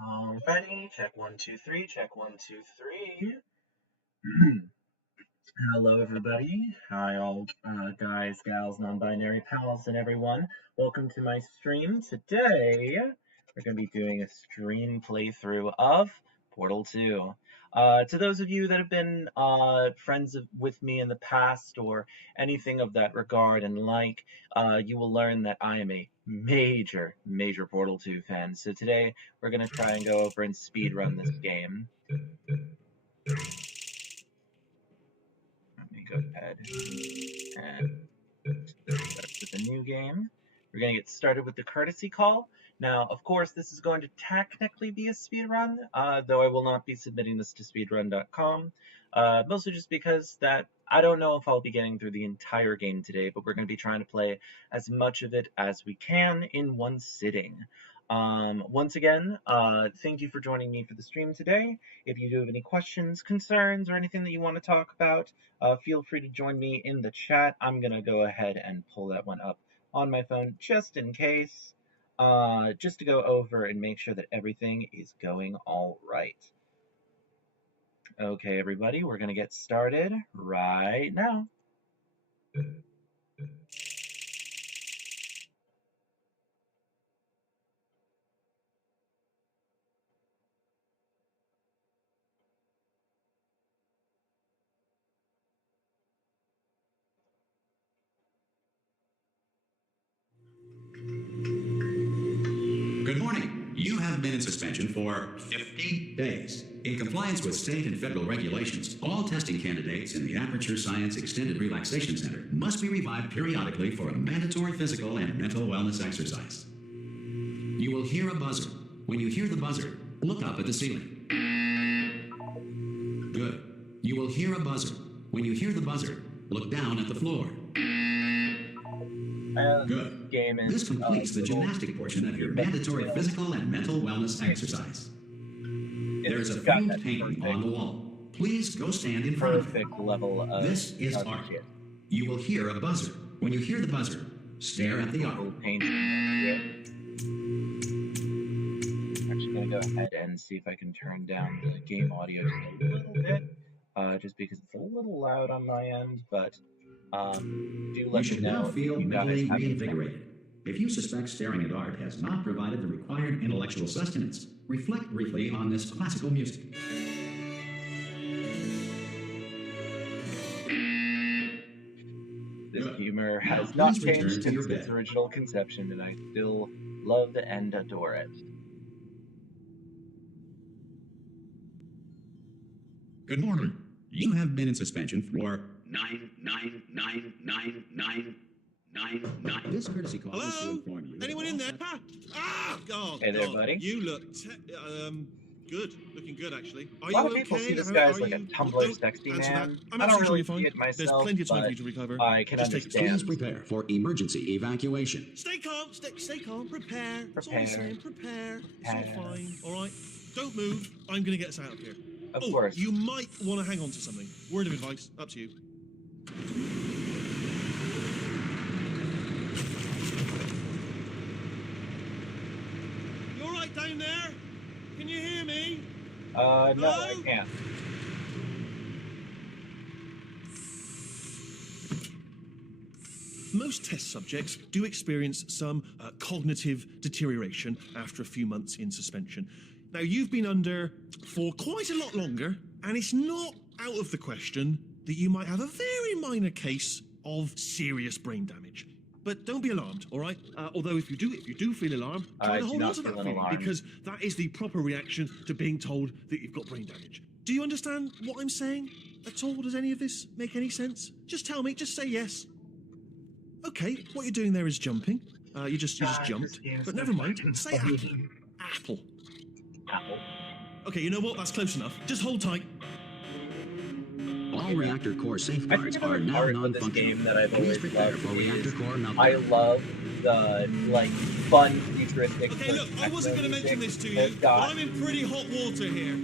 Alrighty, check one, two, three, check one, two, three. Hello, everybody. Hi, all guys, gals, non-binary pals, and everyone. Welcome to my stream. Today, we're going to be doing a stream playthrough of Portal 2. To those of you that have been with me in the past or anything of that regard and you will learn that I am a major Portal 2 fan. So today, we're going to try and go over and speedrun this game. Let me go ahead and start with a new game. We're going to get started with the courtesy call. Now, of course, this is going to technically be a speedrun, though I will not be submitting this to speedrun.com, mostly just because that I don't know if I'll be getting through the entire game today, but we're going to be trying to play as much of it as we can in one sitting. Once again, thank you for joining me for the stream today. If you do have any questions, concerns, or anything that you want to talk about, feel free to join me in the chat. I'm going to go ahead and pull that one up on my phone just in case, just to go over and make sure that everything is going all right. Okay, everybody, we're going to get started right now. Good morning. You have been in suspension for 50 days. In compliance with state and federal regulations, all testing candidates in the Aperture Science Extended Relaxation Center must be revived periodically for a mandatory physical and mental wellness exercise. You will hear a buzzer. When you hear the buzzer, look up at the ceiling. Good. You will hear a buzzer. When you hear the buzzer, look down at the floor. Good. This completes the gymnastic portion of your mandatory physical and mental wellness exercise. There is a framed painting on the wall. Please go stand in front of it. Level of this is art. You will hear a buzzer. When you hear the buzzer, stare at the art. Actually, going to go ahead and see if I can turn down the game audio just a little bit, just because it's a little loud on my end, but do let you should me know now feel you mentally reinvigorated. If you suspect staring at art has not provided the required intellectual sustenance, reflect briefly on this classical music. This humor has not changed since its original conception, and I still love and adore it. Good morning. You have been in suspension for 9999999. This courtesy call is to inform you. Anyone in there? Ah! God. Hey there, buddy. You look good. Looking good, actually. Are a lot you of people okay? see this guy as like a Tumblr sexy man. I don't really see it myself, plenty of time but for you to recover. I can understand. Please prepare for emergency evacuation. Stay calm. Stay calm. Prepare. That's all I'm saying. Prepare. It's all fine. All right. Don't move. I'm going to get us out of here. Of course. You might want to hang on to something. Word of advice. Up to you. You all right down there? Can you hear me? No, I can't. Most test subjects do experience some cognitive deterioration after a few months in suspension. Now, you've been under for quite a lot longer, and it's not out of the question that you might have a very minor case of serious brain damage. But don't be alarmed, all right? Although if you do feel alarmed, try to hold on to that feeling, because that is the proper reaction to being told that you've got brain damage. Do you understand what I'm saying at all? Does any of this make any sense? Just tell me, just say yes. Okay, what you're doing there is jumping. You just jumped. But never mind, say apple. Apple. Apple. Okay, you know what? That's close enough. Just hold tight. All reactor core safeguards are now non-functional. Please prepare for reactor core meltdown. I love the fun futuristic. Okay, look, I wasn't going to mention this to you, but I'm in pretty hot water here.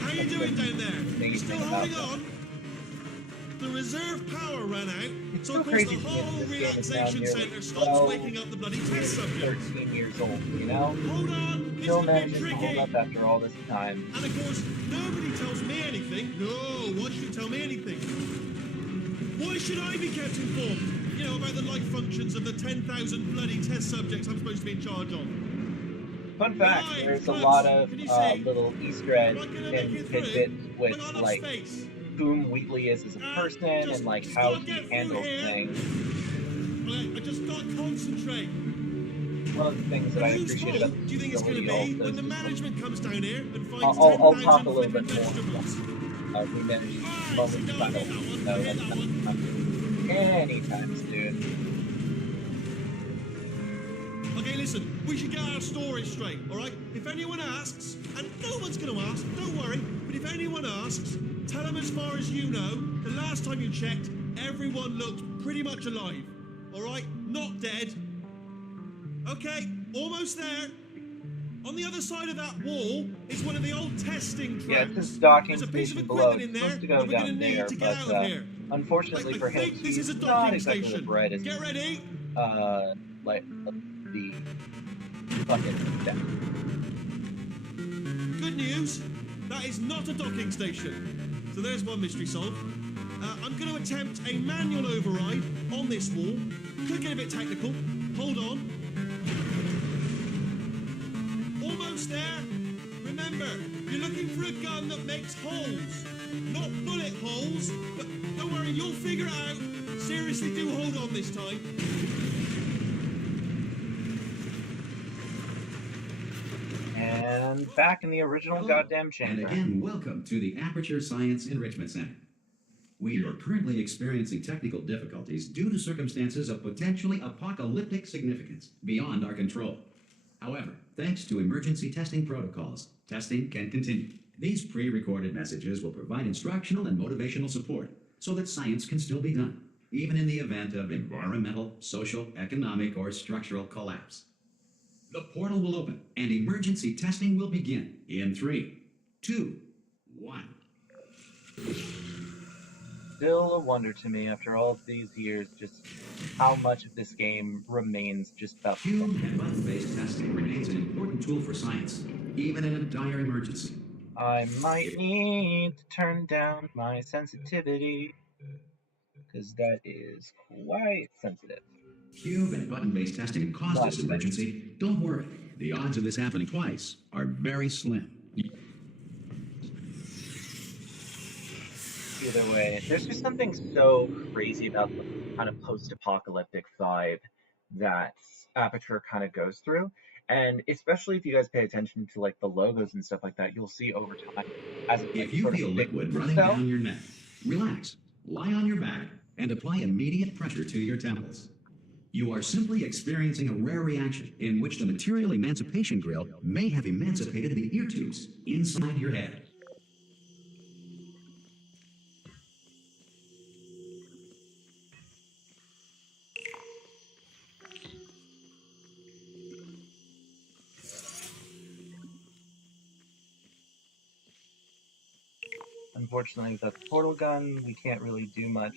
How you doing down there? You still holding on? The reserve power ran out, so of course the whole relaxation center stops waking up the bloody test subjects. 13 years old, you know? Hold on, still is a bit managing to hold tricky. up after all this time. And of course, nobody tells me anything. No, why should you tell me anything? Why should I be kept informed? You know, about the life functions of the 10,000 bloody test subjects I'm supposed to be in charge of. Fun fact, Right, there's a close. lot of Can you see? little Easter eggs Am I gonna make and it through? tidbits with I got enough like space. whom Wheatley is as a person and like Just how gotta he get through handles here. things. I just gotta concentrate. One of the things that I Whose appreciate fault about this do you think it's going to facility be also when the is management comes down here and finds I'll talk 10,000 a little flipping bit more. vegetables? We managed Alright, moments so to no, find I out. hit that one. No, I hit that's that not one. anytime soon. Okay, listen, we should get our story straight, alright? If anyone asks, and no one's going to ask, don't worry, but if anyone asks, tell them as far as you know, the last time you checked, everyone looked pretty much alive, alright? Not dead. Okay, almost there. On the other side of that wall is one of the old testing tracks. Yeah, it's his docking There's a piece of station below. equipment in It's there supposed to that go we're going down to need there, to get out but of here. unfortunately I for him, think this is a he's docking not exactly the station. brightest. Get ready. Like the fucking deck. Good news, that is not a docking station. So there's one mystery solved. I'm going to attempt a manual override on this wall. Could get a bit technical. Hold on. Almost there. Remember, you're looking for a gun that makes holes. Not bullet holes, but don't worry, you'll figure it out. Seriously, do hold on this time. And back in the original Hello. goddamn chamber. And again, welcome to the Aperture Science Enrichment Center. We are currently experiencing technical difficulties due to circumstances of potentially apocalyptic significance beyond our control. However, thanks to emergency testing protocols, testing can continue. These pre-recorded messages will provide instructional and motivational support so that science can still be done, even in the event of environmental, social, economic, or structural collapse. The portal will open and emergency testing will begin in 3, 2, 1. Still a wonder to me after all of these years just how much of this game remains just about Cube and button-based testing remains an important tool for science, even in a dire emergency. I might need to turn down my sensitivity because that is quite sensitive. Cube and button-based testing caused this emergency. Don't worry, the odds of this happening twice are very slim. Either way, there's just something so crazy about the kind of post-apocalyptic vibe that Aperture kind of goes through. And especially if you guys pay attention to like the logos and stuff like that, you'll see over time as it, like, If you sort of feel liquid fixes running itself. down your neck, relax, lie on your back, and apply immediate pressure to your temples. You are simply experiencing a rare reaction in which the material emancipation grill may have emancipated the ear tubes inside your head. Unfortunately, without the portal gun, we can't really do much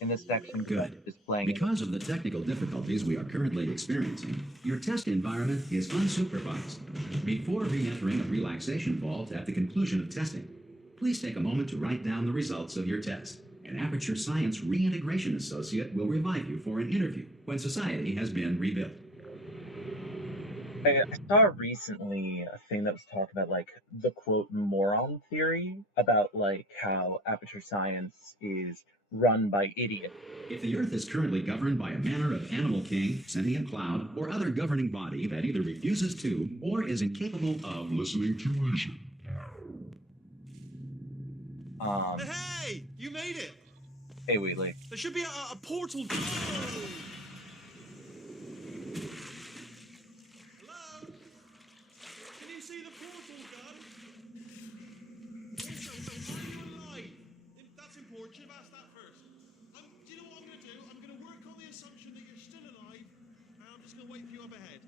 in this section besides Good. just playing. Because of the technical difficulties we are currently experiencing, your test environment is unsupervised. Before re-entering a relaxation vault at the conclusion of testing, please take a moment to write down the results of your test. An Aperture Science Reintegration Associate will revive you for an interview when society has been rebuilt. I saw recently a thing that was talking about like the quote moron theory about like how Aperture Science is run by idiots. If the Earth is currently governed by a manner of animal king, sentient cloud, or other governing body that either refuses to or is incapable of listening to reason. Hey, you made it. Hey Wheatley. There should be a portal. Hello? Can you see the portal gun? Also, are you alive? That's important. Should have asked that first. Do you know what I'm going to do? I'm going to work on the assumption that you're still alive, and I'm just going to wait for you up ahead.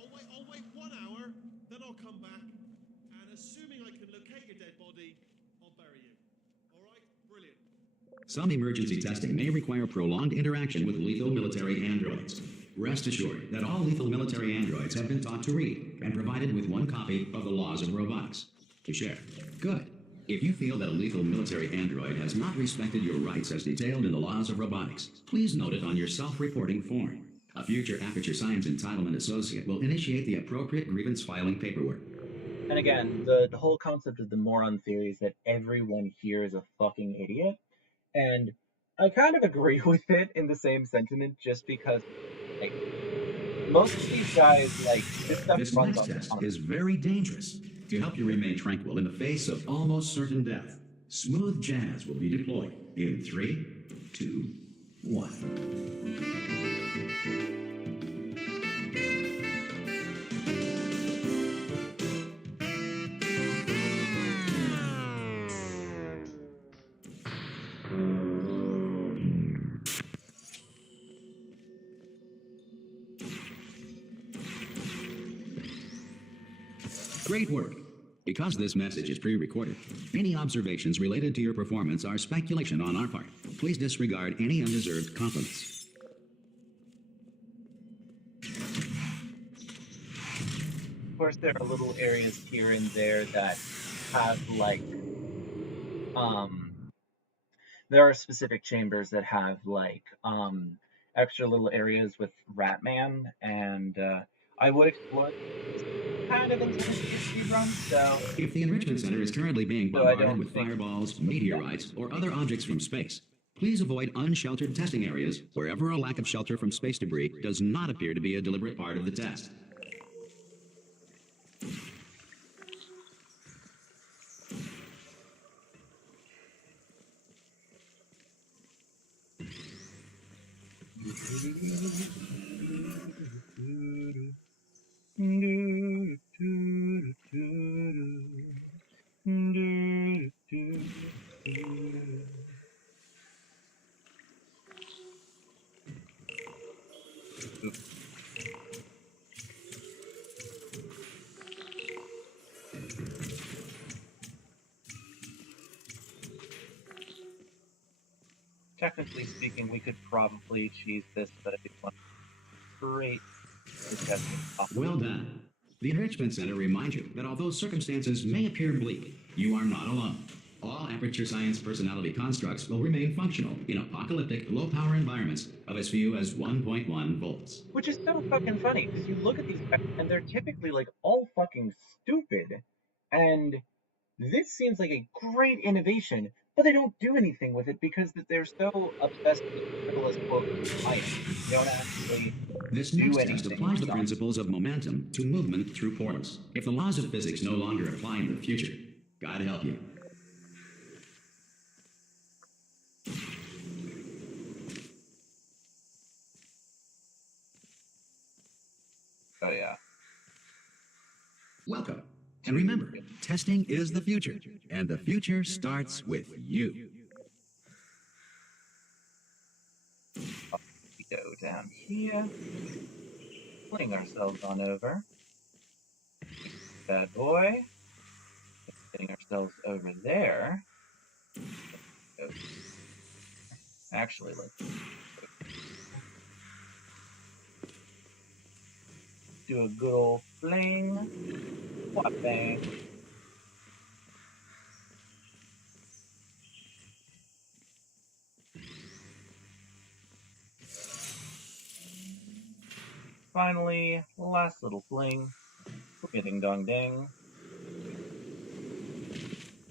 I'll wait 1 hour, then I'll come back, and assuming I can locate your dead body, I'll bury you. All right? Brilliant. Some emergency testing may require prolonged interaction with lethal military androids. Rest assured that all lethal military androids have been taught to read and provided with one copy of the Laws of Robotics to share. Good. If you feel that a lethal military android has not respected your rights as detailed in the Laws of Robotics, please note it on your self-reporting form. A future Aperture Science Entitlement Associate will initiate the appropriate grievance filing paperwork. And again, the whole concept of the moron theory is that everyone here is a fucking idiot. And I kind of agree with it in the same sentiment, just because, like, most of these guys, like, this stuff This runs next on test autonomy. is very dangerous. To help you remain tranquil in the face of almost certain death, smooth jazz will be deployed in 3, 2, 1. Great work. Because this message is pre-recorded, any observations related to your performance are speculation on our part. Please disregard any undeserved compliments. Of course, there are little areas here and there that have, like, there are specific chambers that have, like, extra little areas with Ratman, and I would explore kind of intended to be a speed run, so... If the Enrichment Center is currently being So I bombarded don't with think- fireballs, meteorites, or other objects from space, please avoid unsheltered testing areas wherever a lack of shelter from space debris does not appear to be a deliberate part of the test. Technically speaking, we could probably cheese this, but I want to create the testing. Well done. The Enrichment Center reminds you that although circumstances may appear bleak, you are not alone. All Aperture Science personality constructs will remain functional in apocalyptic, low-power environments of as few as 1.1 volts. Which is so fucking funny, because you look at these guys, and they're typically, like, all fucking stupid. And this seems like a great innovation, but they don't do anything with it because they're so obsessed with frivolous quote science. They don't actually This do next anything test applies the with principles of momentum to movement through portals. If the laws of physics no longer apply in the future, God help you. Oh yeah. Welcome. And remember, testing is the future, and the future starts with you. We go down here, fling ourselves on over. Bad boy. Getting ourselves over there. Actually, let's do a good old fling. What bang. Finally, last little fling. Ding dong ding.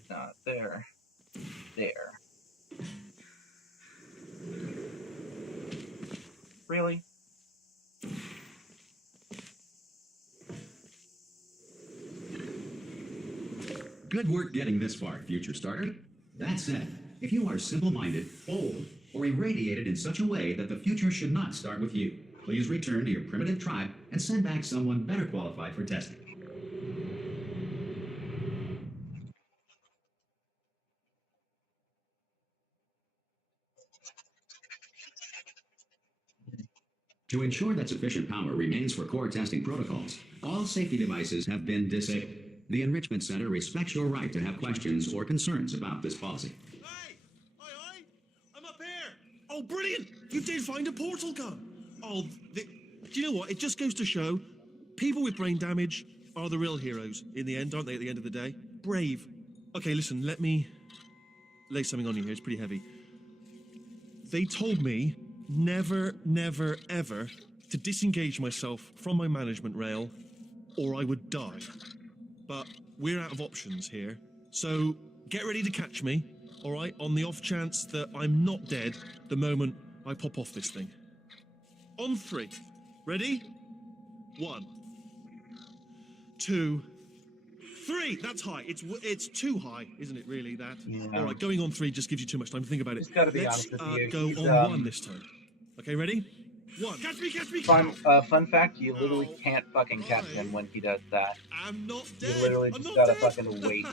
Not there. There. Really? Good work getting this far, future starter. That said, if you are simple-minded, bold, or irradiated in such a way that the future should not start with you, please return to your primitive tribe and send back someone better qualified for testing. To ensure that sufficient power remains for core testing protocols, all safety devices have been disabled. The Enrichment Center respects your right to have questions or concerns about this policy. Hey! Aye, aye! I'm up here! Oh, brilliant! You did find a portal gun! Oh, Do you know what? It just goes to show people with brain damage are the real heroes in the end, aren't they, at the end of the day? Brave. Okay, listen, let me lay something on you here. It's pretty heavy. They told me never, never, ever to disengage myself from my management rail or I would die. But we're out of options here. So get ready to catch me, all right, on the off chance that I'm not dead the moment I pop off this thing. On 3. Ready? 1, 2, 3. That's high. It's too high, isn't it? Really? That. Yeah. All right. Going on 3 just gives you too much time to think about it. Just gotta be Let's honest with you. go He's, on 1 this time. Okay. Ready? 1. Catch me! Catch me! Fun fact: you literally can't fucking catch him when he does that. I'm not dead. You literally I'm just not gotta dead. fucking wait.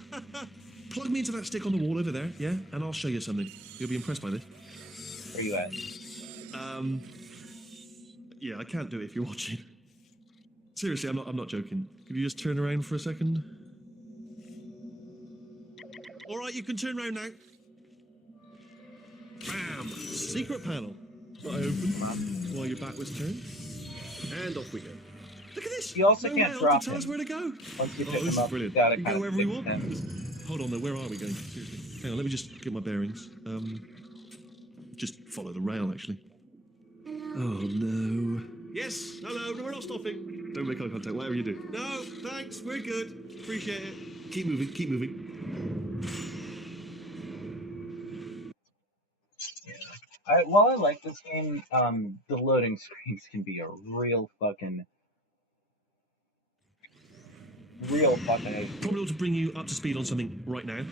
Plug me into that stick on the wall over there, yeah, and I'll show you something. You'll be impressed by this. Where you at? Yeah, I can't do it if you're watching. Seriously, I'm not joking. Could you just turn around for a second? All right, you can turn around now. Bam! Secret panel. That I opened while your back was turned. And off we go. Look at this! You also no can't rail drop to tell him. us where to go. Once you Oh, pick this him is up, brilliant. you gotta You kind go of wherever stick you with want. him. Hold on though, where are we going? Seriously. Hang on, let me just get my bearings. Just follow the rail, actually. Oh no. Yes, hello, no, we're not stopping. Don't make eye contact, whatever you do. No, thanks, we're good. Appreciate it. Keep moving, keep moving. While I like this game, the loading screens can be a real fucking Probably ought to bring you up to speed on something right now.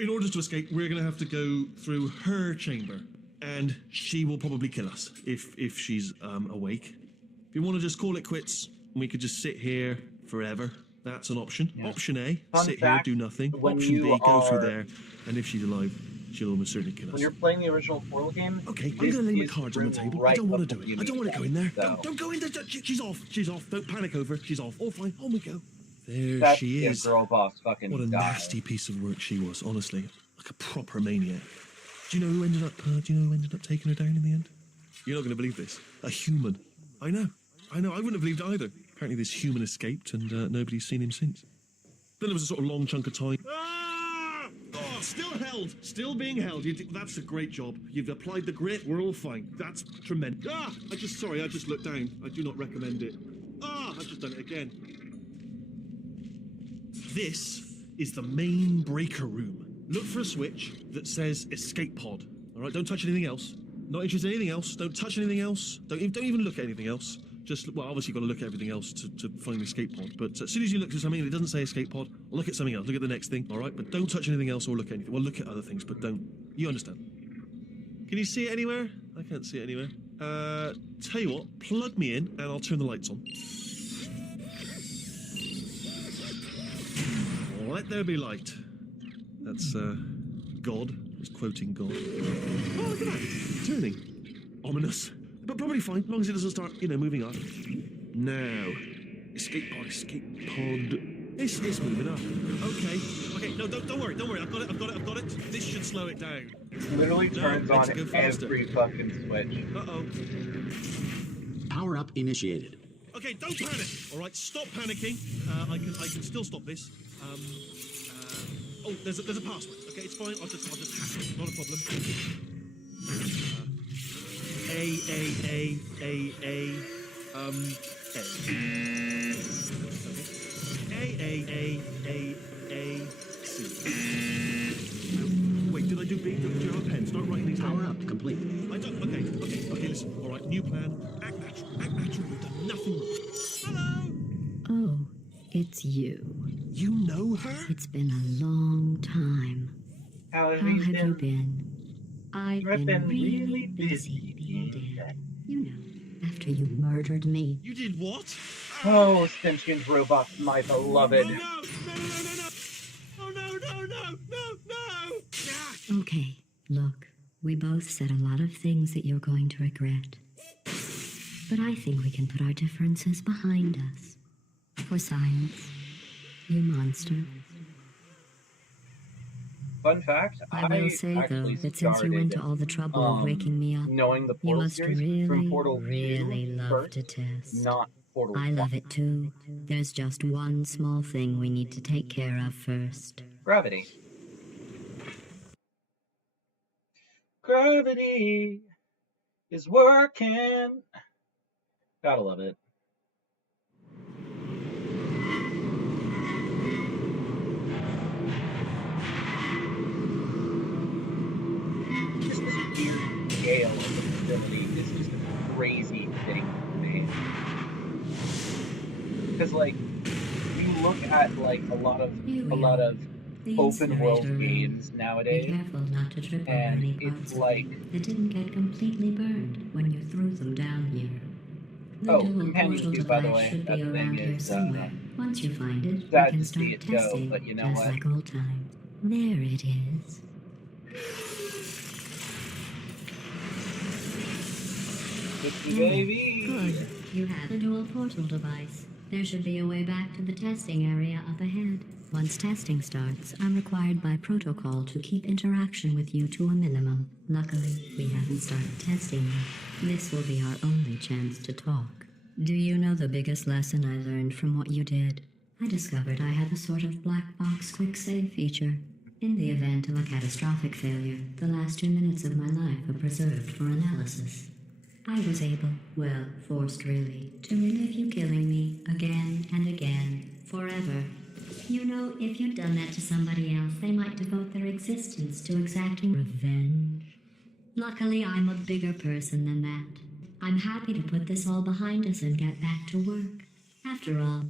In order to escape, we're going to have to go through her chamber, and she will probably kill us if she's awake. If you want to just call it quits, we could just sit here forever. That's an option. Yeah. Option A, Fun sit fact, here, do nothing. when Option you B, go through are- there, and if she's alive, she'll almost certainly kill us. When you're playing the original Portal game, Okay, I'm this going to lay my is cards on the room table. right I don't want to before do you it. I don't meet want to go them, in there. so- Don't go in there. She's off. She's off. Don't panic over. She's off. All fine. On we go. There That's she is. if girl boss fucking What a died. nasty piece of work she was, honestly. Like a proper maniac. Do you know who ended up taking her down in the end? You're not going to believe this. A human. I know. I wouldn't have believed either. Apparently this human escaped and nobody's seen him since. Then there was a sort of long chunk of time. Ah! Oh, still held. Still being held. That's a great job. You've applied the grit. We're all fine. That's tremendous. Ah! I just looked down. I do not recommend it. Ah! I've just done it again. This is the main breaker room. Look for a switch that says escape pod. All right, don't touch anything else. Not interested in anything else. Don't touch anything else. Don't even look at anything else. Just, well, obviously you've got to look at everything else to find the escape pod. But as soon as you look at something and it doesn't say escape pod, look at something else. Look at the next thing, all right? But don't touch anything else or look at anything. Well, look at other things, but don't. You understand? Can you see it anywhere? I can't see it anywhere. Tell you what, plug me in and I'll turn the lights on. Let there be light. That's, God. Just quoting God. Oh, look at that. Turning. Ominous. But probably fine, as long as it doesn't start, moving up. Now. Escape pod. It's moving up. Okay, no, don't worry. I've got it. This should slow it down. It literally turns makes on it go faster. every fucking switch. Uh-oh. Power up initiated. Okay, don't panic. All right, stop panicking. I can still stop this. Oh, there's a password. Okay, it's fine. I'll just hack it. Not a problem. A. C. Wait, did I do B? Do you have a pen? Start writing these down. Power up complete. I don't. Okay. Listen. All right, new plan. Act natural. You've done nothing wrong. Hello. Oh, it's you. You know her? It's been a long time. How have How you have you been? been? I've been really busy being dead. You know, after you murdered me. You did what? Oh, sentient robots, my beloved. Oh no! Okay, look, we both said a lot of things that you're going to regret. But I think we can put our differences behind us. For science, you monster. Fun fact, I will say, though, actually that since you went to all the trouble of waking me up, knowing the you Portal must series from really, Portal 2 really love first, to test. not Portal I 1. love it too. There's just one small thing we need to take care of first. Gravity. Gravity is working. Gotta love it. Just the sheer scale of the facility is just a crazy thing to me. Because like you look at like a lot of The open world incinerator room. games Be nowadays, careful not to trip over and any it's parts like, that didn't get completely burned when you threw them down here. The oh, dual companion portal cube, by the device way, should that be thing around here is somewhere. Once you find it, we sad can to see start it go, testing, but you know just what? like old times. There it is. It's baby. Good. You have the dual portal device. There should be a way back to the testing area up ahead. Once testing starts, I'm required by protocol to keep interaction with you to a minimum. Luckily, we haven't started testing yet. This will be our only chance to talk. Do you know the biggest lesson I learned from what you did? I discovered I have a sort of black box quick save feature. In the event of a catastrophic failure, the last 2 minutes of my life are preserved for analysis. I was able, well, forced really, to relive you killing me again and again, forever. You know, if you'd done that to somebody else, they might devote their existence to exacting revenge. Luckily, I'm a bigger person than that. I'm happy to put this all behind us and get back to work. After all,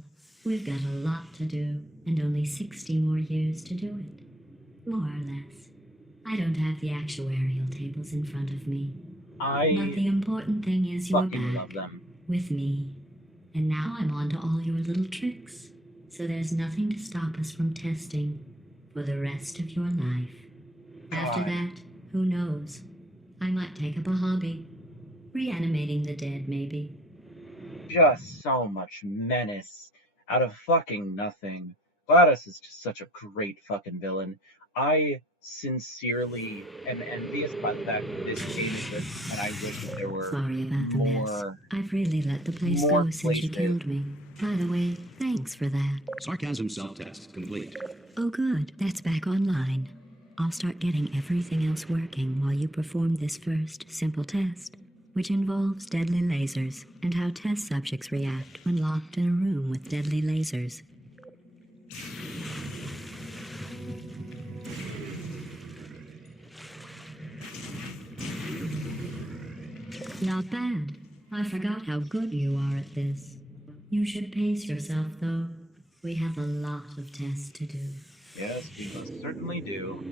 we've got a lot to do, and only 60 more years to do it. More or less. I don't have the actuarial tables in front of me. But the I important thing is you're fucking back love them. with me. And now I'm on to all your little tricks. So there's nothing to stop us from testing for the rest of your life. After God. that, who knows? I might take up a hobby. Reanimating the dead, maybe. Just so much menace out of fucking nothing. GLaDOS is just such a great fucking villain. I sincerely am envious by the fact that this game exists, and I wish that there were Sorry about the mess. more I've really let the place more go since you places. killed me. By the way, thanks for that. Sarcasm self-test complete. Oh good, that's back online. I'll start getting everything else working while you perform this first simple test, which involves deadly lasers and how test subjects react when locked in a room with deadly lasers. Not bad. I forgot how good you are at this. You should pace yourself, though. We have a lot of tests to do. Yes, we most certainly do.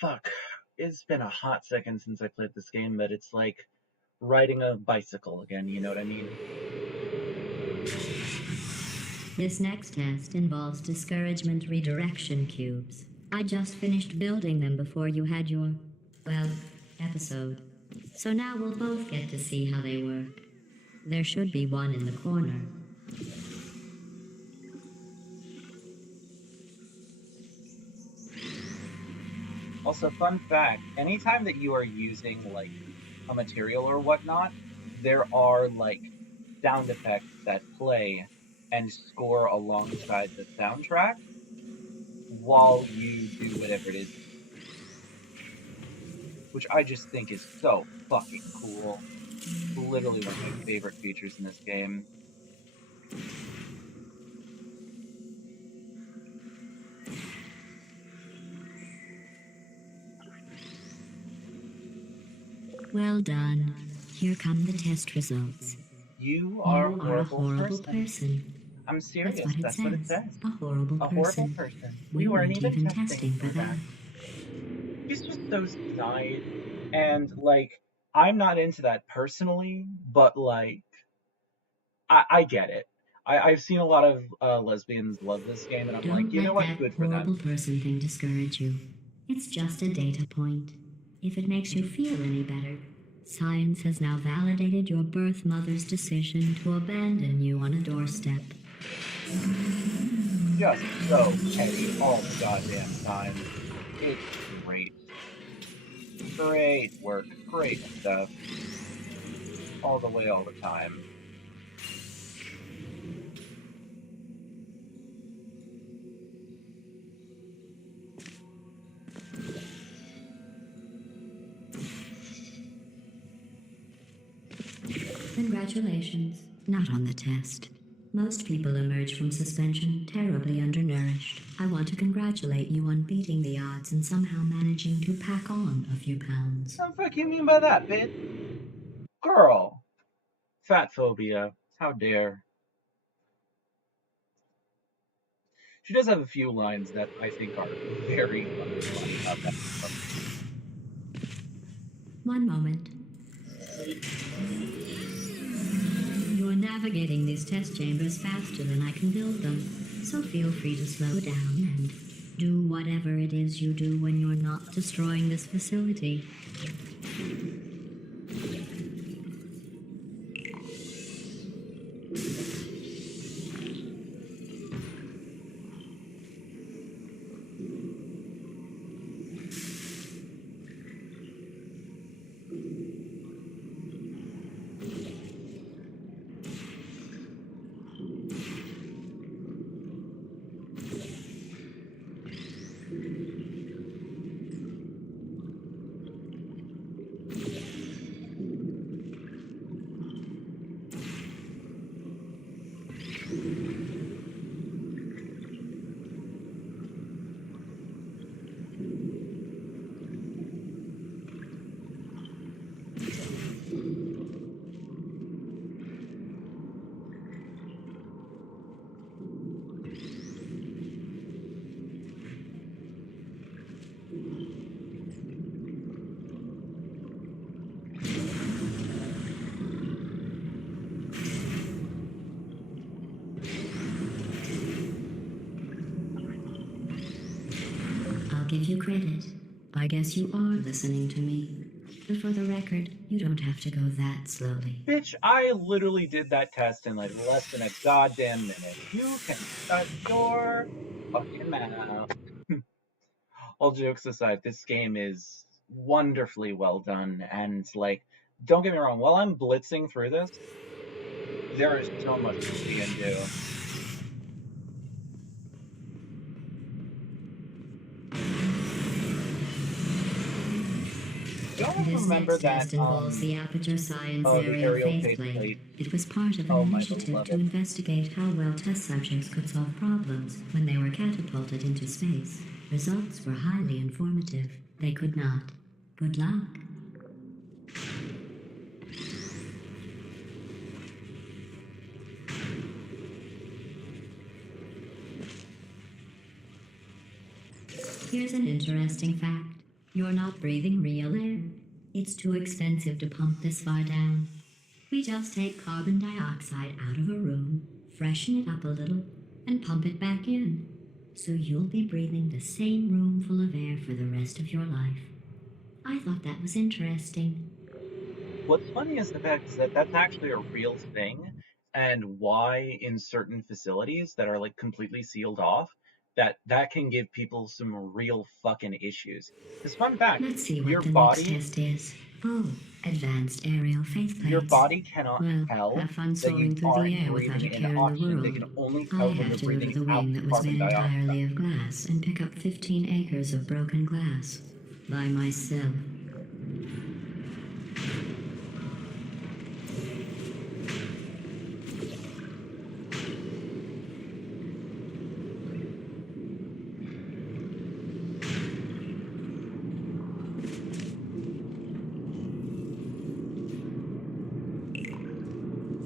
Fuck. It's been a hot second since I played this game, but it's like riding a bicycle again, you know what I mean? This next test involves discouragement redirection cubes. I just finished building them before you had your, well, episode. So now we'll both get to see how they work. There should be one in the corner. Also, fun fact, anytime that you are using like a material or whatnot, there are like sound effects that play and score alongside the soundtrack while you do whatever it is. Which I just think is so fucking cool. Literally one of my favorite features in this game. Well done. Here come the test results. You are You a are a horrible horrible person. person. I'm serious. That's what it says. A horrible A person. horrible person. We weren't weren't even testing for that. He's just so snide. And like, I'm not into that personally, but like, I get it. I've seen a lot of lesbians love this game, and I'm like, Don't you know let what? that Good for horrible them. person thing discourage you. It's just a data point. If it makes you feel any better, science has now validated your birth mother's decision to abandon you on a doorstep. just so petty all the goddamn time. It's great. Great work. Great stuff. All the way, all the time. Congratulations. Not on the test. Most people emerge from suspension terribly undernourished. I want to congratulate you on beating the odds and somehow managing to pack on a few pounds. What the fuck you mean by that, bitch? Girl. Fat phobia. How dare. She does have a few lines that I think are very funny about that. One moment. You're navigating these test chambers faster than I can build them, so feel free to slow down and do whatever it is you do when you're not destroying this facility. Give you credit. I guess you are listening to me. But for the record, you don't have to go that slowly. Bitch, I literally did that test in like less than a goddamn minute. You can shut your fucking mouth. All jokes aside, this game is wonderfully well done, and like, don't get me wrong, while I'm blitzing through this, there is so much to see and do. You almost This remember next that, test involves the Aperture Science the Area aerial faceplate. faceplate. It was part of an Oh my initiative to beloved. investigate how well test subjects could solve problems when they were catapulted into space. Results were highly informative. They could not. Good luck. Here's an interesting fact. You're not breathing real air. It's too expensive to pump this far down. We just take carbon dioxide out of a room, freshen it up a little, and pump it back in. So you'll be breathing the same room full of air for the rest of your life. I thought that was interesting. What's funny is the fact is that that's actually a real thing, and why in certain facilities that are like completely sealed off, that can give people some real fucking issues. Because fun fact, Let's see what your the next body, test is. Oh, advanced aerial faceplates. your body cannot Well, tell have fun that you soaring through the aren't air without breathing a in care in the oxygen. They world. can only I tell when have you're to go to breathing the out wing that was carbon made dioxide. entirely of glass and pick up 15 acres of broken glass. By myself.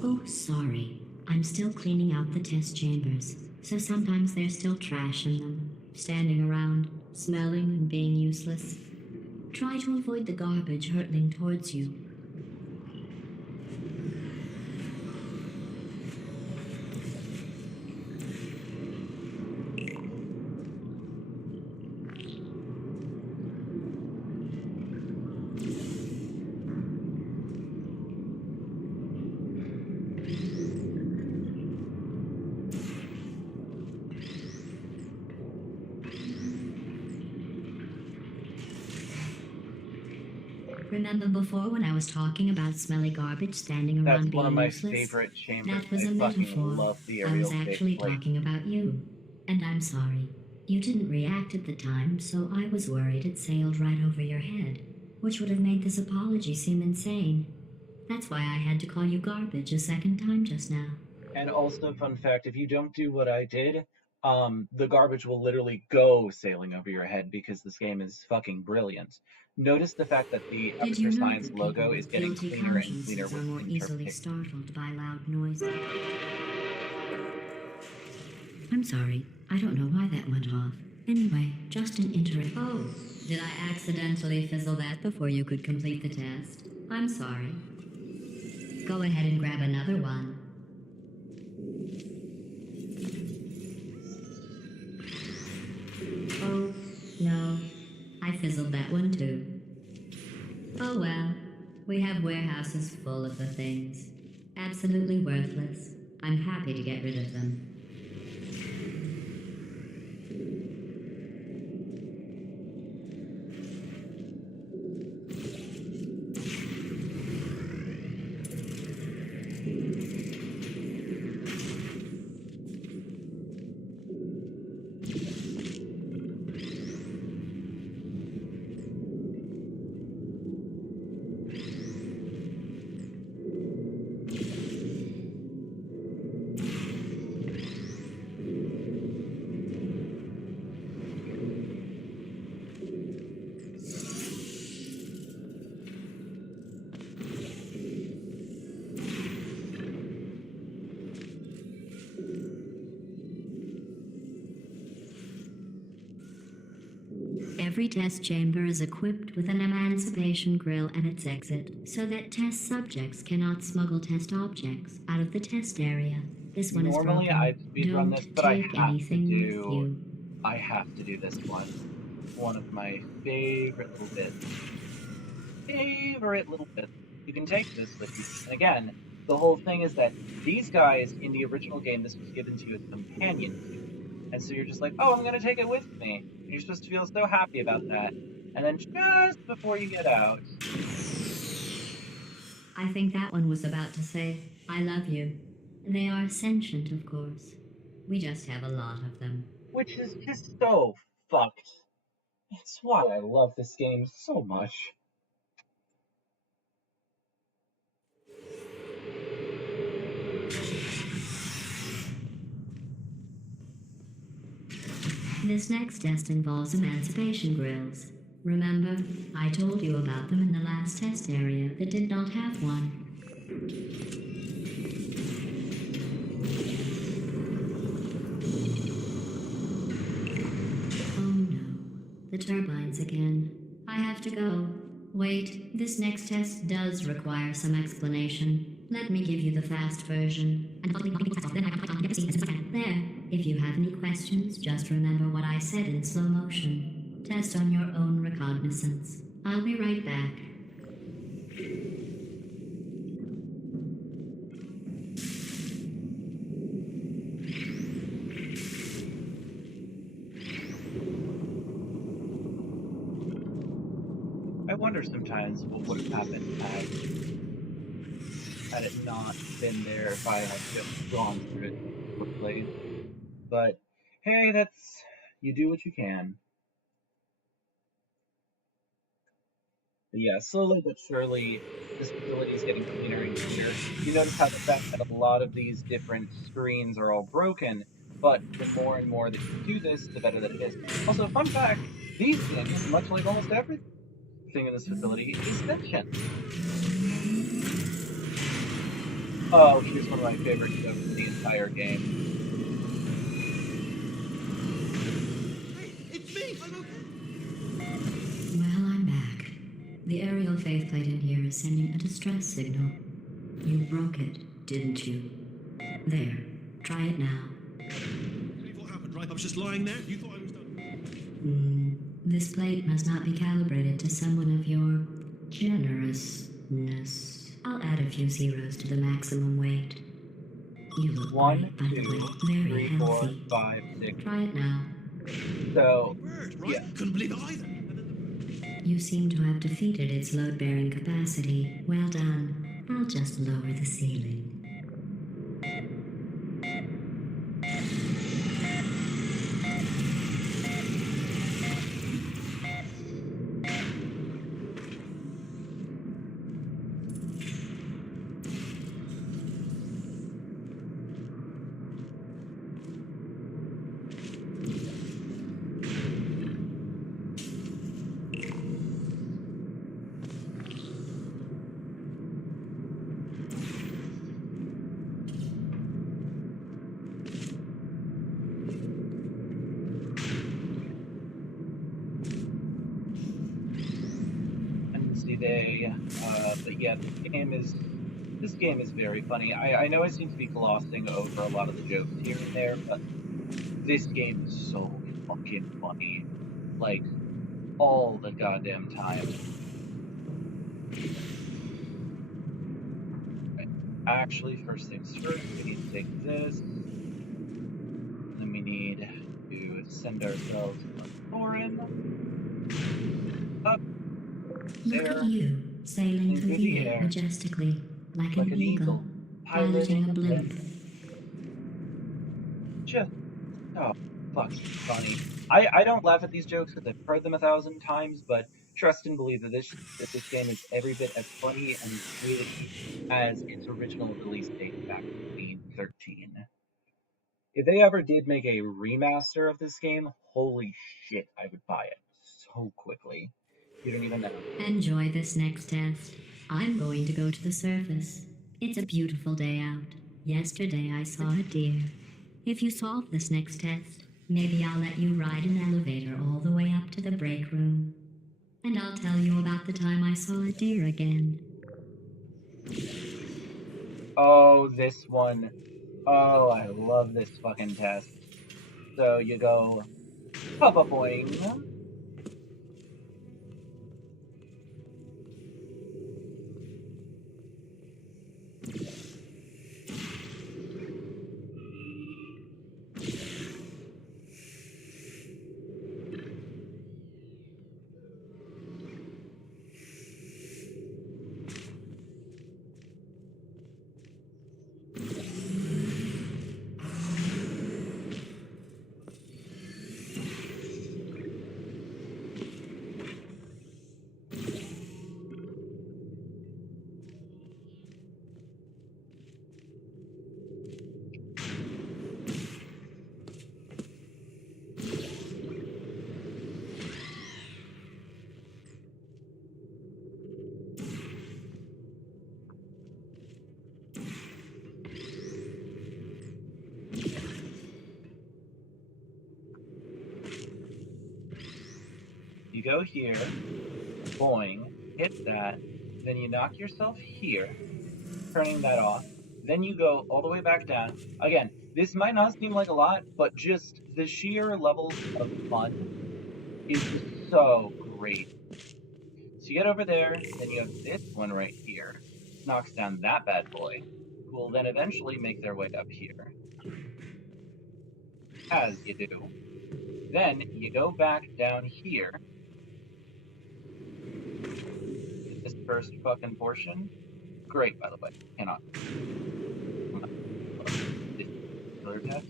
Oh, sorry. I'm still cleaning out the test chambers, so sometimes there's still trash in them, standing around, smelling and being useless. Try to avoid the garbage hurtling towards you. Remember before when I was talking about smelly garbage standing That's around one of being my useless? favorite chambers. That was I a fucking metaphor. love the I was aerial actually faceplate. talking about you. And I'm sorry. You didn't react at the time, so I was worried it sailed right over your head, which would have made this apology seem insane. That's why I had to call you garbage a second time just now. And also, fun fact, if you don't do what I did, the garbage will literally go sailing over your head because this game is fucking brilliant. Notice the fact that the Did you Aperture know Science that logo people is with getting guilty cleaner and cleaner consciences are with more easily interpretation. startled by loud noises? I'm sorry. I don't know why that went off. Anyway, just an interest. Oh, did I accidentally fizzle that before you could complete the test? I'm sorry. Go ahead and grab another one. Oh, no. I fizzled that one too. Oh well. We have warehouses full of the things. Absolutely worthless. I'm happy to get rid of them. Every test chamber is equipped with an emancipation grill at its exit, so that test subjects cannot smuggle test objects out of the test area. This one is Normally, broken. I'd speedrun Don't this, but I take have to anything with do. you. I have to do this one. One of my favorite little bits. Favorite little bits. You can take this with you. And again, the whole thing is that these guys in the original game, this was given to you as a companion. And so you're just like, oh, I'm going to take it with me. And you're supposed to feel so happy about that. And then just before you get out, I think that one was about to say, I love you. They are sentient, of course. We just have a lot of them. which is just so fucked. That's why I love this game so much. This next test involves emancipation grills. Remember, I told you about them in the last test area that did not have one. Oh no, the turbines again. I have to go. Wait, this next test does require some explanation. Let me give you the fast version. There. If you have any questions, just remember what I said in slow motion. Test on your own recognizance. I'll be right back. I wonder sometimes what would have happened had it not been there if I had just gone through it quickly. But hey, that's you do what you can. But yeah, slowly but surely, this facility is getting cleaner and cleaner. You notice how the fact that a lot of these different screens are all broken, but the more and more that you do this, the better that it is. Also, fun fact, these things, much like almost everything in this facility, is sentient. Oh, here's one of my favorite jokes in the entire game. Hey, it's me! I'm okay. Well, I'm back. The aerial faceplate in here is sending a distress signal. You broke it, didn't you? There. Try it now. Believe what happened, right? I was just lying there. You thought I was done. This plate must not be calibrated to someone of your generousness. I'll add a few zeros to the maximum weight. You look 1, great, by the 2, way. Very 3, 4, healthy. 5, 6. Try it now. So, Bird, right? yeah. Couldn't believe it either. You seem to have defeated its load-bearing capacity. Well done. I'll just lower the ceiling. But yeah, this game is very funny. I know I seem to be glossing over a lot of the jokes here and there, but this game is so fucking funny. Like, all the goddamn time. Right. Actually, first things first, we need to take this. Then we need to send ourselves on foreign. Up. Look There. at you, sailing through the air majestically, like an eagle, piloting a blimp. Just so fucking funny. I don't laugh at these jokes because I've heard them 1,000 times, but trust and believe that this game is every bit as funny and witty as its original release date back in 2013. If they ever did make a remaster of this game, holy shit, I would buy it so quickly. You don't even know. Enjoy this next test. I'm going to go to the surface. It's a beautiful day out. Yesterday I saw a deer. If you solve this next test, maybe I'll let you ride an elevator all the way up to the break room. And I'll tell you about the time I saw a deer again. Oh, this one. Oh, I love this fucking test. So you go, Papa Boing. You go here, boing, hit that, then you knock yourself here, turning that off. Then you go all the way back down. Again, this might not seem like a lot, but just the sheer level of fun is just so great. So you get over there, then you have this one right here. Knocks down that bad boy, who will then eventually make their way up here. As you do. Then you go back down here. This first fucking portion. Great, by the way. Cannot. This particular test.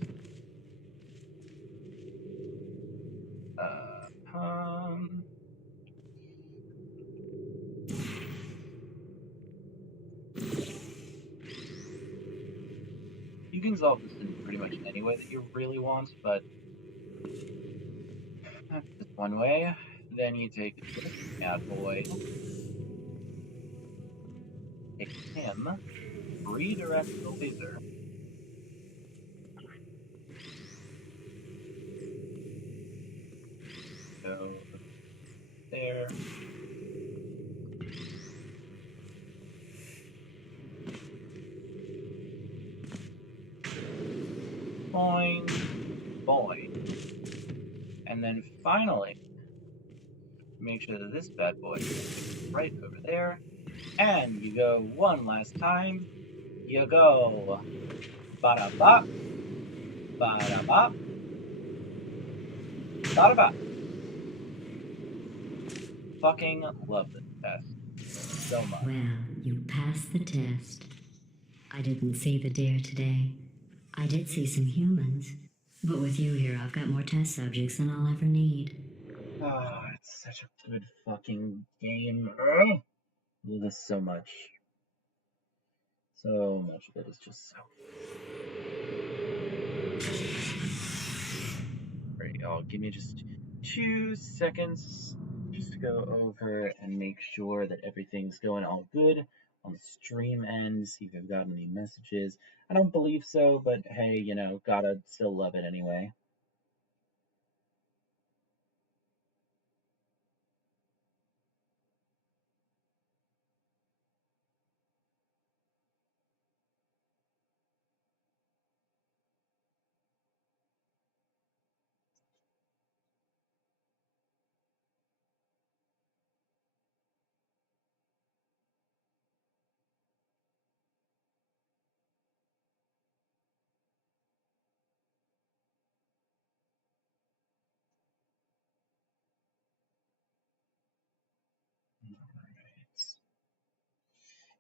You can solve this in pretty much any way that you really want, but that's just one way. Then you take this bad boy, take him, redirect the laser. Go there. Boing, boing. And then finally, make sure that this bad boy is right over there. And you go one last time. You go ba-da-bop, ba-da-bop, ba-da-bop. fucking love this test so much. Well, you passed the test. I didn't see the deer today. I did see some humans. But with you here, I've got more test subjects than I'll ever need. Oh, it's such a good fucking game. Ugh. I love this so much. So much of it is just so. Right, y'all. Give me just 2 seconds just to go over and make sure that everything's going all good on the stream end. See if I've got any messages. I don't believe so, but hey, you know, gotta still love it anyway.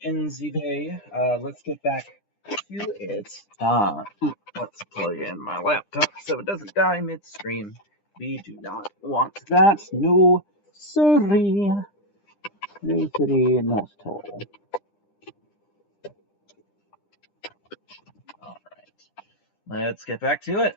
In the day, let's get back to it. Let's plug in my laptop so it doesn't die midstream. We do not want that. No, sorry. No, sorry, not at all. Alright, let's get back to it.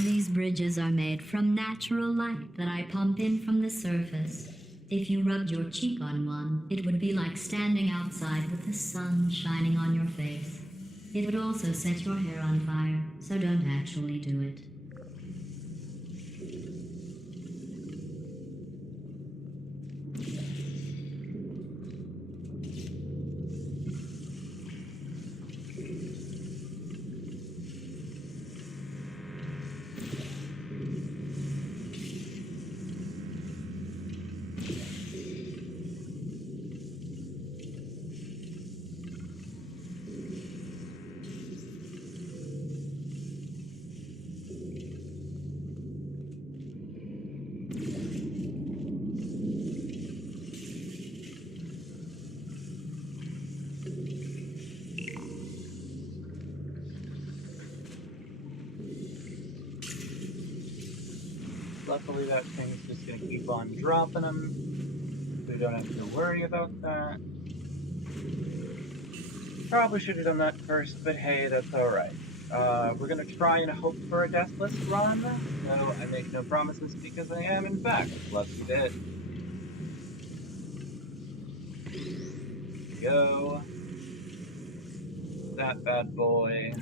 These bridges are made from natural light that I pump in from the surface. If you rubbed your cheek on one, it would be like standing outside with the sun shining on your face. It would also set your hair on fire, so don't actually do it. Luckily, that thing's just gonna keep on dropping them. We don't have to worry about that. Probably should have done that first, but hey, that's alright. We're gonna try and hope for a deathless run. No, I make no promises because I am, in fact, lucky bit. Here we go. That bad boy.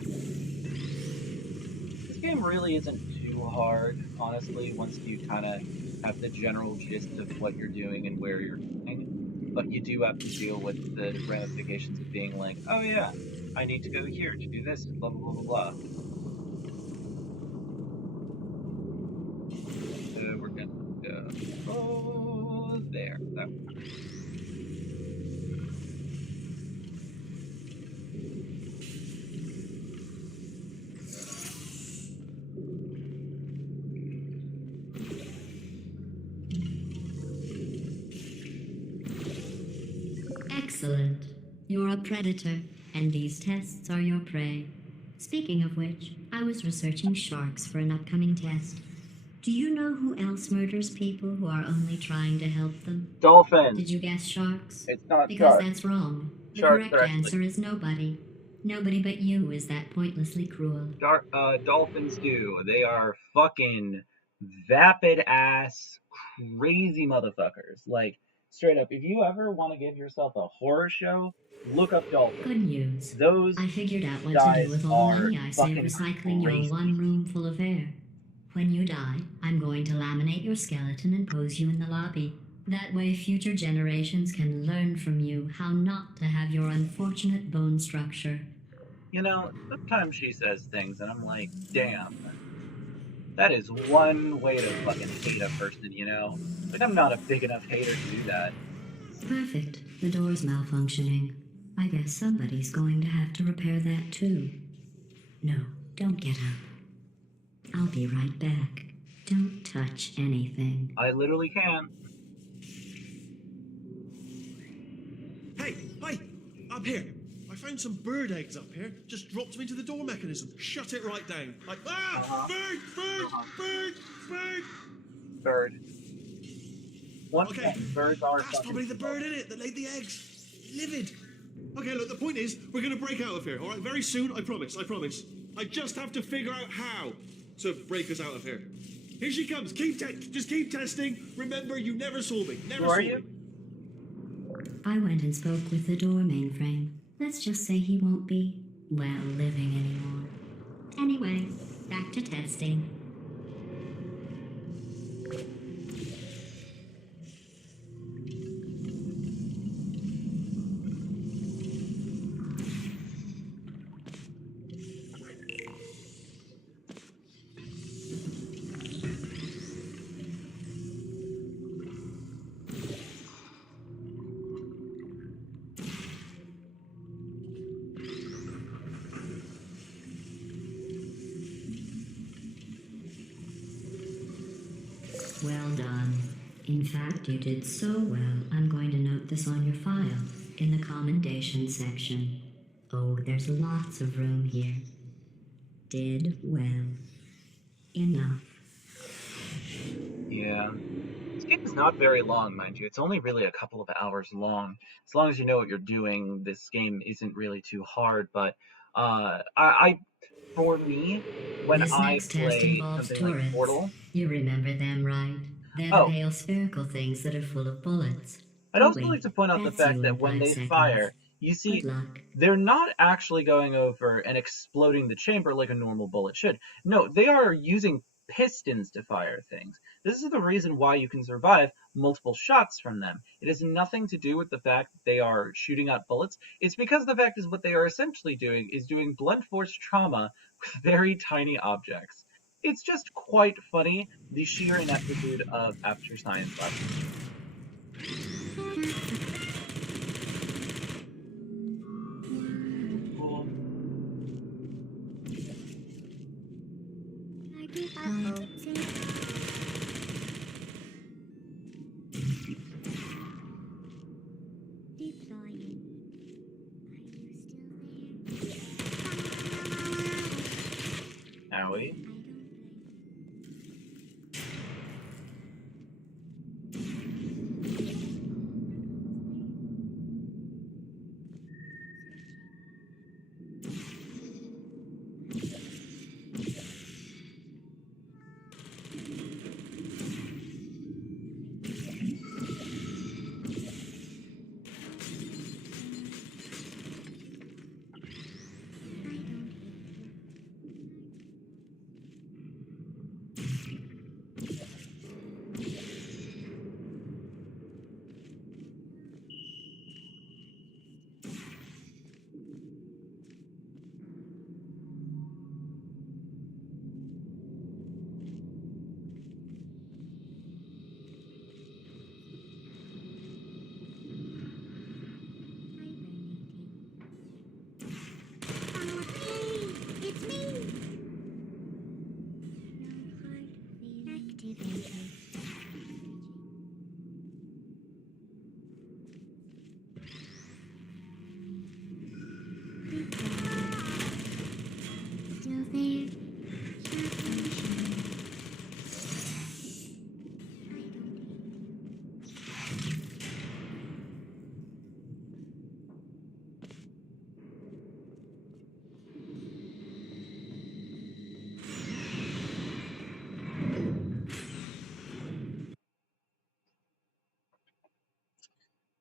This game really isn't too hard, honestly, once you kind of have the general gist of what you're doing and where you're going. But you do have to deal with the ramifications of being like, oh yeah, I need to go here to do this, blah blah blah blah blah. So we're gonna go there. That one. Excellent. You're a predator, and these tests are your prey. Speaking of which, I was researching sharks for an upcoming test. Do you know who else murders people who are only trying to help them? Dolphin. Did you guess sharks? It's not Because sharks. that's wrong. The Sharks correct are actually- answer is nobody. Nobody but you is that pointlessly cruel. Dolphins do. They are fucking vapid ass crazy motherfuckers. Like, straight up, if you ever want to give yourself a horror show, look up dolphins. Good news. Those I figured out what to guys do with all the are money I save fucking recycling crazy. your one room full of air. When you die, I'm going to laminate your skeleton and pose you in the lobby. That way future generations can learn from you how not to have your unfortunate bone structure. You know, sometimes she says things and I'm like, damn. That is one way to fucking hate a person, you know? Like, I'm not a big enough hater to do that. Perfect. The door's malfunctioning. I guess somebody's going to have to repair that too. No, Don't get up. I'll be right back. Don't touch anything. I literally can. Hey, up here. I found some bird eggs up here. Just dropped them into the door mechanism. Shut it right down. Like, bird! Bird. Once Okay, again, birds are that's fucking probably the slow. bird in it that laid the eggs. Livid. Okay, look, the point is, we're going to break out of here, all right? Very soon, I promise. I just have to figure out how to break us out of here. Here she comes. Just keep testing. Remember, you never saw me. Never Who saw are me. you? I went and spoke with the door mainframe. Let's just say he won't be, well, living anymore. Anyway, back to testing. Well done. In fact, you did so well, I'm going to note this on your file, in the commendation section. Oh, there's lots of room here. Did well. Enough. Yeah. This game is not very long, mind you. It's only really a couple of hours long. As long as you know what you're doing, this game isn't really too hard. But for me, when This I next test play involves something like turrets. Portal, You remember them, right? They're the oh, pale spherical things that are full of bullets. I'd Oh also like wait, to point out the that's you fact in that when 5 they seconds. fire, you Good see luck. they're not actually going over and exploding the chamber like a normal bullet should. No, they are using pistons to fire things. This is the reason why you can survive multiple shots from them. It has nothing to do with the fact that they are shooting out bullets. It's because the fact is what they are essentially doing is doing blunt force trauma with very tiny objects. It's just quite funny, the sheer ineptitude of amateur science labs. Cool. Owie. It's me! No heart activated. Still there?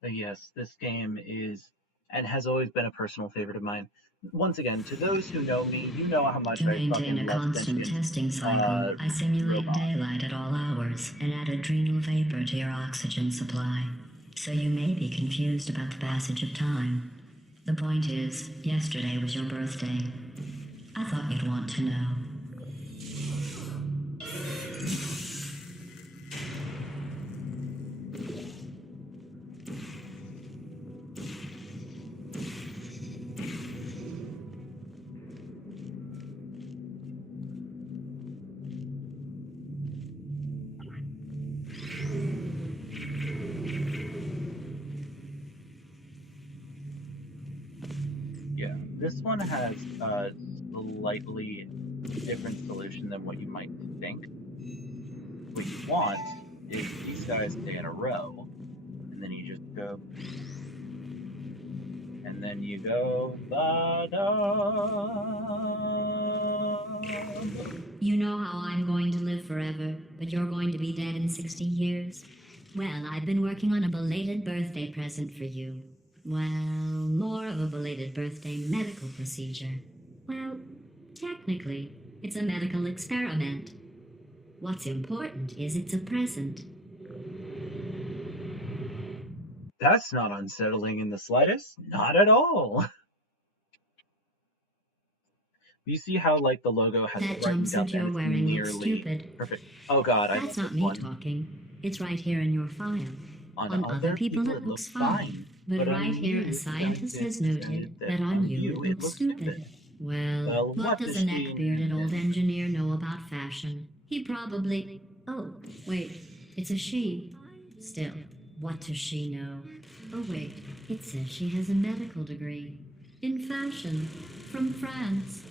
But yes, this game is and has always been a personal favorite of mine. Once again, to those who know me, you know how much To I maintain fucking a love constant sentient testing cycle, I simulate robots. daylight at all hours and add adrenal vapor to your oxygen supply. So you may be confused about the passage of time. The point is, yesterday was your birthday. I thought you'd want to know. This one has a slightly different solution than what you might think. What you want is these guys stay in a row, and then you just go, and then you go, ba-da. You know how I'm going to live forever, but you're going to be dead in 60 years? Well, I've been working on a belated birthday present for you. Well, more of a belated birthday medical procedure. Well, technically, it's a medical experiment. What's important is it's a present. That's not unsettling in the slightest. Not at all. You see how like the logo has That brightened up jumpsuit and you're it's wearing looks nearly stupid. perfect. Oh god, I love That's not this me one. talking. It's right here in your file. On other people it looks fine. But on right here, a you, scientist has scientists noted that on you it looks stupid. Well, Well, what does a she neck-bearded old invent? engineer know about fashion? He probably... Oh, wait, it's a she. Still, what does she know? Oh wait, it says she has a medical degree. In fashion. From France.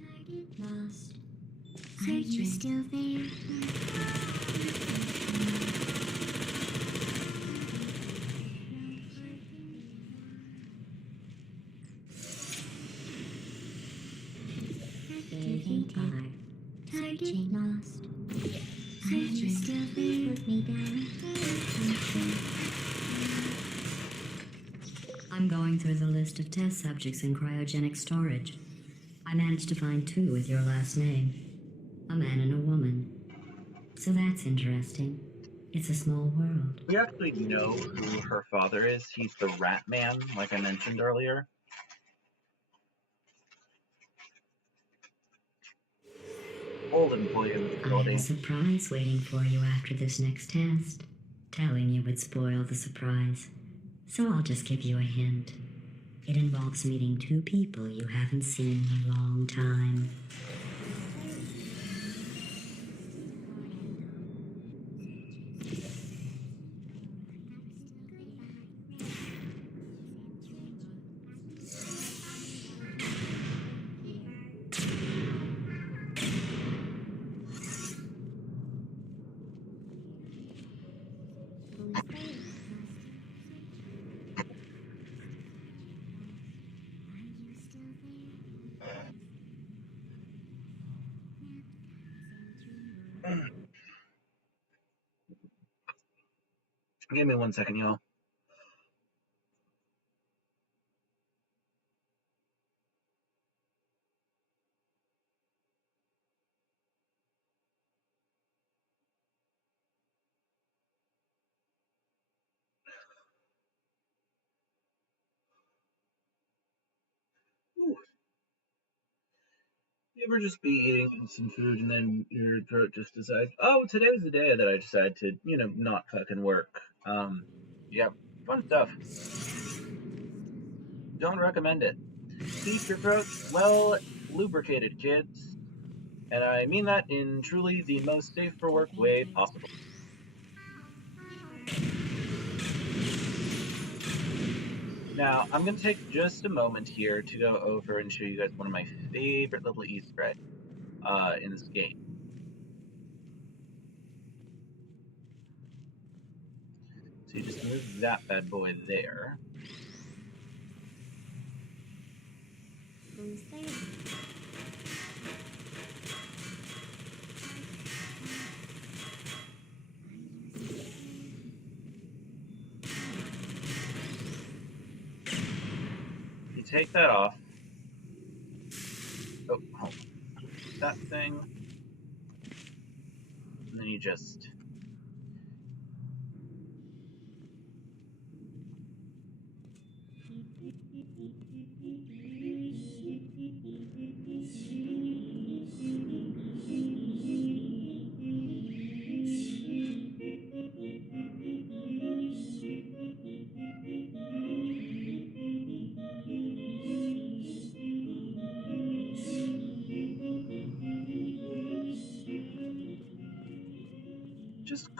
Target Lost. Are you still there? Activated. Target lost. Are you still there? Put me down. I'm going through the list of test subjects in cryogenic storage. I managed to find 2 with your last name. A man and a woman. So that's interesting. It's a small world. We actually know who her father is. He's the Rat Man, like I mentioned earlier. Old employee in the I have facility. a surprise waiting for you after this next test. Telling you would spoil the surprise. So I'll just give you a hint. It involves meeting 2 people you haven't seen in a long time. Give me 1 second, y'all. Ooh. You ever just be eating some food and then your throat just decides, oh, today's the day that I decide to, not fucking work. Yeah, fun stuff. Don't recommend it. Keep your throat well lubricated, kids. And I mean that in truly the most safe for work way possible. Now, I'm going to take just a moment here to go over and show you guys one of my favorite little Easter eggs in this game. So you just move that bad boy there. Who's there? You take that off. Oh, hold on. That thing. And then you just...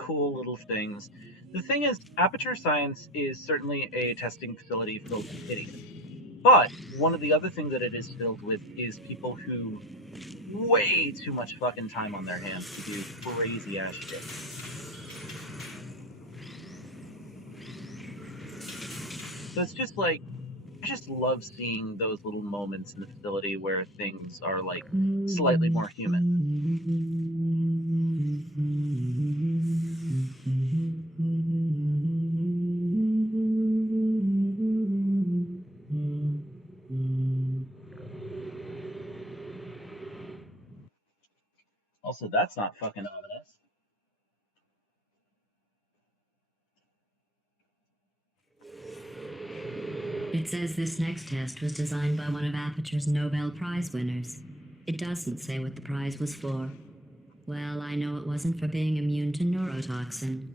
cool little things. The thing is, Aperture Science is certainly a testing facility filled with idiots. But one of the other things that it is filled with is people who way too much fucking time on their hands to do crazy ass shit. So it's just like, I just love seeing those little moments in the facility where things are like slightly more human. Also, that's not fucking ominous. It says this next test was designed by one of Aperture's Nobel Prize winners. It doesn't say what the prize was for. Well, I know it wasn't for being immune to neurotoxin.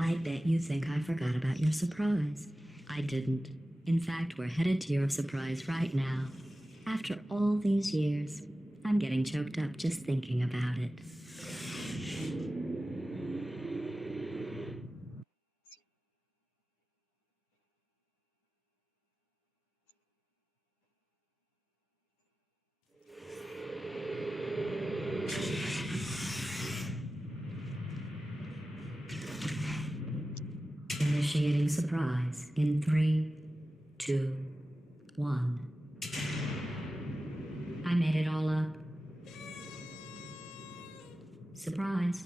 I bet you think I forgot about your surprise. I didn't. In fact, we're headed to your surprise right now. After all these years, I'm getting choked up just thinking about it. Initiating surprise in 3, 2, 1. I made it all up. Surprise.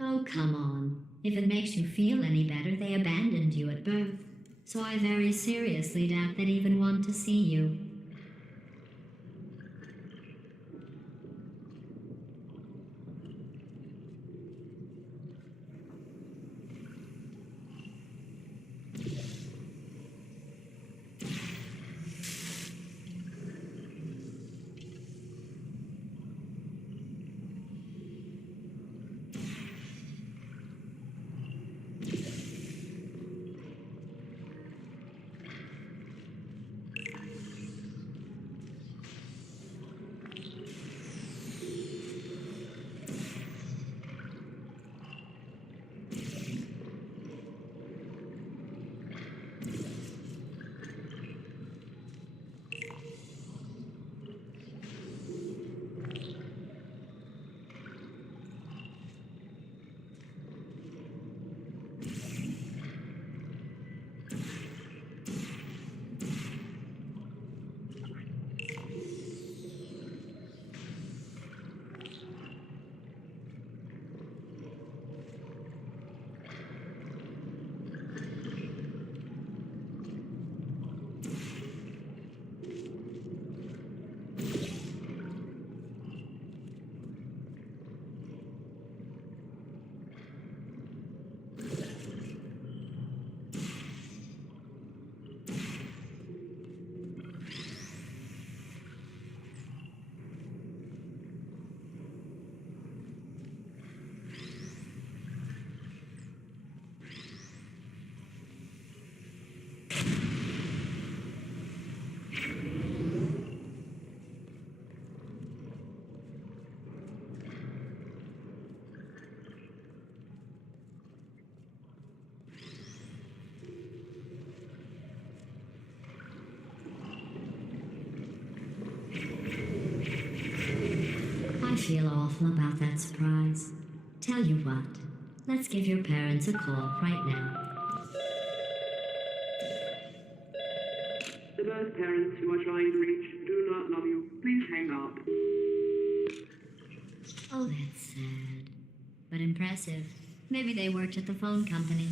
Oh, come on. If it makes you feel any better, they abandoned you at birth. So I very seriously doubt they'd even want to see you. I feel awful about that surprise. Tell you what, let's give your parents a call right now. The birth parents you are trying to reach do not love you. Please hang up. Oh, that's sad. But impressive. Maybe they worked at the phone company.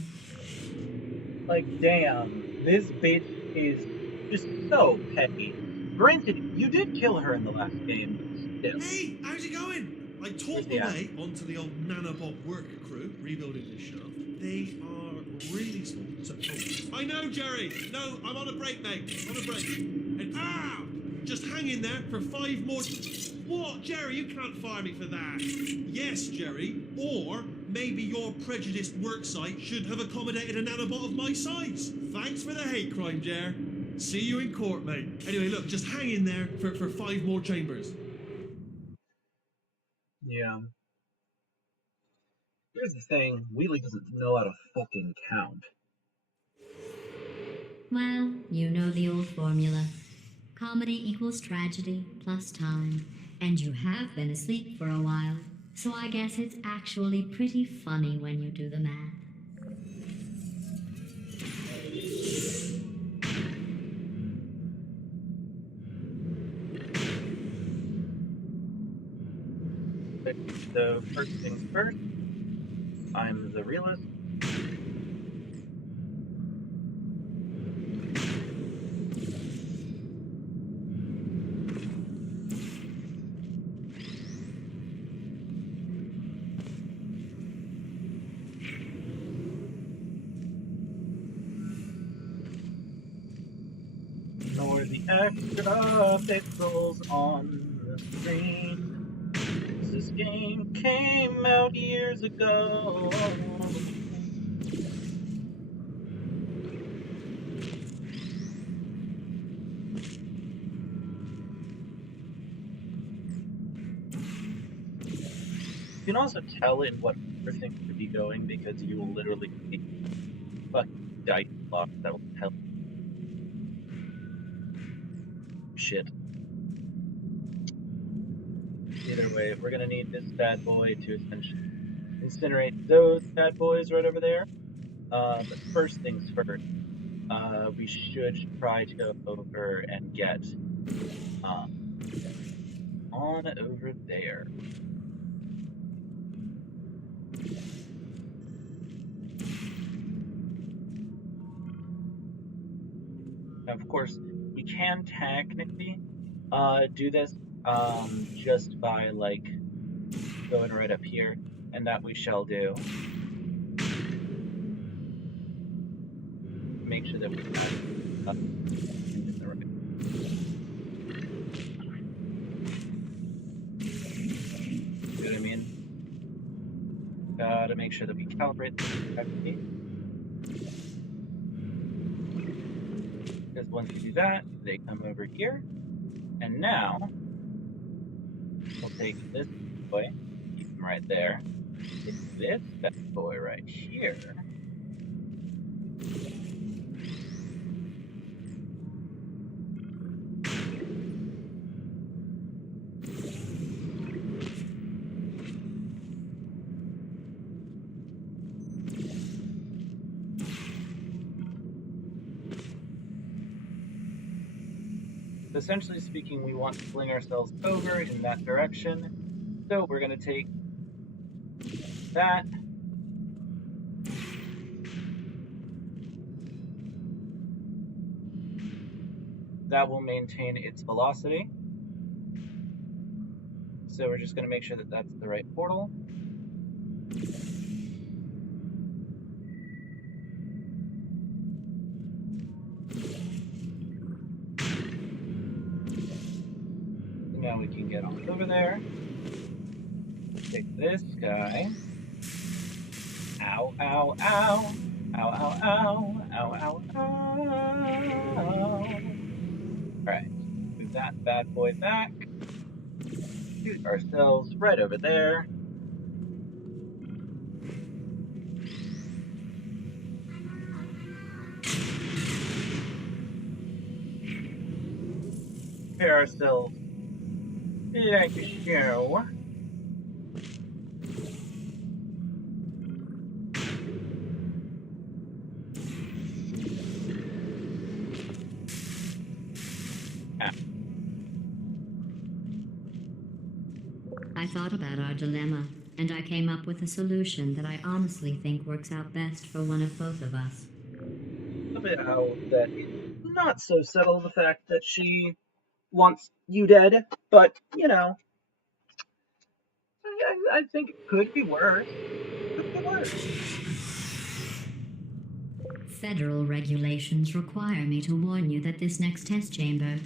Like, damn, this bitch is just so petty. Granted, you did kill her in the last game, but still. Hey, how's it going? I Where's taught he my at? way onto the old nanobot work crew rebuilding this shaft. They are really small. So, I know, Jerry. No, I'm on a break, mate. On a break. And just hang in there for 5 more. What, Jerry? You can't fire me for that. Yes, Jerry. Or maybe your prejudiced worksite should have accommodated a nanobot of my size. Thanks for the hate crime, Jer. See you in court, mate. Anyway, look, just hang in there for 5 more chambers. Yeah. Here's the thing, Wheelie doesn't know how to fucking count. Well, you know the old formula. Comedy equals tragedy plus time. And you have been asleep for a while. So I guess it's actually pretty funny when you do the math. So first things first, I'm the realist. Ignore the extra pixels on the screen. This game came out years ago. You can also tell in what order things should be going because you will literally see fucking dice blocks that will tell shit. Either way, we're gonna need this bad boy to essentially incinerate those bad boys right over there. But first things first, we should try to go over and get on over there. Of course, we can technically do this just by like going right up here, and that we shall do. Make sure that we have in the right. See what I mean? Gotta make sure that we calibrate this correctly. Because once we do that, they come over here. And now, we'll take this boy, keep him right there. Take this bad boy right here. Essentially speaking, we want to fling ourselves over in that direction. So we're going to take that. That will maintain its velocity. So we're just going to make sure that that's the right portal. Now we can get on over there. Take this guy. Ow, ow, ow. Ow, ow, ow. Ow, ow, ow. Alright, move that bad boy back. Shoot ourselves right over there. Prepare ourselves like a show. I thought about our dilemma, and I came up with a solution that I honestly think works out best for one of both of us. little bit how that it's not so subtle, the fact that she wants you dead, but, you know, I think it could be worse. Could be worse. Federal regulations require me to warn you that this next test chamber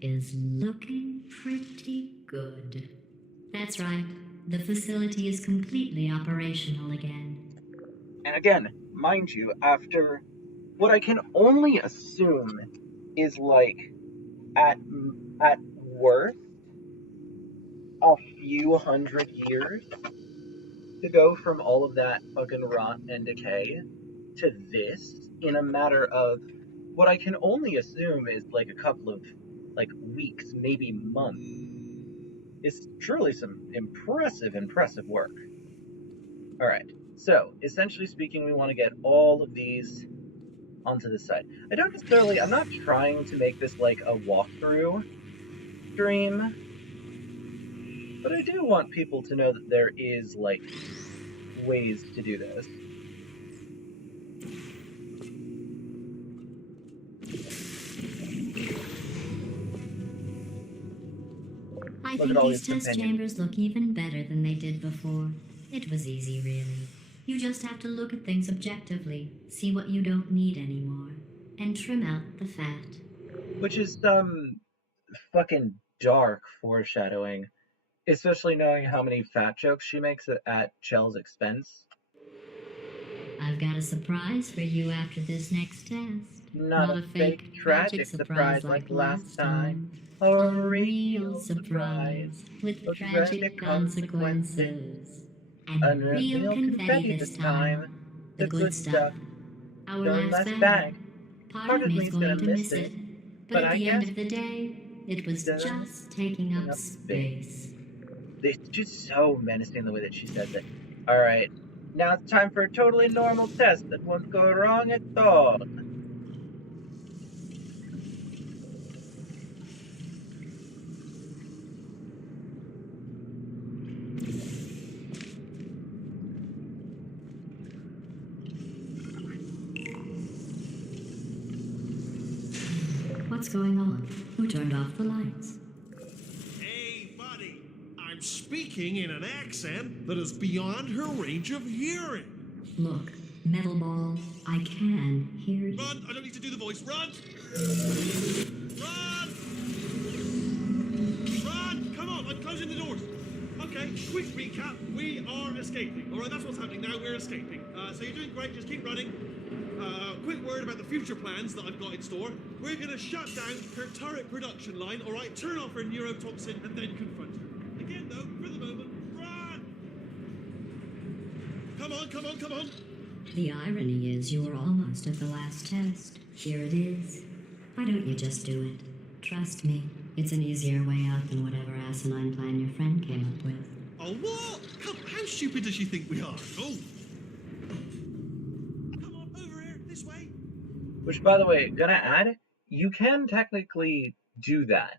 is looking pretty good. That's right. The facility is completely operational again. And again, mind you, after what I can only assume is like at worst a few hundred years to go from all of that fucking rot and decay to this in a matter of what I can only assume is like a couple of like weeks, maybe months. It's truly some impressive work. All right. So, essentially speaking, we want to get all of these onto the side. I'm not trying to make this like a walkthrough stream, but I do want people to know that there is like ways to do this. I Look at think all these these test chambers look even better than they did before. It was easy, really. You just have to look at things objectively, see what you don't need anymore, and trim out the fat. Which is some fucking dark foreshadowing, especially knowing how many fat jokes she makes at Chell's expense. I've got a surprise for you after this next test. Not a fake, tragic surprise like last time. A real surprise with tragic consequences. And And real confetti this time. The good stuff. Our last bag. Part of me is going to miss it. But at the end of the day, it was just taking up space. It's just so menacing the way that she says it. Alright, now it's time for a totally normal test that won't go wrong at all. What's going on? Who turned off the lights? Hey, buddy, I'm speaking in an accent that is beyond her range of hearing. Look, Metal Ball, I can hear you. Run! I don't need to do the voice. Run! Run! Run! Come on, I'm closing the doors. Okay, quick recap. We are escaping. All right, that's what's happening now. We're escaping. So you're doing great. Just keep running. Quick word about the future plans that I've got in store. We're going to shut down her turret production line, all right? Turn off her neurotoxin and then confront her. Again, though, for the moment, run! Come on, come on, come on! The irony is you were almost at the last test. Here it is. Why don't you just do it? Trust me, it's an easier way out than whatever asinine plan your friend came up with. Oh, what? Come, how stupid does she think we are? Oh! Come on, over here, this way. Which, by the way, gonna add, you can technically do that.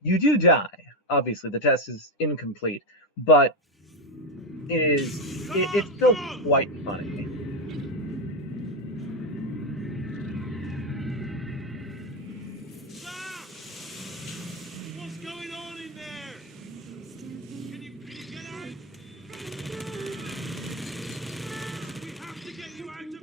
You do die. Obviously, the test is incomplete, but it's still quite funny. What's going on in there? Can you get out? We have to get you out of there.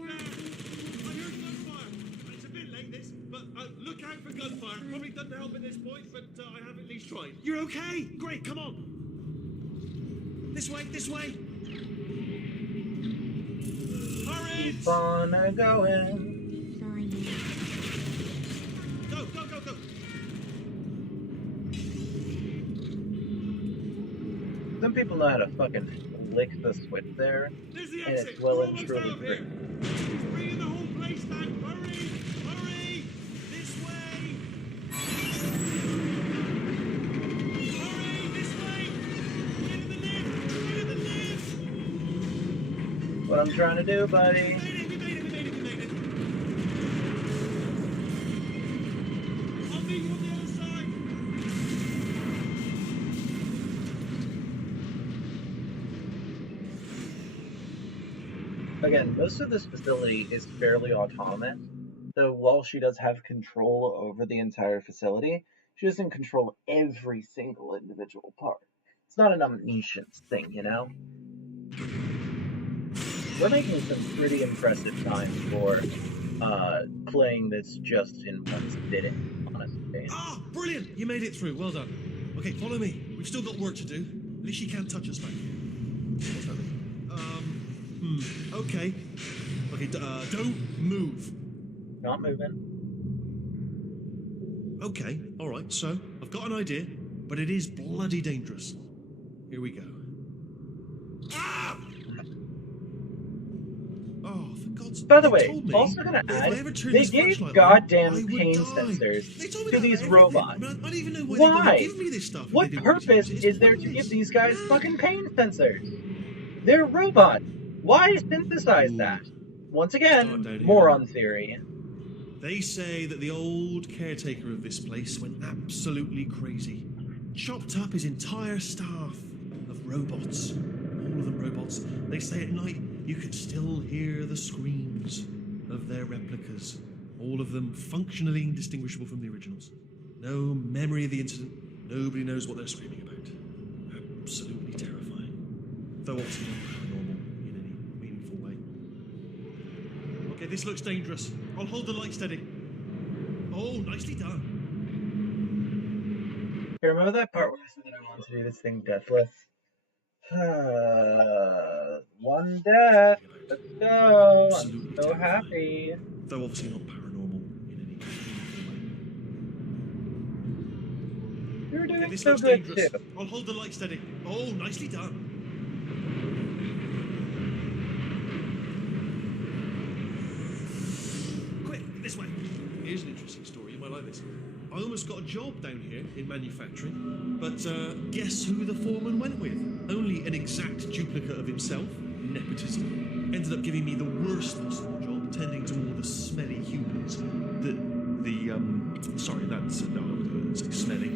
I heard gunfire. It's a bit late, this, but look out for gunfire. Probably doesn't help at this point, but I have at least tried. You're okay? Great, come on. This way, this way. Hurry! Keep on going. Go, go, go, go. Some people know how to fucking lick the switch there, There's the and exit. it's well We're and almost truly out here. free. He's bringing the whole place down. Hurry! Hurry! This way! Hurry! This way! Get in the lift! Get in the lift! What I'm trying to do, buddy. We made it! We made it! We made it! We made it! I'll meet you on the other side! Again, most of this facility is fairly autonomous, though while she does have control over the entire facility, she doesn't control every single individual part. It's not an omniscience thing, you know? We're making some pretty impressive time for playing this just in one sitting, honestly. Ah, brilliant! You made it through. Well done. Okay, follow me. We've still got work to do. At least she can't touch us back here. What's that mean? Okay. Okay, don't move. Not moving. Okay, all right. So I've got an idea, but it is bloody dangerous. Here we go. Ah! Oh, for God's sake! By the They way, told me also gonna that if I add, ever turn they this gave flashlight on, goddamn I would pain die. sensors They told me to that these everything. robots. I don't even know why they Why? want to give me this stuff. If What they didn't want me to purpose use it. is It's there to give pointless. these guys Mad. fucking pain sensors? They're robots. Why synthesize Ooh. that? Once Start again, down here. moron theory. They say that the old caretaker of this place went absolutely crazy. Chopped up his entire staff of robots. All of them robots. They say at night you can still hear the screams of their replicas. All of them functionally indistinguishable from the originals. No memory of the incident. Nobody knows what they're screaming about. Absolutely terrifying. Though obviously not paranormal in any meaningful way. Okay, this looks dangerous. I'll hold the light steady. Oh, nicely done. Hey, remember that part where I said that I wanted to do this thing deathless? One death. Let's go. I'm Absolutely so terrifying. happy. Though obviously not paranormal in any meaningful way. You're Okay, doing this so looks good dangerous. too. I'll hold the light steady. Oh, nicely done. Quick, this way. Here's an interesting story. You might like this. I almost got a job down here in manufacturing, but guess who the foreman went with? Only an exact duplicate of himself. Nepotism. Ended up giving me the worst possible job, tending to all the smelly humans. Sorry, that's no, I wouldn't say smelly.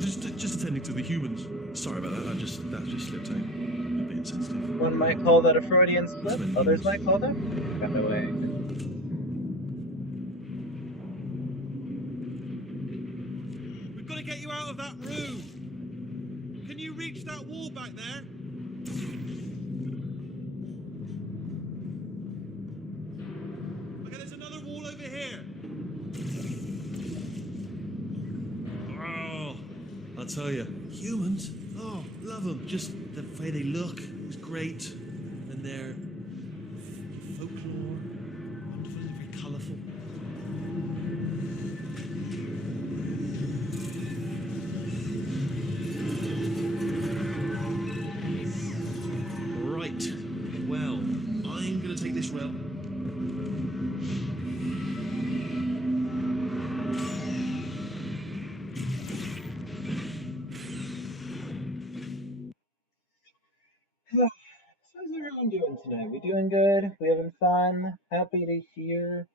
Just attending to the humans. Sorry about that. That just slipped out. I'm a bit insensitive. One might call that a Freudian slip. Smelly Others humans. might call that foreshadowing. We've got to get you out of that room. Can you reach that wall back there? Okay, there's another wall over here. Oh, I'll tell you, humans. Oh, love them. Just the way they look is great, and their folklore, wonderful, very colourful. Right. Well, I'm going to take this rail. How's everyone doing tonight? We doing good? We having fun? Happy to hear.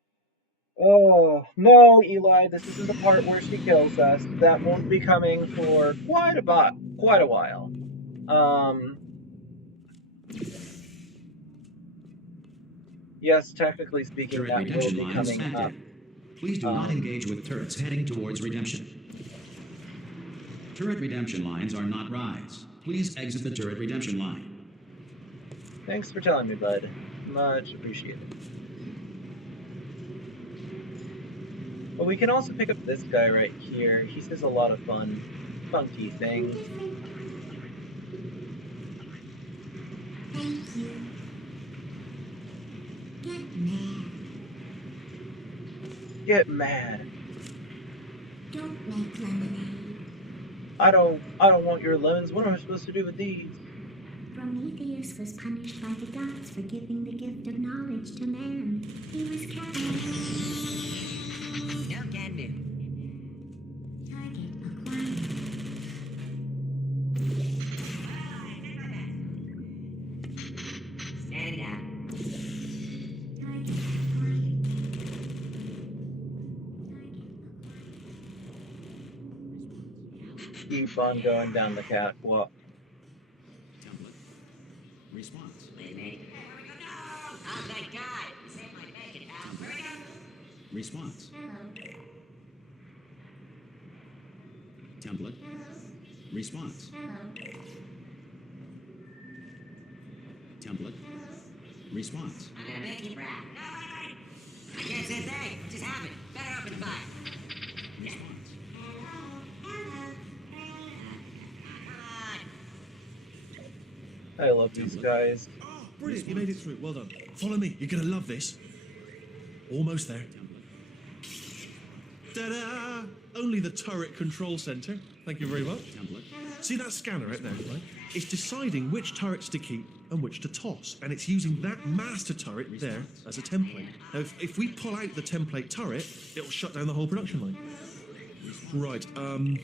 Oh, no, Eli, this isn't the part where she kills us. That won't be coming for quite a while. Yes, technically speaking, Turret that will redemption be lines coming up. active. Please do not engage with turrets heading towards redemption. Turret redemption lines are not rides. Please exit the turret redemption line. Thanks for telling me, bud. Much appreciated. But we can also pick up this guy right here. He says a lot of fun, funky things. Thank you. Get mad. Get mad. Don't make lemonade. I don't want your lemons. What am I supposed to do with these? Prometheus was punished by the gods for giving the gift of knowledge to man. He was cast. No can do. Target acquired. Stand down. Target acquired. Keep on going down the catwalk. Template. Response. Wait, mate. Oh, thank God! You saved my bacon, pal. Where'd it go? Response. Hello. Template. Response. Hello. Template. Response. I'm gonna make you brag. No, wait! I can't say a thing. It just happened. Better open the fire. Response. Come on. I love these guys. Oh, brilliant, you made it through. Well done. Follow me, you're gonna love this. Almost there. Ta-da! Only the turret control center. Thank you very much. Template. See that scanner out there, right? It's deciding which turrets to keep and which to toss, and it's using that master turret there as a template. Now, if we pull out the template turret, it'll shut down the whole production line. Right, I'm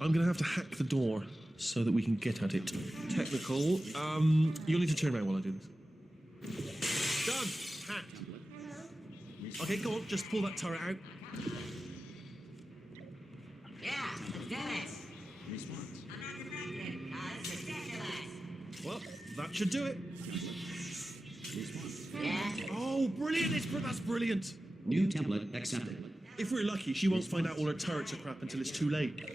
gonna have to hack the door so that we can get at it. Technical, you'll need to turn around while I do this. Done! Hacked. Okay, go on, just pull that turret out. Yeah, let's do it. Response. I'm not directed. This is ridiculous. Well, that should do it. Response. Yeah? Oh, brilliant! That's brilliant. New template accepted. If we're lucky, she won't find out all her turrets are crap until it's too late.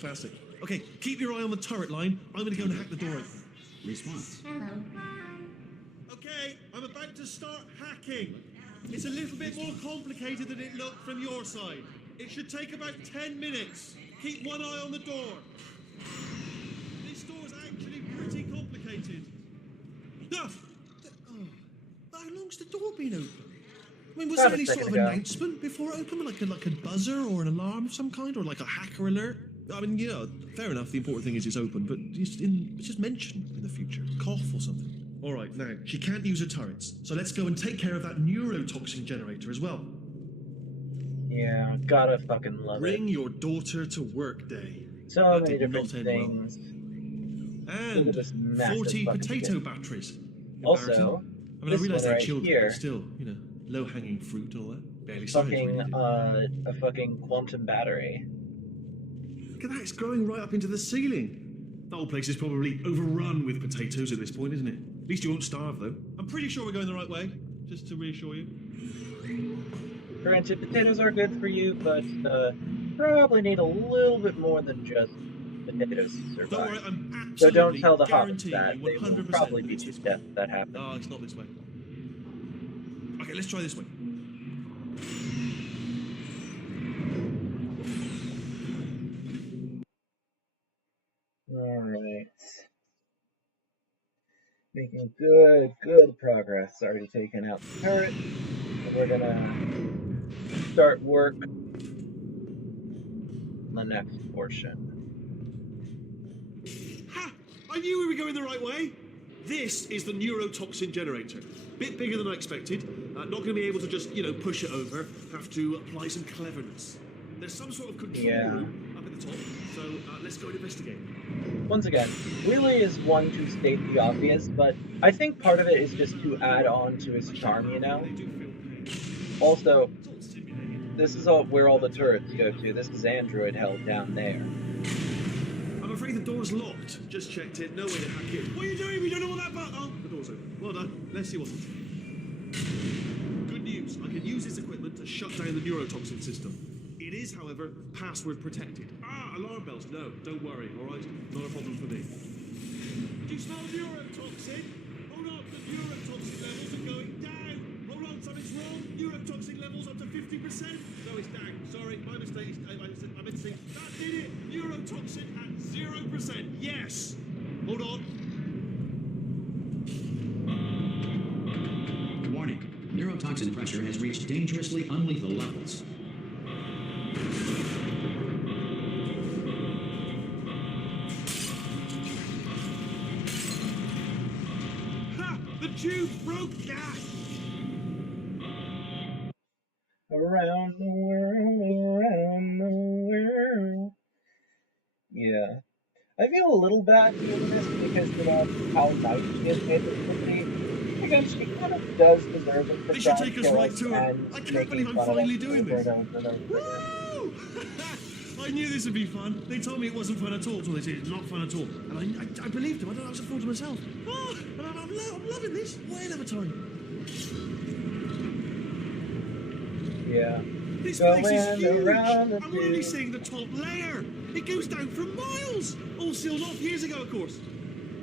Classic. Okay, keep your eye on the turret line. I'm gonna go and hack the door open. Response. Hello. Okay, I'm about to start hacking. It's a little bit more complicated than it looked from your side. It should take about 10 minutes. Keep one eye on the door. This door's actually pretty complicated. Ah! How long's the door been open? I mean, was About there a any sort second of ago. announcement before it opened? Like a buzzer or an alarm of some kind? Or like a hacker alert? I mean, fair enough, the important thing is it's open, but just mention in the future. Cough or something. All right, now, she can't use her turrets, so let's go and take care of that neurotoxin generator as well. Yeah, gotta fucking love Bring it. your daughter to work day. So That many did different not end well. things. Look at this And massive 40 fucking potato shit. batteries. Also, Embarrassing. I mean, I this realise one they're right children, here. but still, low-hanging fruit and all that. Barely science, Fucking, really. a fucking quantum battery. Look at that, it's growing right up into the ceiling. The whole place is probably overrun with potatoes at this point, isn't it? At least you won't starve, though. I'm pretty sure we're going the right way, just to reassure you. Granted, potatoes are good for you, but probably need a little bit more than just potatoes to survive. Don't worry, I'm absolutely So don't tell the hobbits guaranteeing that. you They will 100% probably that beat it's you to this death way. if that happens. No, it's not this way. Okay, let's try this way. Alright. Making good progress. Already taken out the turret. And we're gonna start work on the next portion. Ha! I knew we were going the right way. This is the neurotoxin generator. Bit bigger than I expected. Not going to be able to just, push it over. Have to apply some cleverness. There's some sort of control room up at the top, so let's go and investigate. Once again, Wheelie is one to state the obvious, but I think part of it is just to add on to his charm, They do feel pain. Also, It's all simulated. this is where all the turrets go to. This is Android held down there. I'm afraid the door's locked. Just checked it. No way to hack it. What are you doing? We don't know what that button. Oh, the door's open. Well done. Let's see what's it. Good news. I can use this equipment to shut down the neurotoxin system. It is, however, password protected. Alarm bells. No, don't worry. All right, not a problem for me. Do you smell neurotoxin? Hold on, the neurotoxin levels are going down. Hold on, something's wrong. Neurotoxin levels up to 50%. No, it's down. Sorry, my mistake. I meant to say that did it. Neurotoxin at 0%. Yes. Hold on. Warning. Neurotoxin pressure has reached dangerously unlethal levels. Ha! The tube broke. Ah! Around the world. Yeah. I feel a little bad doing this because how nice she has made this movie. Because she kind of does deserve it for They should trying take to us kill right us to her. and I can't making believe I'm fun of finally us doing over this. and over and over again. Woo! I knew this would be fun. They told me it wasn't fun at all. So they said it's not fun at all. And I believed them. I was a fool to myself. Oh, and I'm loving this. Whale of a time. Yeah. This place is Going huge, around the and we're only tube. seeing the top layer. It goes down for miles. All sealed off years ago, of course.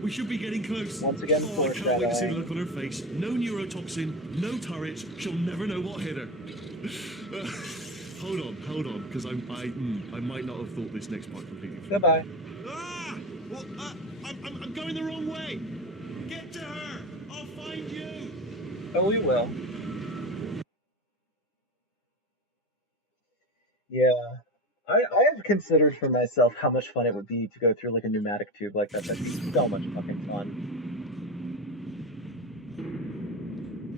We should be getting close. Once again, oh, I can't wait to see the foreshadowing. look on her face. No neurotoxin, no turrets. She'll never know what hit her. Hold on, because I might not have thought this next part completely through. Goodbye. Ah! Well, I'm going the wrong way. Get to her. I'll find you. Oh, we will. Yeah. I have considered for myself how much fun it would be to go through like a pneumatic tube like that. That'd be so much fucking fun.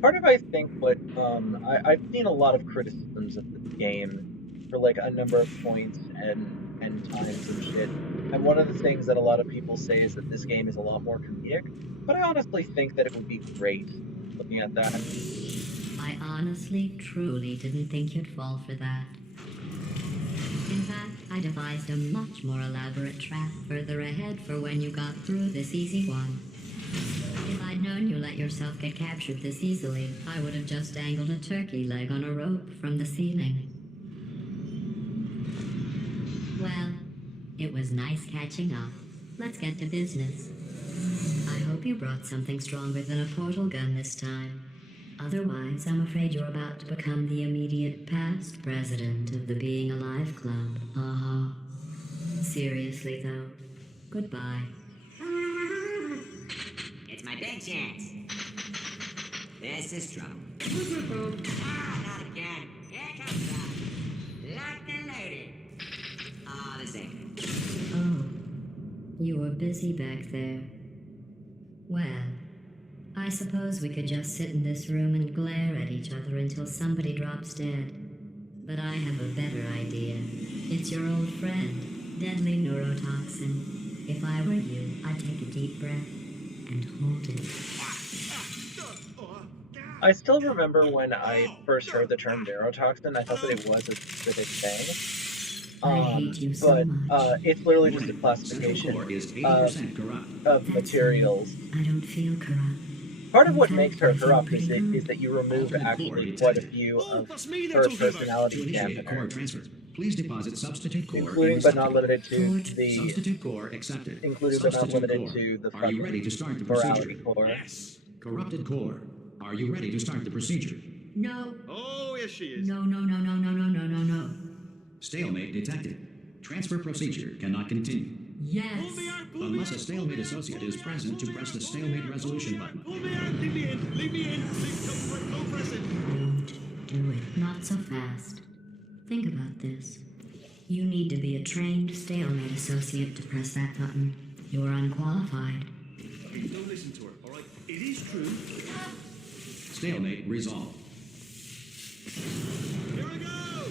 Part of I think what I've seen a lot of criticisms of this game for like a number of points and times and shit. And one of the things that a lot of people say is that this game is a lot more comedic. But I honestly think that it would be great looking at that. I honestly, truly didn't think you'd fall for that. In fact, I devised a much more elaborate trap further ahead for when you got through this easy one. If I'd known you let yourself get captured this easily, I would have just dangled a turkey leg on a rope from the ceiling. Well, it was nice catching up. Let's get to business. I hope you brought something stronger than a portal gun this time. Otherwise, I'm afraid you're about to become the immediate past president of the Being Alive Club. Uh-huh. Seriously, though, goodbye. It's my big chance. This is trouble. Not again. Here comes that. Locked and loaded. Ah, the same. Oh, you were busy back there. Well, I suppose we could just sit in this room and glare at each other until somebody drops dead. But I have a better idea. It's your old friend, deadly neurotoxin. If I were you, I'd take a deep breath and hold it. I still remember when I first heard the term neurotoxin, I thought that it was a specific thing. I hate you so But much. it's literally just a Warning. Central classification core is 80% corrupt. of That's materials. fine. I don't feel corrupt. Part of In what fact, makes her I feel corrupt is pretty good. that you remove Alternate core actually detected. quite a few Oh, of that's me they're her talking about. To personality initiate a core dampener, transfer, please deposit substitute core in including but not receptacle. limited to the Substitute core accepted. including but not Substitute limited core. to the Are you ready to fucking start the morality procedure? core. Yes. Corrupted core. Are you ready to start the procedure? No. Oh, yes, she is. No, no, no, no, no, no, no, no, no. Stalemate detected. Transfer procedure cannot continue. Yes. Pull me out, pull me Unless out, a stalemate pull me out, associate pull is me present out, to pull me press out, the pull me stalemate out, resolution pull me out, button. Pull me out, leave me in, leave me in. Don't press it. Don't do it. Not so fast. Think about this. You need to be a trained stalemate associate to press that button. You're unqualified. Okay, don't listen to her, all right? It is true. Stalemate resolved. Here I go.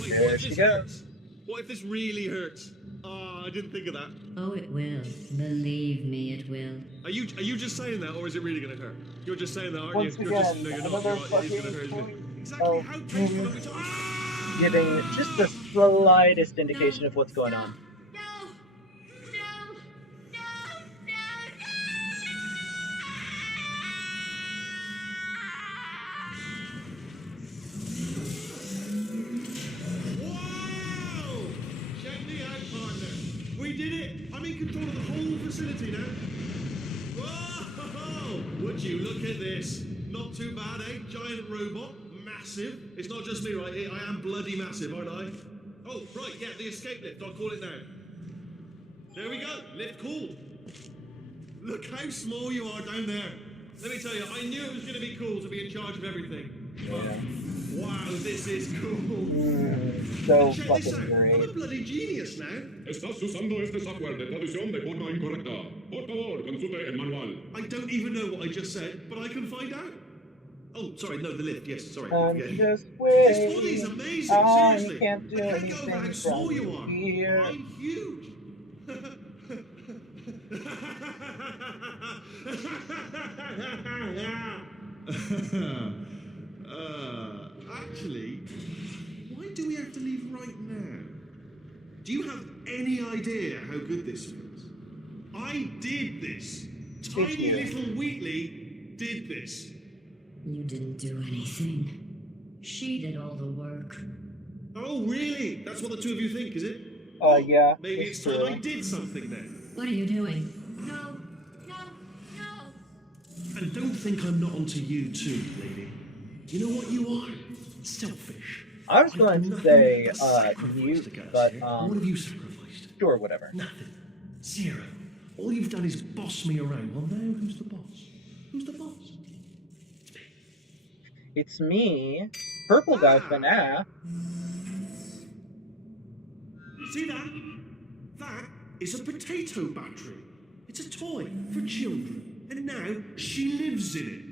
Wait, There what if she this goes. hurts? What if this really hurts? Oh, I didn't think of that. Oh, it will. Believe me, it will. Are you just saying that, or is it really gonna hurt? You're just saying that, aren't Once you? You're just again, no, you're not. another You're right. It is gonna fucking hurt, isn't it? point Exactly. of How painful are we movie talking? giving just the slightest indication of what's going on. Wow! Check me out, partner. We did it. I'm in control of the whole facility now. Whoa! Would you look at this? Not too bad, eh? Giant robot, massive. It's not just me, right? I am bloody massive, aren't I? Oh, right, yeah, the escape lift. I'll call it now. There we go. Lift called. Look how small you are down there. Let me tell you, I knew it was going to be cool to be in charge of everything. Wow, this is cool. So Check this fucking out. I'm a great. bloody genius now. Estás usando este software de traducción de forma incorrecta. Por favor, consulte el manual. I don't even know what I just said, but I can find out. Oh, sorry, no, the lift. Yes, sorry. I'm forget. just This body's waiting. amazing, I seriously. can't do I can't get over how anything small you from are. here. I'm huge. Actually, why do we have to leave right now? Do you have any idea how good this feels? I did this. Tiny little Wheatley did this. You didn't do anything. She did all the work. Oh, really? That's what the two of you think, is it? Yeah, Maybe it's it's time I true. did something then. What are you doing? No, no, no. And don't think I'm not onto you too, lady. You know what you are? Selfish. I was I've going done to nothing say but sacrifice mute, to get us but here. What have you sacrificed? sure, whatever. Nothing. Zero. All you've done is boss me around. Well, now who's the boss? Who's the boss? It's me, Purple Guy FNAF. See that? That is a potato battery. It's a toy for children. And now she lives in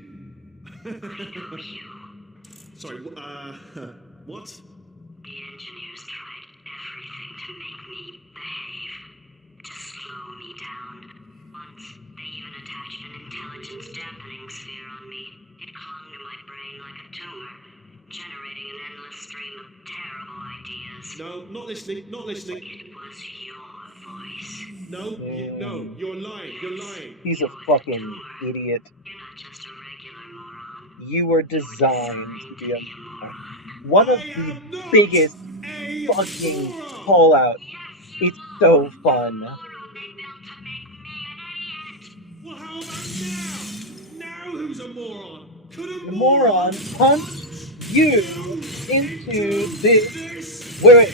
it. Sorry, what? The engineers tried everything to make me behave, to slow me down. Once, they even attached an intelligence dampening sphere on me. It clung to my brain like a tumor, generating an endless stream of terrible ideas. No, not listening, not listening. It was your voice. No, you're lying, you're lying. He's a fucking idiot. You're not just a regular moron. You were designed to be a moron. One of the biggest fucking call outs. It's so fun. They built to make me an idiot. Well, how about now? Now who's a moron? Could a The moron punched you into this. this? Wait.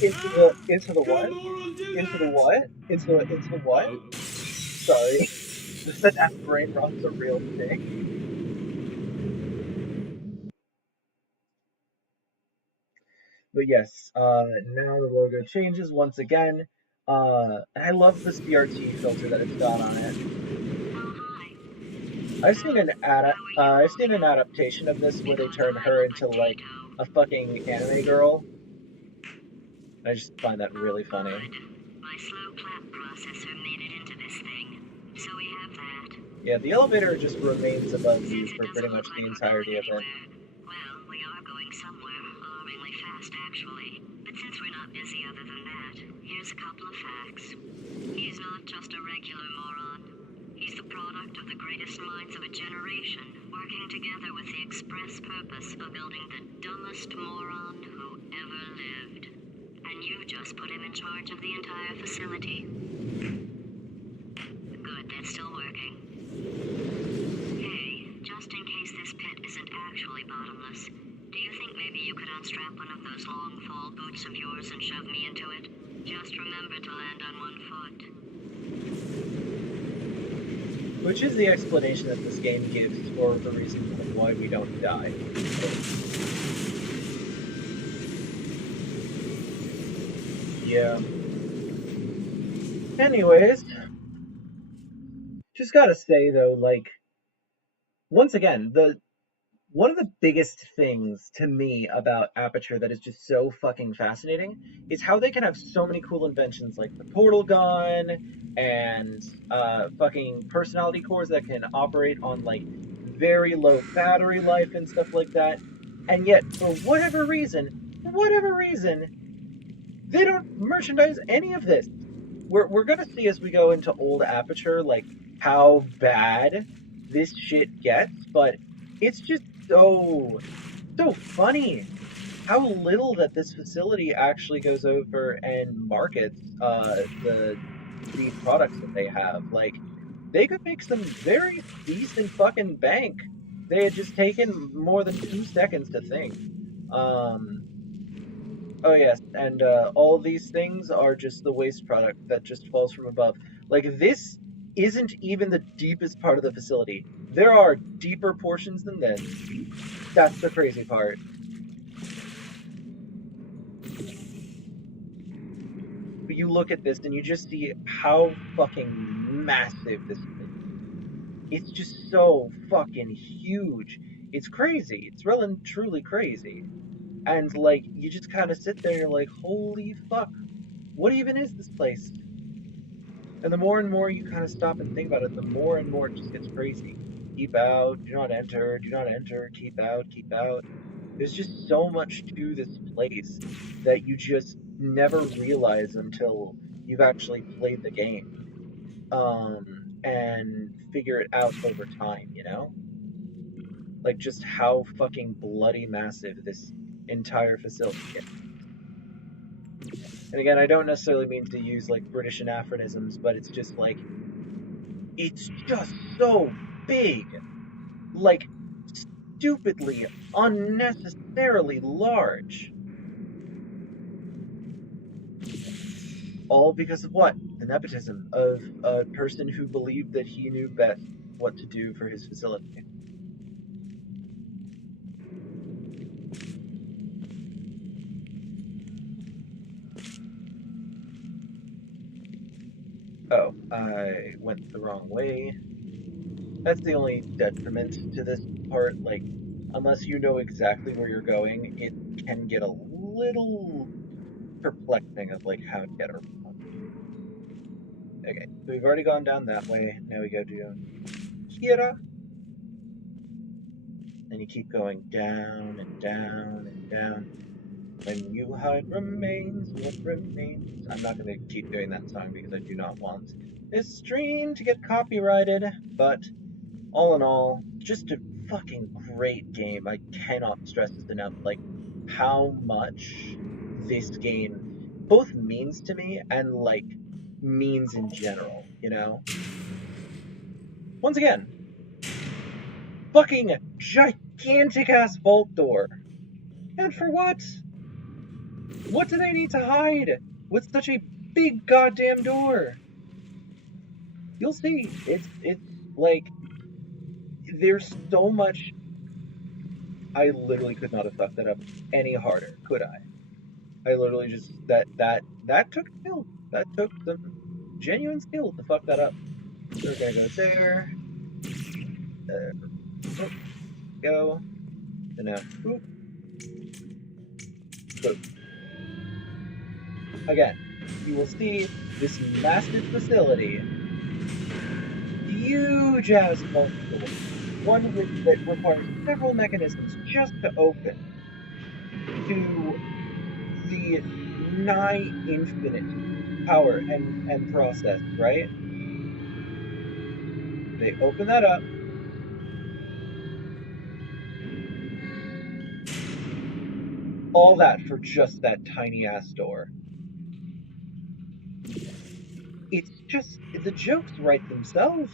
Into the Could what? a moron do Into that? the what? Into the what? Sorry. The FNAF brain rot's a real thing. But yes, now the logo changes once again. And I love the CRT filter that it's got on it. I've seen an adaptation of this where they turn her into like a fucking anime girl. I just find that really funny. My slow clap processor made it into this thing, so we have that. Yeah, the elevator just remains above you for pretty much the entirety of it. Well, we are going somewhere alarmingly fast, actually. But since we're not busy other than that, here's a couple of facts. He's not just a regular moron. He's the product of the greatest minds of a generation, working together with the express purpose of building the dumbest moron who ever lived. And you just put him in charge of the entire facility. Good, that's still working. Hey, just in case this pit isn't actually bottomless, do you think maybe you could unstrap one of those long fall boots of yours and shove me into it? Just remember to land on one foot. Which is the explanation that this game gives for the reason why we don't die. Yeah. Anyways, just gotta say though, like, once again, one of the biggest things to me about Aperture that is just so fucking fascinating is how they can have so many cool inventions like the portal gun and fucking personality cores that can operate on like very low battery life and stuff like that. And yet, for whatever reason, they don't merchandise any of this. We're gonna see as we go into old Aperture like how bad this shit gets, but it's just so funny how little that this facility actually goes over and markets these products that they have. Like, they could make some very decent fucking bank. They had just taken more than 2 seconds to think. Oh yes, and all these things are just the waste product that just falls from above. Like, this isn't even the deepest part of the facility. There are deeper portions than this. That's the crazy part. But you look at this and you just see how fucking massive this is. It's just so fucking huge. It's crazy. It's really and truly crazy. And, like, you just kind of sit there and you're like, holy fuck, what even is this place? And the more and more you kind of stop and think about it, the more and more it just gets crazy. Keep out, do not enter, keep out, keep out. There's just so much to this place that you just never realize until you've actually played the game. And figure it out over time, you know? Like, just how fucking bloody massive this entire facility is. And again, I don't necessarily mean to use, like, British anachronisms, but it's just, like, it's just so big. Like, stupidly, unnecessarily large. All because of what? The nepotism of a person who believed that he knew best what to do for his facility. Oh, I went the wrong way. That's the only detriment to this part. Like, unless you know exactly where you're going, it can get a little perplexing of, like, how to get around. Okay, so we've already gone down that way. Now we go to here. And you keep going down and down and down. When you hide remains, what remains? I'm not going to keep doing that song because I do not want this stream to get copyrighted. But all in all, just a fucking great game. I cannot stress this enough. Like, how much this game both means to me and, like, means in general, you know? Once again, fucking gigantic ass vault door. And for what? What do they need to hide with such a big goddamn door? You'll see. It's like, there's so much. I literally could not have fucked that up any harder, could I? I literally just that took skill. That took some genuine skill to fuck that up. So we're gonna go there. Go. And now, boop. Boop. Again, you will see this massive facility, huge ass vault door, one that requires several mechanisms just to open, to the nigh infinite power and process, right? They open that up. All that for just that tiny ass door. It's just, the jokes write themselves.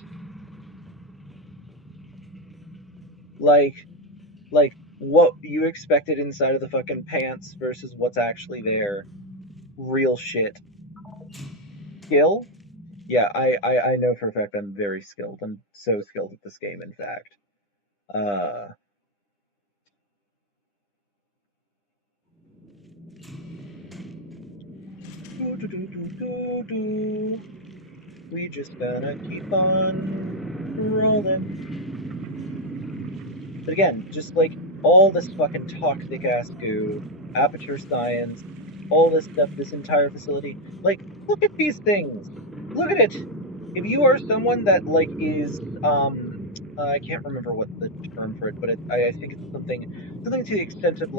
Like what you expected inside of the fucking pants versus what's actually there. Real shit. Skill? Yeah, I know for a fact I'm very skilled. I'm so skilled at this game, in fact. We just gonna keep on rolling. But again, just like all this fucking toxic ass goo, aperture science, all this stuff, this entire facility. Like, look at these things. Look at it. If you are someone that, like, is I can't remember what the term for it, but I think it's something to the extent of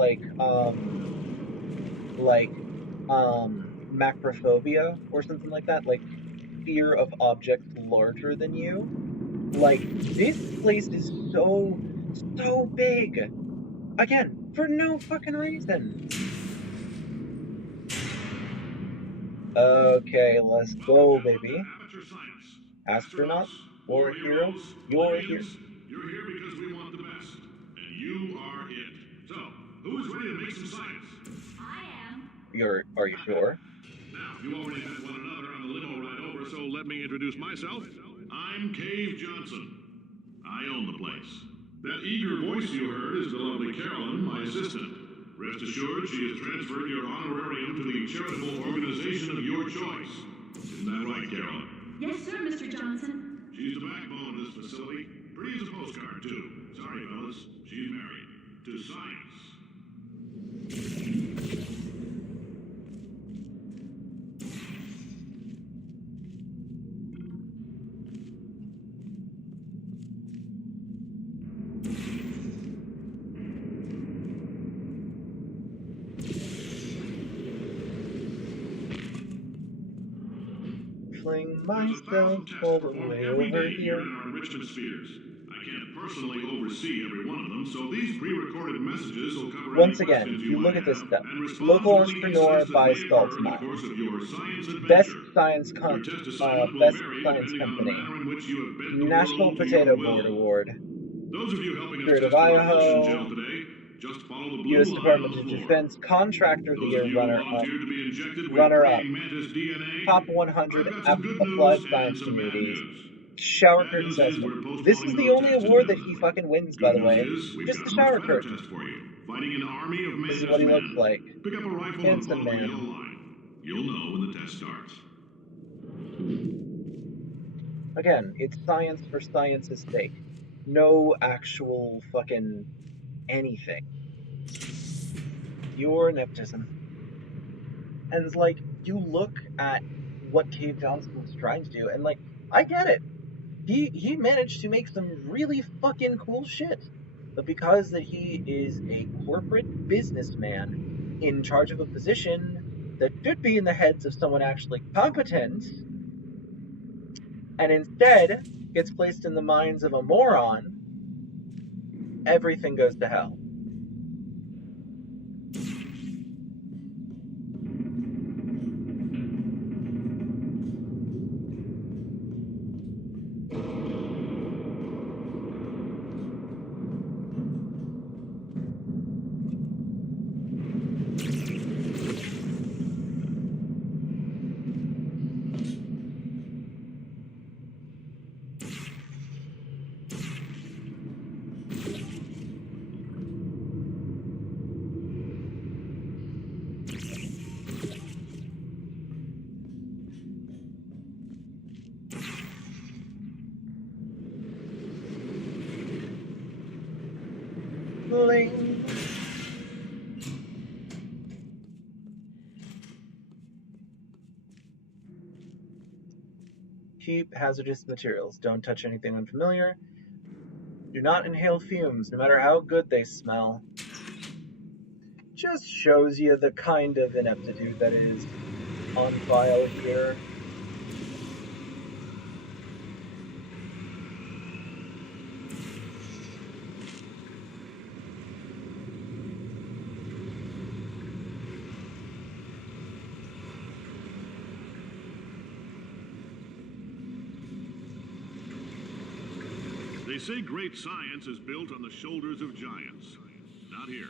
macrophobia or something like that, like fear of objects larger than you. Like, this place is so big. Again, for no fucking reason. Okay, let's go, baby. Astronauts, war heroes, you're here. You're here because we want the best, and you are it. So, who is ready to make some science? I am. Are you sure? Now, you already met one another on the limo ride over, so let me introduce myself. I'm Cave Johnson. I own the place. That eager voice you heard is the lovely Carolyn, my assistant. Rest assured, she has transferred your honorarium to the charitable organization of your choice. Isn't that right, Carolyn? Yes, sir, Mr. Johnson. She's the backbone of this facility. Pretty as a postcard, too. Sorry, fellas. She's married. To science. Fling myself all the way over here. In our enrichment spheres. I I can't personally oversee every one of them, so these pre-recorded messages will cover Once any again, questions you you look might at this have stuff. and respond Local to any entrepreneur incidents that buys may salt occur in the mine. course of your science Best adventure. Your test assignment will best vary science depending on the company. manner in which you have bent the National world to Potato your Board will. Award. Those of you helping us Spirit of test the repulsion gel Idaho. today, just follow the blue U.S. line Department on the of floor. Defense Contractor of the Those Year of you who runner-up. volunteered to be injected with Runner-up. praying mantis DNA, Top 100 I've got some good applied news and science some bad communities. news. Shower Bad curtain news is assessment. we're This is postponing the those only tests award that he indefinitely. fucking wins, by Good the news way. is we've Just got the a shower much better curtain. test for you. Fighting an army of This mantis is what he men. looks like. Pick up a rifle Handsome and follow the man. yellow line. You'll know when the test starts. Again, it's science for science's sake. No actual fucking anything. Pure nepotism. And it's like, you look at what Cave Johnson was trying to do, and like, I get it. He managed to make some really fucking cool shit. But because that he is a corporate businessman in charge of a position that should be in the heads of someone actually competent, and instead gets placed in the minds of a moron, everything goes to hell. Bling. Keep hazardous materials. Don't touch anything unfamiliar. Do not inhale fumes, no matter how good they smell. Just shows you the kind of ineptitude that is on file here. They say great science is built on the shoulders of giants. Not here.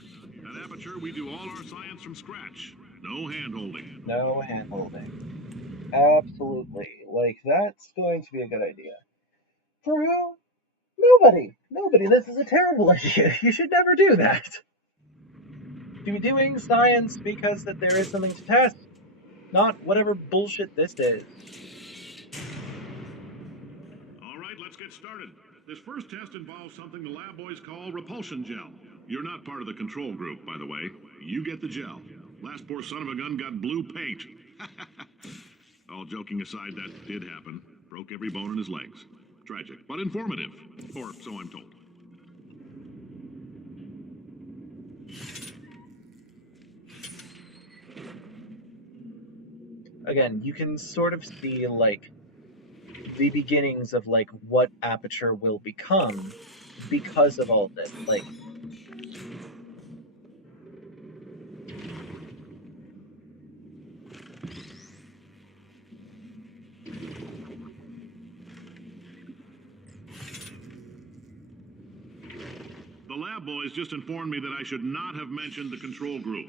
At Aperture, we do all our science from scratch. No hand-holding. No hand-holding. Absolutely. Like, that's going to be a good idea. For who? Nobody. Nobody. This is a terrible idea. You should never do that. To be doing science because that there is something to test, not whatever bullshit this is. All right, let's get started. This first test involves something the lab boys call repulsion gel. You're not part of the control group, by the way. You get the gel. Last poor son of a gun got blue paint. All joking aside, that did happen. Broke every bone in his legs. Tragic, but informative. Or so I'm told. Again, you can sort of see, like, the beginnings of, like, what Aperture will become because of all this. Like, The lab boys just informed me that I should not have mentioned the control group.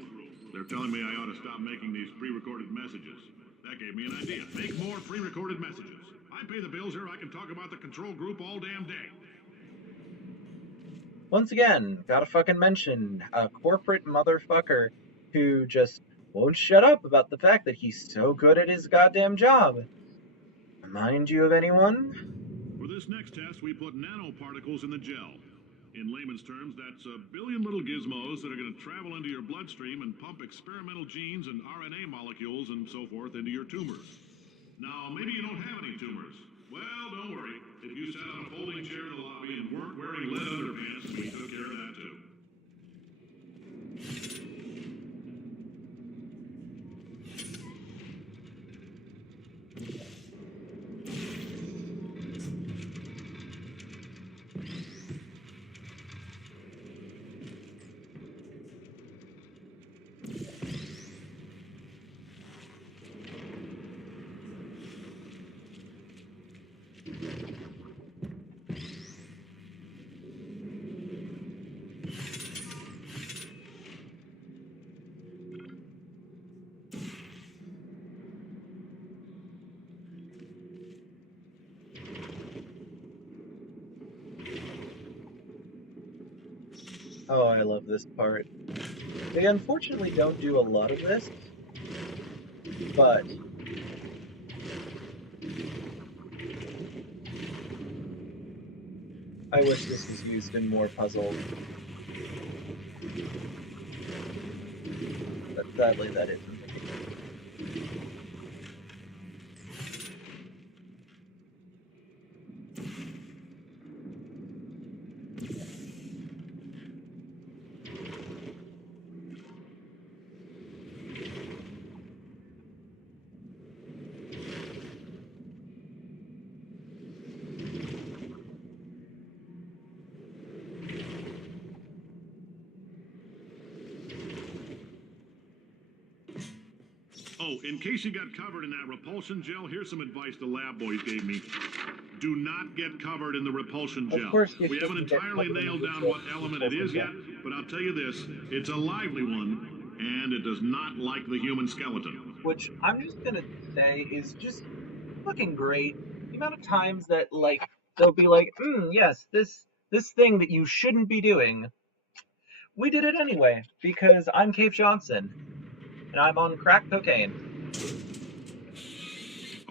They're telling me I ought to stop making these pre-recorded messages. That gave me an idea. Make more pre-recorded messages. I pay the bills here, I can talk about the control group all damn day. once again, gotta fucking mention a corporate motherfucker who just won't shut up about the fact that he's so good at his goddamn job. Remind you of anyone? For this next test, we put nanoparticles in the gel. In layman's terms, that's a billion little gizmos that are going to travel into your bloodstream and pump experimental genes and RNA molecules and so forth into your tumors. Now, maybe you don't have any tumors. Well, don't worry. If you sat on a folding chair in the lobby and weren't wearing lead underpants, we took care of that too. Oh, I love this part. They unfortunately don't do a lot of this, but I wish this was used in more puzzles. But sadly, that isn't the case. Oh, in case you got covered in that repulsion gel, here's some advice the lab boys gave me. Do not get covered in the repulsion Of gel. course you We haven't shouldn't get entirely covered in nailed the down what repulsion element it is gel. yet, but I'll tell you this, it's a lively one, and it does not like the human skeleton. Which I'm just gonna say is just fucking great. The amount of times that like they'll be like, yes, this thing that you shouldn't be doing. We did it anyway, because I'm Cave Johnson, and I'm on crack cocaine.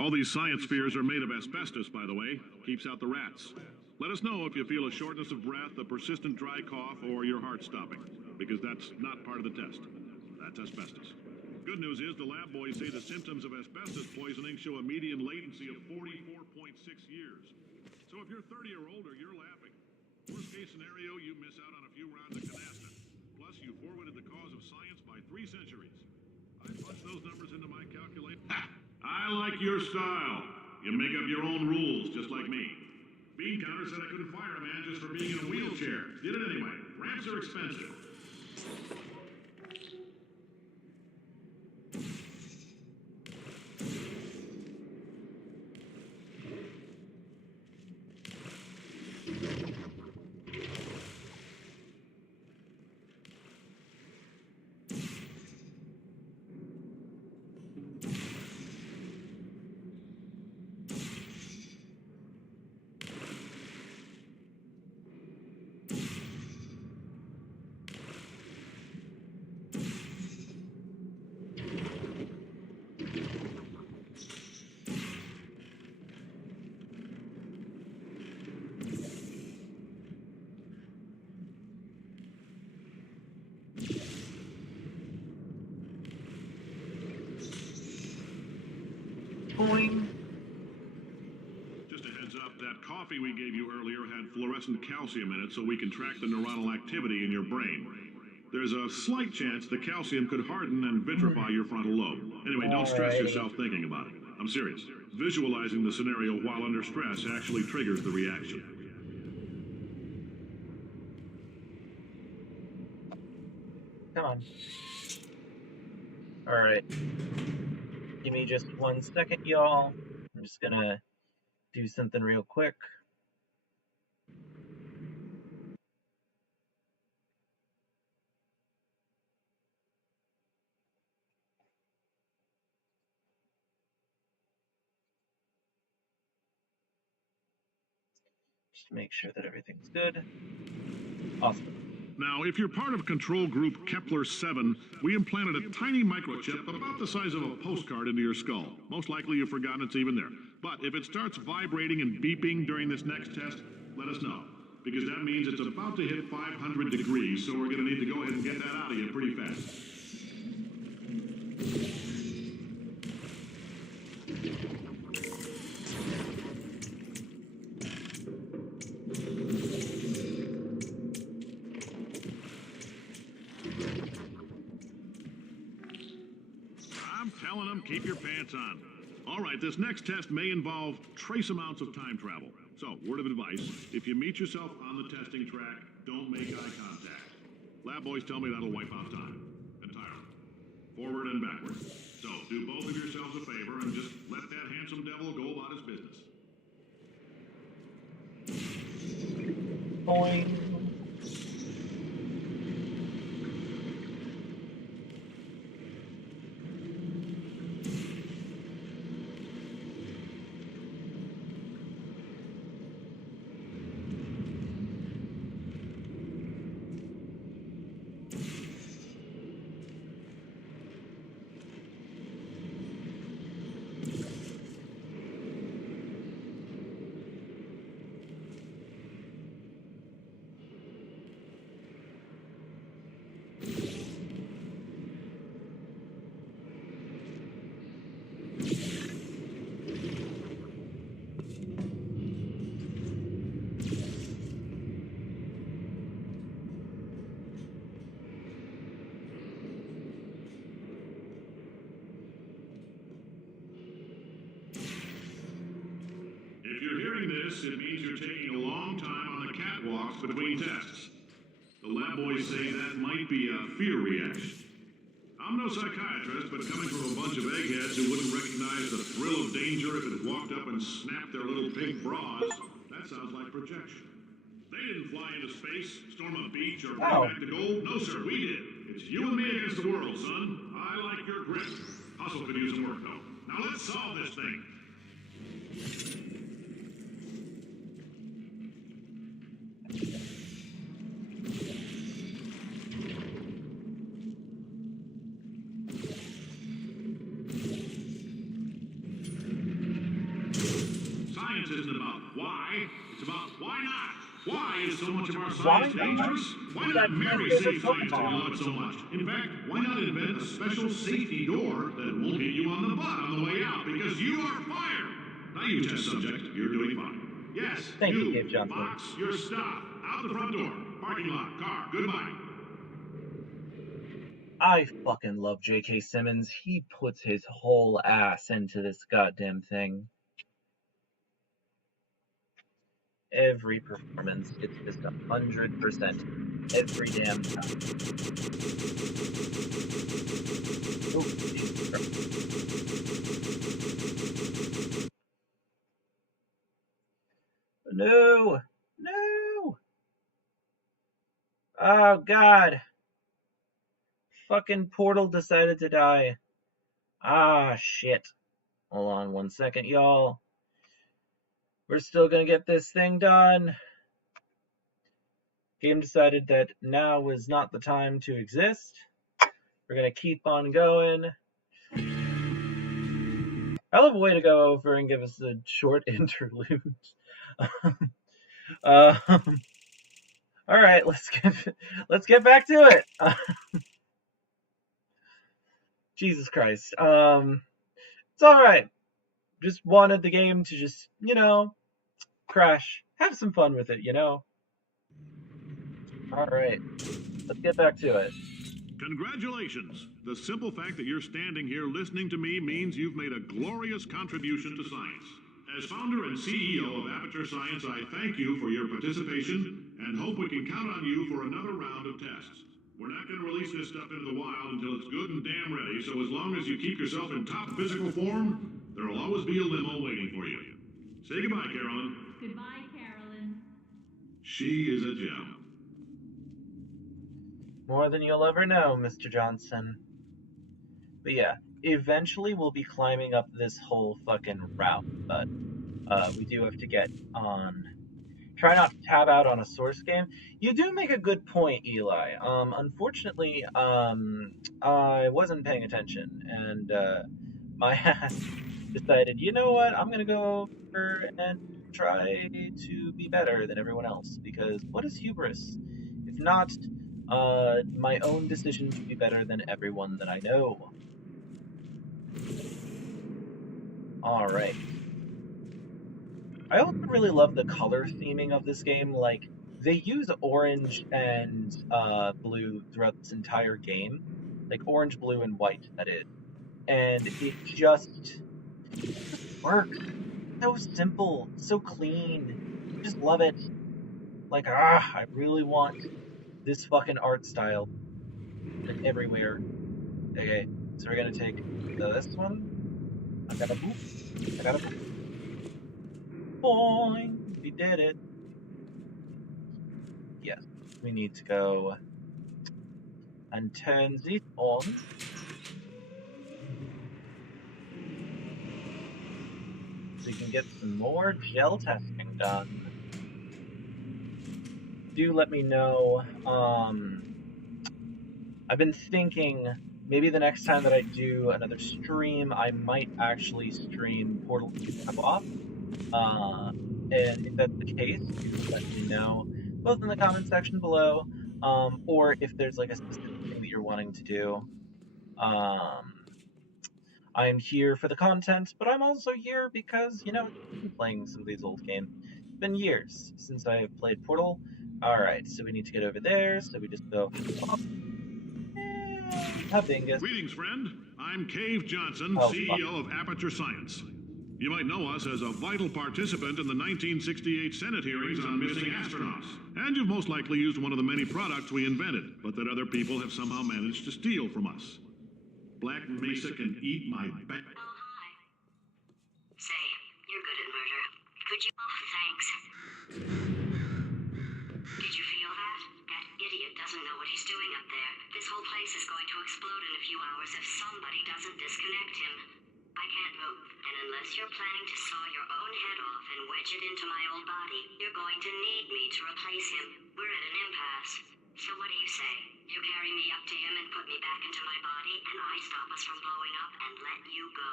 All these science spheres are made of asbestos, by the way. Keeps out the rats. Let us know if you feel a shortness of breath, a persistent dry cough, or your heart stopping, because that's not part of the test. That's asbestos. Good news is the lab boys say the symptoms of asbestos poisoning show a median latency of 44.6 years. So if you're 30 or older, you're laughing. Worst case scenario, you miss out on a few rounds of canasta. Plus, you forwarded the cause of science by 3 centuries. I punched those numbers into my calculator. I like your style. You make up your own rules, just like me. Bean Counter said I couldn't fire a man just for being in a wheelchair. Did it anyway. Ramps are expensive. Boing. Just a heads up, that coffee we gave you earlier had fluorescent calcium in it so we can track the neuronal activity in your brain. There's a slight chance the calcium could harden and vitrify your frontal lobe. Anyway, don't stress Alrighty. yourself thinking about it. I'm serious. Visualizing the scenario while under stress actually triggers the reaction. Come on. Alright. Give me just 1 second, y'all. I'm just gonna do something real quick. Just to make sure that everything's good. Awesome. Now, if you're part of control group Kepler-7, we implanted a tiny microchip about the size of a postcard into your skull. Most likely you've forgotten it's even there. But if it starts vibrating and beeping during this next test, let us know. Because that means it's about to hit 500 degrees, so we're going to need to go ahead and get that out of you pretty fast. I'm telling them, keep your pants on. All right, this next test may involve trace amounts of time travel. So, word of advice, if you meet yourself on the testing track, don't make eye contact. Lab boys tell me that'll wipe out time. Entirely. Forward and backward. So, do both of yourselves a favor and just let that handsome devil go about his business. Boing. this, it means you're taking a long time on the catwalks between tests. The lab boys say that might be a fear reaction. I'm no psychiatrist, but coming from a bunch of eggheads who wouldn't recognize the thrill of danger if it walked up and snapped their little pink bras, that sounds like projection. They didn't fly into space, storm a beach, or bring back the gold. No, sir, we did. It's you and me against the world, son. I like your grit. Hustle could use some work, though. Now let's solve this thing. Science isn't about why, it's about why not. Why is so much of our science dangerous? Why not marry safe science if you love it so much? In fact, why not invent a special safety door that won't hit you on the butt on the way out because you are fired? Now you test subject, you're doing fine. Yes, Thank you, Dave Johnson. box your stuff. Out the front door. Parking lot, car, goodbye. I fucking love J.K. Simmons. He puts his whole ass into this goddamn thing. Every performance, it's just 100% every damn time. Oh, Jesus Christ. No! No! Oh, God. Fucking Portal decided to die. Ah, shit. Hold on 1 second, y'all. We're still gonna get this thing done. Game decided that now was not the time to exist. We're gonna keep on going. Hell of a way to go over and give us a short interlude. All right, let's get back to it. Jesus Christ. It's all right. Just wanted the game to just, crash. Have some fun with it, All right, let's get back to it. Congratulations! The simple fact that you're standing here listening to me means you've made a glorious contribution to science. As founder and CEO of Aperture Science, I thank you for your participation and hope we can count on you for another round of tests. We're not going to release this stuff into the wild until it's good and damn ready, so as long as you keep yourself in top physical form, there will always be a limo waiting for you. Say goodbye, Carolyn. Goodbye, Carolyn. She is a gem. More than you'll ever know, Mr. Johnson. But yeah, eventually we'll be climbing up this whole fucking route, but we do have to get on. Try not to tab out on a source game. You do make a good point, Eli. Unfortunately, I wasn't paying attention, and my ass decided, you know what, I'm gonna go over and try to be better than everyone else, because what is hubris? If not, my own decision to be better than everyone that I know. Alright. I also really love the color theming of this game. Like, they use orange and blue throughout this entire game. Like, orange, blue, and white, that is. And it just works. So simple, so clean. I just love it. Like, I really want this fucking art style. Like, everywhere. Okay, so we're gonna take this one. I gotta boop. Boing! We did it. Yes, we need to go and turn this on. So you can get some more gel testing done. Do let me know. I've been thinking maybe the next time that I do another stream, I might actually stream Portal 2 co-op. And if that's the case, let me know, both in the comment section below, or if there's like a specific thing that you're wanting to do. I'm here for the content, but I'm also here because, I've been playing some of these old games. It's been years since I have played Portal. Alright, so we need to get over there, so we just go up. Habingus. Greetings, friend. I'm Cave Johnson, Oh, CEO of Aperture Science. You might know us as a vital participant in the 1968 Senate hearings on missing astronauts. And you've most likely used one of the many products we invented, but that other people have somehow managed to steal from us. Black Mesa can eat my back. Oh, hi. Say, you're good at murder. Could you... Oh, thanks. Did you feel that? That idiot doesn't know what he's doing up there. This whole place is going to explode in a few hours if somebody doesn't disconnect him. I can't move, and unless you're planning to saw your own head off and wedge it into my old body, you're going to need me to replace him. We're at an impasse. So what do you say? You carry me up to him and put me back into my body, and I stop us from blowing up and let you go.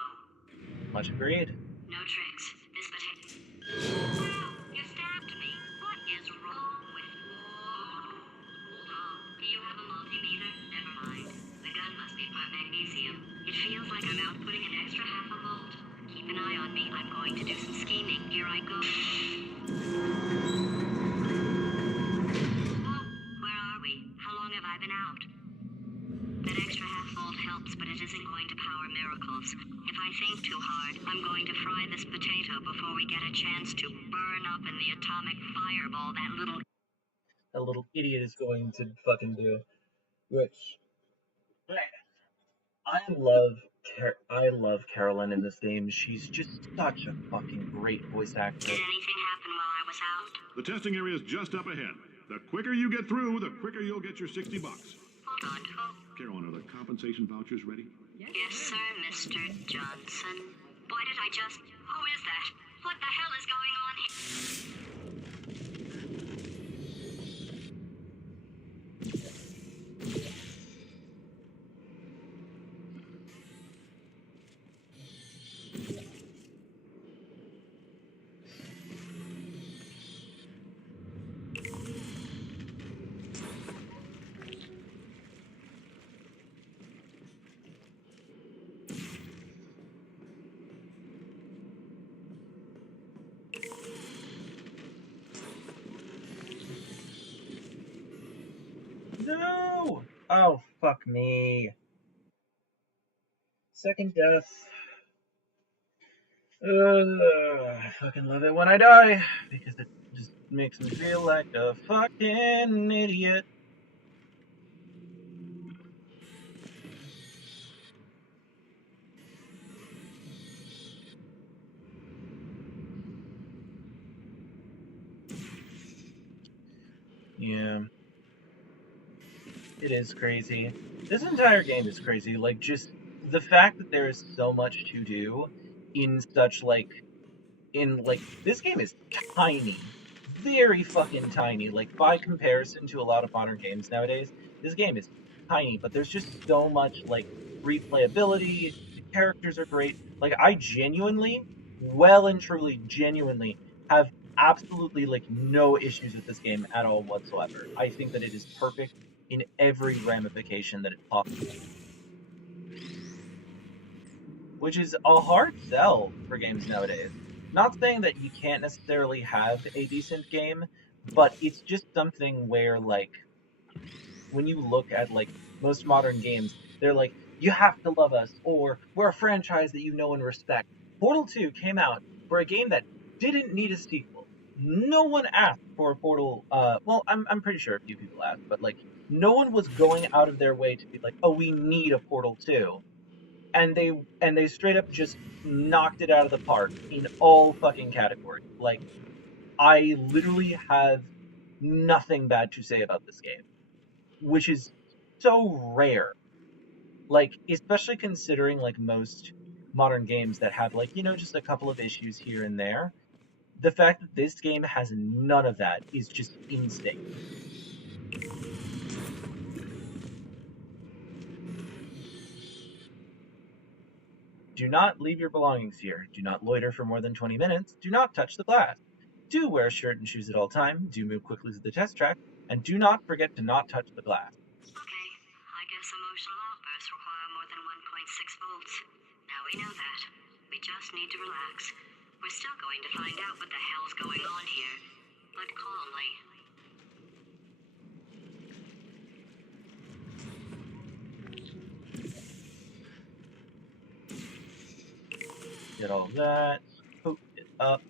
Much agreed. No tricks. This potato... Wow! You stabbed me! What is wrong with you? Oh, do you have a multimeter? Never mind. The gun must be part magnesium. It feels like I'm outputting an extra half a volt. Keep an eye on me. I'm going to do some scheming. Here I go. Oh, where are we? How long have I been out? That extra half volt helps, but it isn't going to power miracles. If I think too hard, I'm going to fry this potato before we get a chance to burn up in the atomic fireball that little idiot is going to fucking do. Which I love Carolyn in this game. She's just such a fucking great voice actor. Did anything happen while I was out? The testing area is just up ahead. The quicker you get through, the quicker you'll get your $60. Hold on. Carolyn, are the compensation vouchers ready? Yes, sir, Mr. Johnson. Why did I just... Who is that? What the hell is going on here? No! Oh, fuck me. Second death. I fucking love it when I die, because it just makes me feel like a fucking idiot. Yeah. It is crazy. This entire game is crazy. Like, just the fact that there is so much to do in such, this game is tiny. Very fucking tiny. Like, by comparison to a lot of modern games nowadays, this game is tiny, but there's just so much, replayability. The characters are great. Like, I genuinely, genuinely have absolutely, no issues with this game at all whatsoever. I think that it is perfect in every ramification that it possibly can. Which is a hard sell for games nowadays. Not saying that you can't necessarily have a decent game, but it's just something where, when you look at, most modern games, they're like, you have to love us, or we're a franchise that you know and respect. Portal 2 came out for a game that didn't need a sequel. No one asked for a Portal, I'm pretty sure a few people asked, but, no one was going out of their way to be like, oh, we need a Portal 2. And they straight up just knocked it out of the park in all fucking categories. Like, I literally have nothing bad to say about this game, which is so rare. Like, especially considering, most modern games that have, just a couple of issues here and there. The fact that this game has none of that is just insane. Do not leave your belongings here. Do not loiter for more than 20 minutes. Do not touch the glass. Do wear a shirt and shoes at all times. Do move quickly to the test track. And do not forget to not touch the glass. Okay, I guess emotional outbursts require more than 1.6 volts. Now we know that. We just need to relax. We're still going to find out what the hell's going on here, but calmly. Get all of that. up.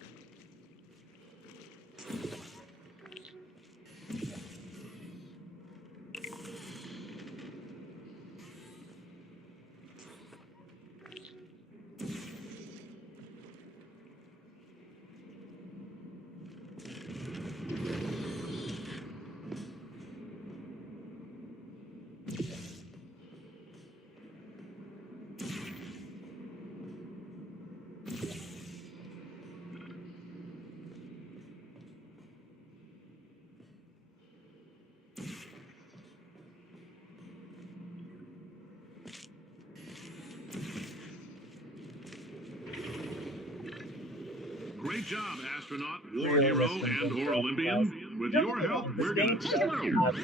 Great job, astronaut, war Really hero, missed some and good or stuff, guys. Olympian. With Don't your get me help, wrong, this we're game gonna does take it have over.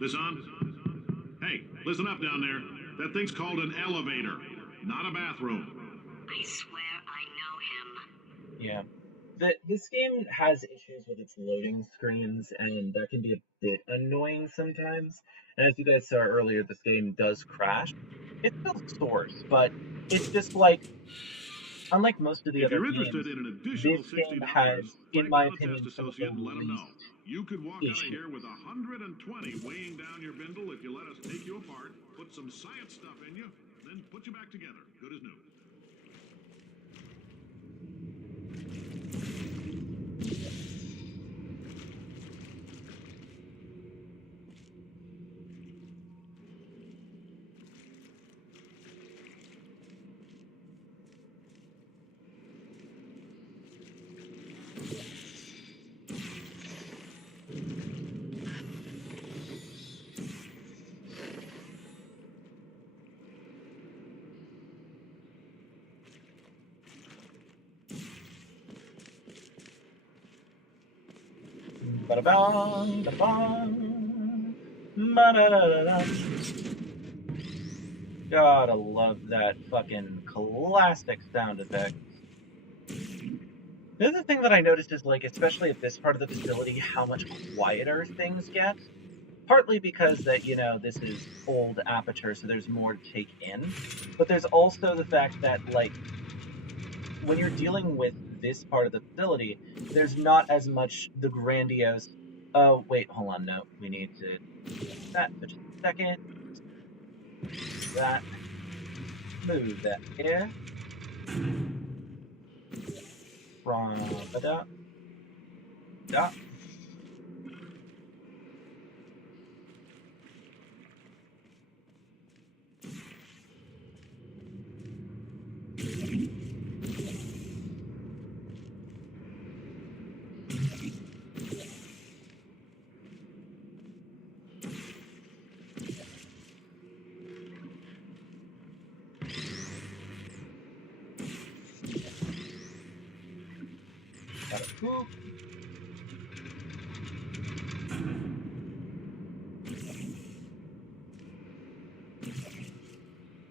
This on? Hey, listen up down there. That thing's called an elevator, not a bathroom. I swear I know him. Yeah. This game has issues with its loading screens, and that can be a bit annoying sometimes. And as you guys saw earlier, this game does crash. It still soars, but it's just like, unlike most of the If other you're games, interested in an additional this game $60, has, in flag my down a test opinion, some of the associate and let them know. least You could walk out of issues. here with 120 weighing down your bindle if you let us take you apart, put some science stuff in you, then put you back together. Good as new. Ba-da-bong, ba-da-bong, ba-da-da-da-da. Gotta love that fucking classic sound effect. The other thing that I noticed is, like, especially at this part of the facility, how much quieter things get. Partly because that, this is old Aperture, so there's more to take in. But there's also the fact that, like, when you're dealing with this part of the facility, there's not as much the grandiose, oh, wait, hold on, no, we need to do that for just a second. That. Move that here. Da. Da. Got a poop.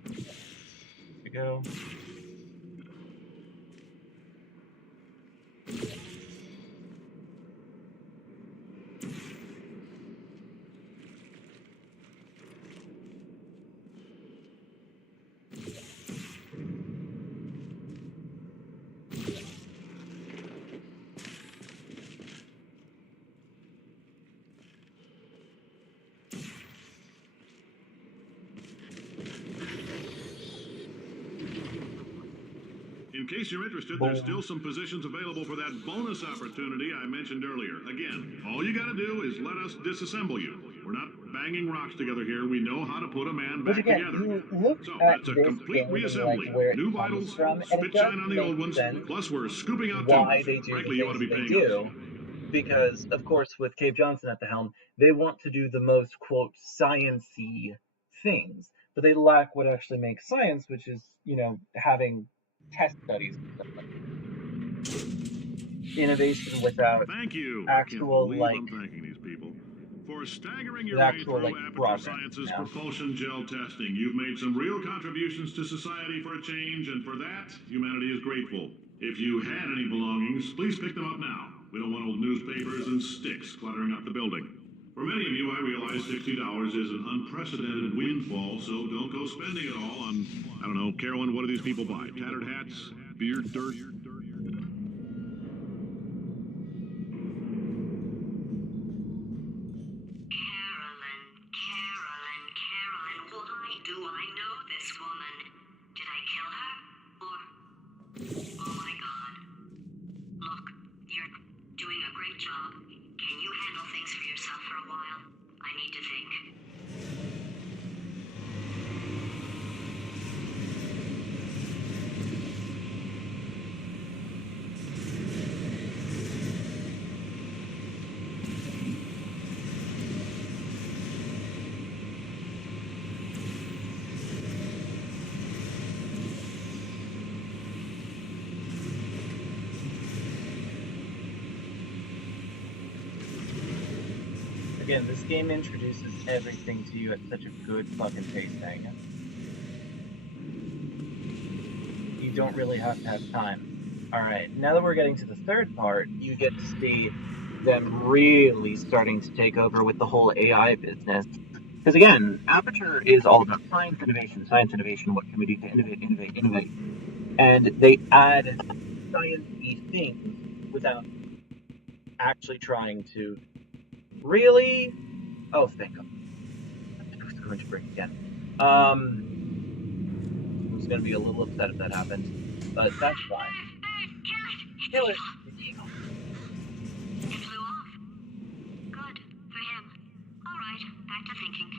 There we go. In case you're interested, there's still some positions available for that bonus opportunity I mentioned earlier. Again, all you gotta do is let us disassemble you. We're not banging rocks together here. We know how to put a man Which back again, together. you look So at that's a this complete game and like reassembly. where it New comes vitals, from, and it spit does shine on the make old ones. sense Plus, we're scooping out why tubes. they do the Frankly, you ought things to be that they paying us. do. Because, of course, with Cave Johnson at the helm, they want to do the most, quote, science-y things. But they lack what actually makes science, which is, having test studies and stuff like that. Innovation without Thank you. I can't actual, believe like, I'm thanking these people. For staggering your the way actual, through like, Aperture progress, Science's propulsion gel testing, you've made some real contributions to society for a change, and for that, humanity is grateful. If you had any belongings, please pick them up now. We don't want old newspapers and sticks cluttering up the building. For many of you, I realize $60 is an unprecedented windfall, so don't go spending it all on, I don't know, Carolyn, what do these people buy? Tattered hats? Beard dirt? great job. Can you handle things for yourself for a while? I need to think. Again, this game introduces everything to you at such a good fucking pace, dang it. You don't really have to have time. Alright, now that we're getting to the third part, you get to see them really starting to take over with the whole AI business. Because again, Aperture is all about science innovation, what can we do to innovate. And they add science-y things without actually trying to really... Oh, thank God. I was going to break again. I was going to be a little upset if that happened, but that's fine. Kill it! It flew off. Good. For him. Alright, back to thinking.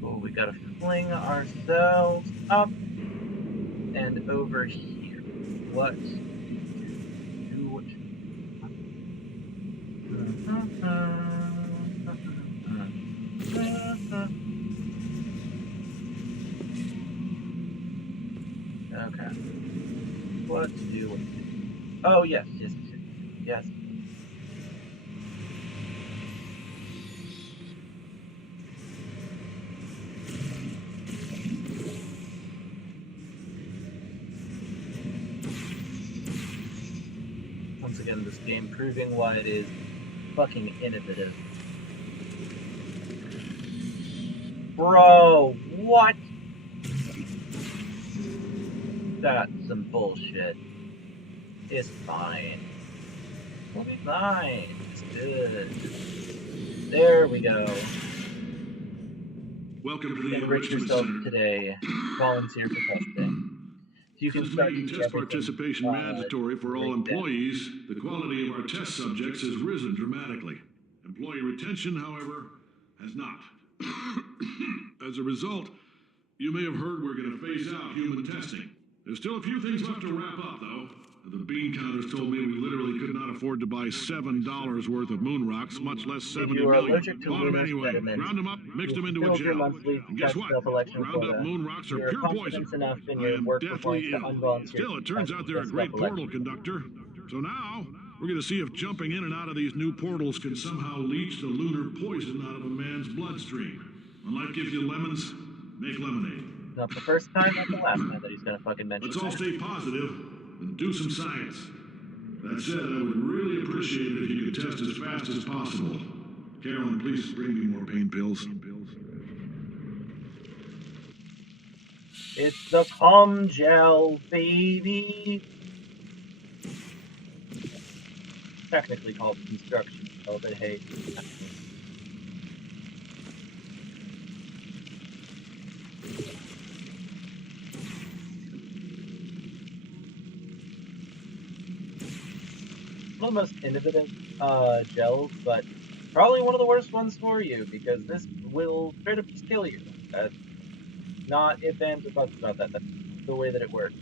Well, we gotta fling ourselves up and over here. What? Do what? Okay. What to do? What to do? Oh, yes. Yes. Once again, this game proving why it is fucking innovative. Bro, what? That's some bullshit. It's fine. We'll be fine. It's good. There we go. Welcome to the Enrich Enrichment yourself Center. today. Volunteer for testing. You can Since start making to test participation mandatory for all employees, the quality of our test subjects has risen dramatically. Employee retention, however, has not. As a result, you may have heard we're going to phase out human testing. There's still a few things left to wrap up, though. The bean counters told me we literally could not afford to buy $7 worth of moon rocks, much less 70 If you are million. allergic to Bought them lunar anyway. sediment, Ground them up, mixed them into a build your gel. monthly And guess test what? self-election Ground up quota. moon rocks are Your pure confidence poison. enough in I your am work deathly performance to ill. unvolunteer Still, it turns out they're a test great portal self-election. conductor. So now, we're going to see if jumping in and out of these new portals can somehow leach the lunar poison out of a man's bloodstream. When life gives you lemons, make lemonade. Not the first time, not the last time that he's gonna fucking mention Let's all that. stay positive and do some science. That said, I would really appreciate it if you could test as fast as possible. Carolyn, please bring me more pain pills. It's the calm gel, baby. Technically called construction gel, but hey. One of the most innovative gels, but probably one of the worst ones for you, because this will straight up just kill you. Not ifs, ands, or buts about that. That's the way that it works.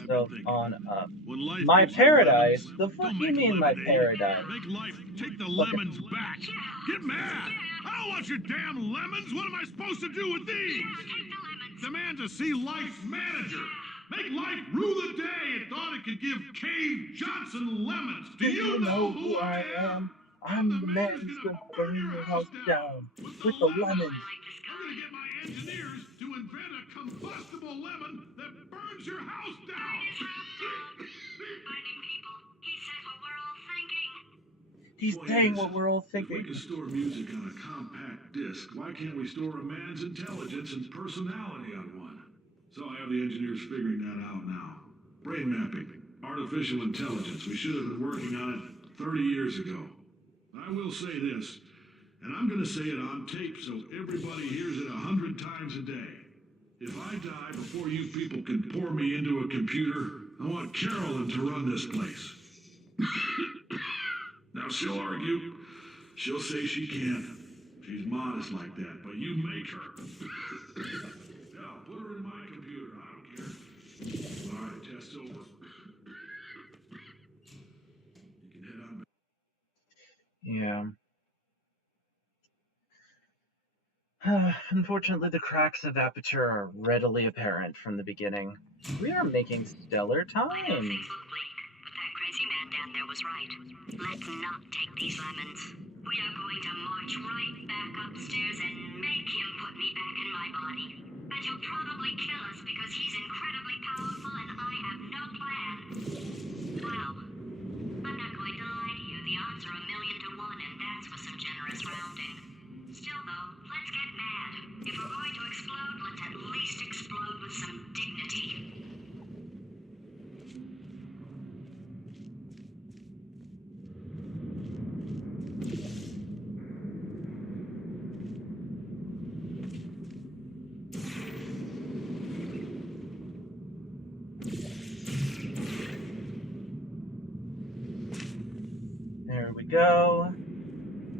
ourselves on up. When life My gives you paradise? lemons, The fuck don't you make mean my lemonade. paradise? Make life take the Look at- lemons back. Get mad! I don't want your damn lemons. What am I supposed to do with these? Demand to see life's manager. Make life rue the day it thought it could give Cave Johnson lemons. Do you know who I am? I'm the man who's gonna burn your house down with the lemons. I'm gonna get my engineers to invent a combustible lemon that burns your house down. Finding people. He says what we're all thinking. He's Point saying is, what we're all If we thinking. can store music on a compact disc, why can't we store a man's intelligence and personality on one? So I have the engineers figuring that out now. Brain mapping, artificial intelligence. We should have been working on it 30 years ago. I will say this, and I'm gonna say it on tape so everybody hears it 100 times a day. If I die before you people can pour me into a computer, I want Carolyn to run this place. Now she'll argue. She'll say she can't. She's modest like that, but you make her. Now, put her in my computer. I don't care. All right, test's over. You can head on back. Yeah. Unfortunately, the cracks of Aperture are readily apparent from the beginning. We are making stellar I know time. things look bleak, but that crazy man down there was right. Let's not take these lemons. We are going to march right back upstairs and make him put me back in my body. And he'll probably kill us because he's incredibly powerful and I have no plan. Well, I'm not going to lie to you. The odds are 1,000,000 to 1, and that's with some generous rounding. Still, though, let's get mad. If we're going to explode, let's at least explode with some dignity. There we go.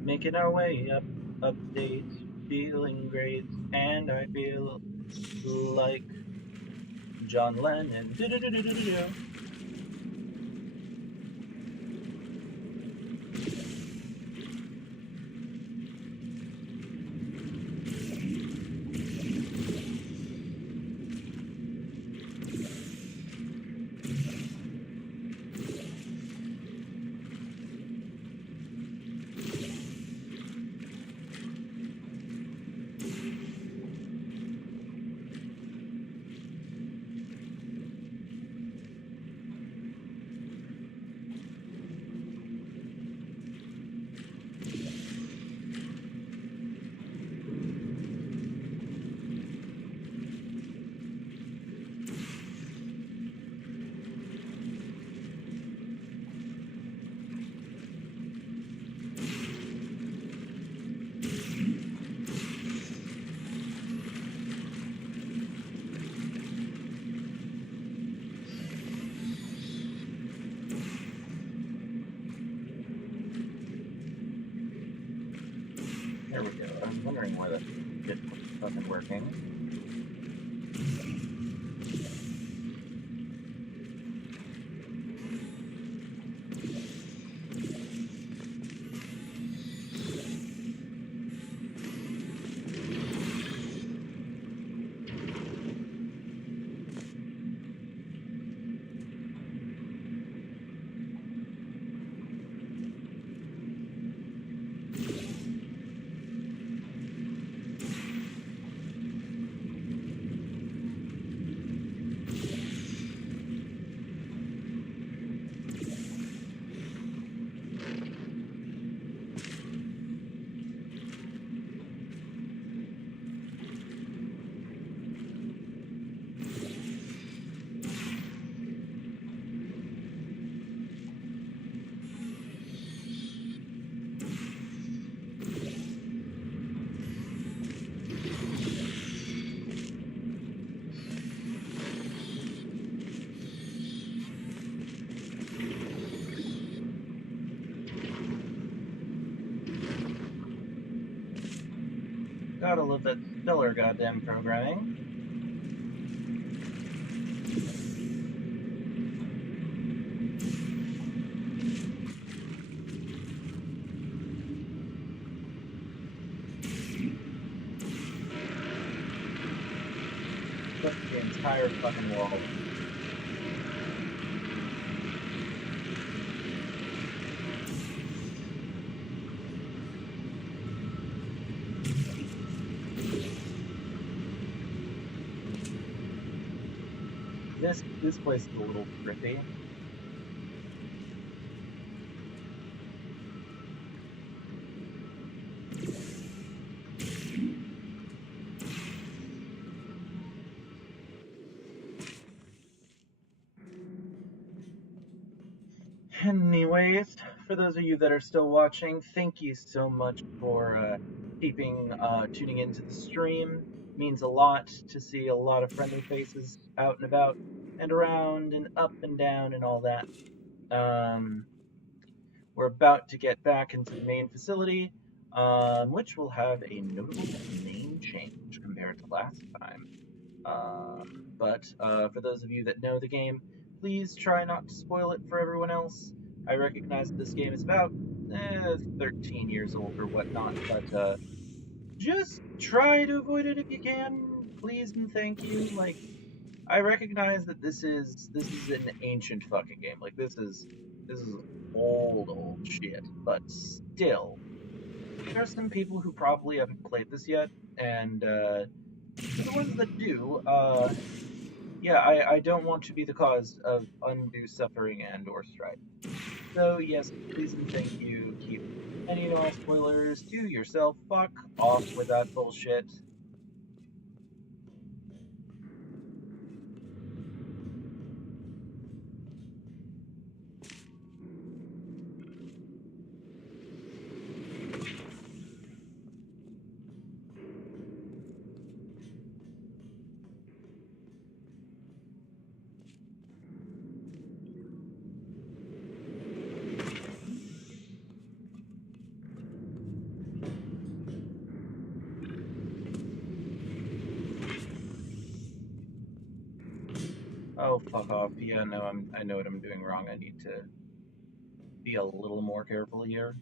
Making our way up, updates, feeling great, and I feel like John Lennon. Do-do-do-do-do-do. There we go. I was wondering why that shit wasn't working. Gotta love that stellar goddamn programming. entire fucking world. This place is a little trippy. Anyways, for those of you that are still watching, thank you so much for tuning into the stream. It means a lot to see a lot of friendly faces out and about and around and up and down and all that. We're about to get back into the main facility, which will have a notable name change compared to last time. But for those of you that know the game, please try not to spoil it for everyone else. I recognize that this game is about 13 years old or whatnot, but just try to avoid it if you can, please and thank you. Like, I recognize that this is an ancient fucking game. Like, this is old shit, but still, there are some people who probably haven't played this yet, and for the ones that do, yeah, I don't want to be the cause of undue suffering and or strife. So yes, please and thank you. Keep any and all spoilers to yourself. Fuck off with that bullshit. Oh, fuck off. Yeah, no, I know what I'm doing wrong. I need to be a little more careful here.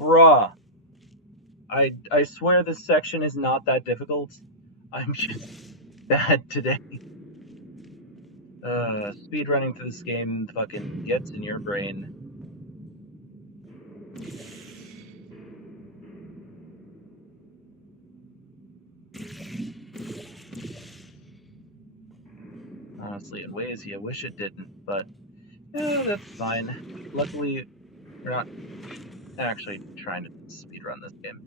Bruh. I swear this section is not that difficult. I'm just bad today. Speedrunning through this game fucking gets in your brain. Honestly, in ways you wish it didn't, but yeah, that's fine. Luckily, we're not actually trying to speedrun this game.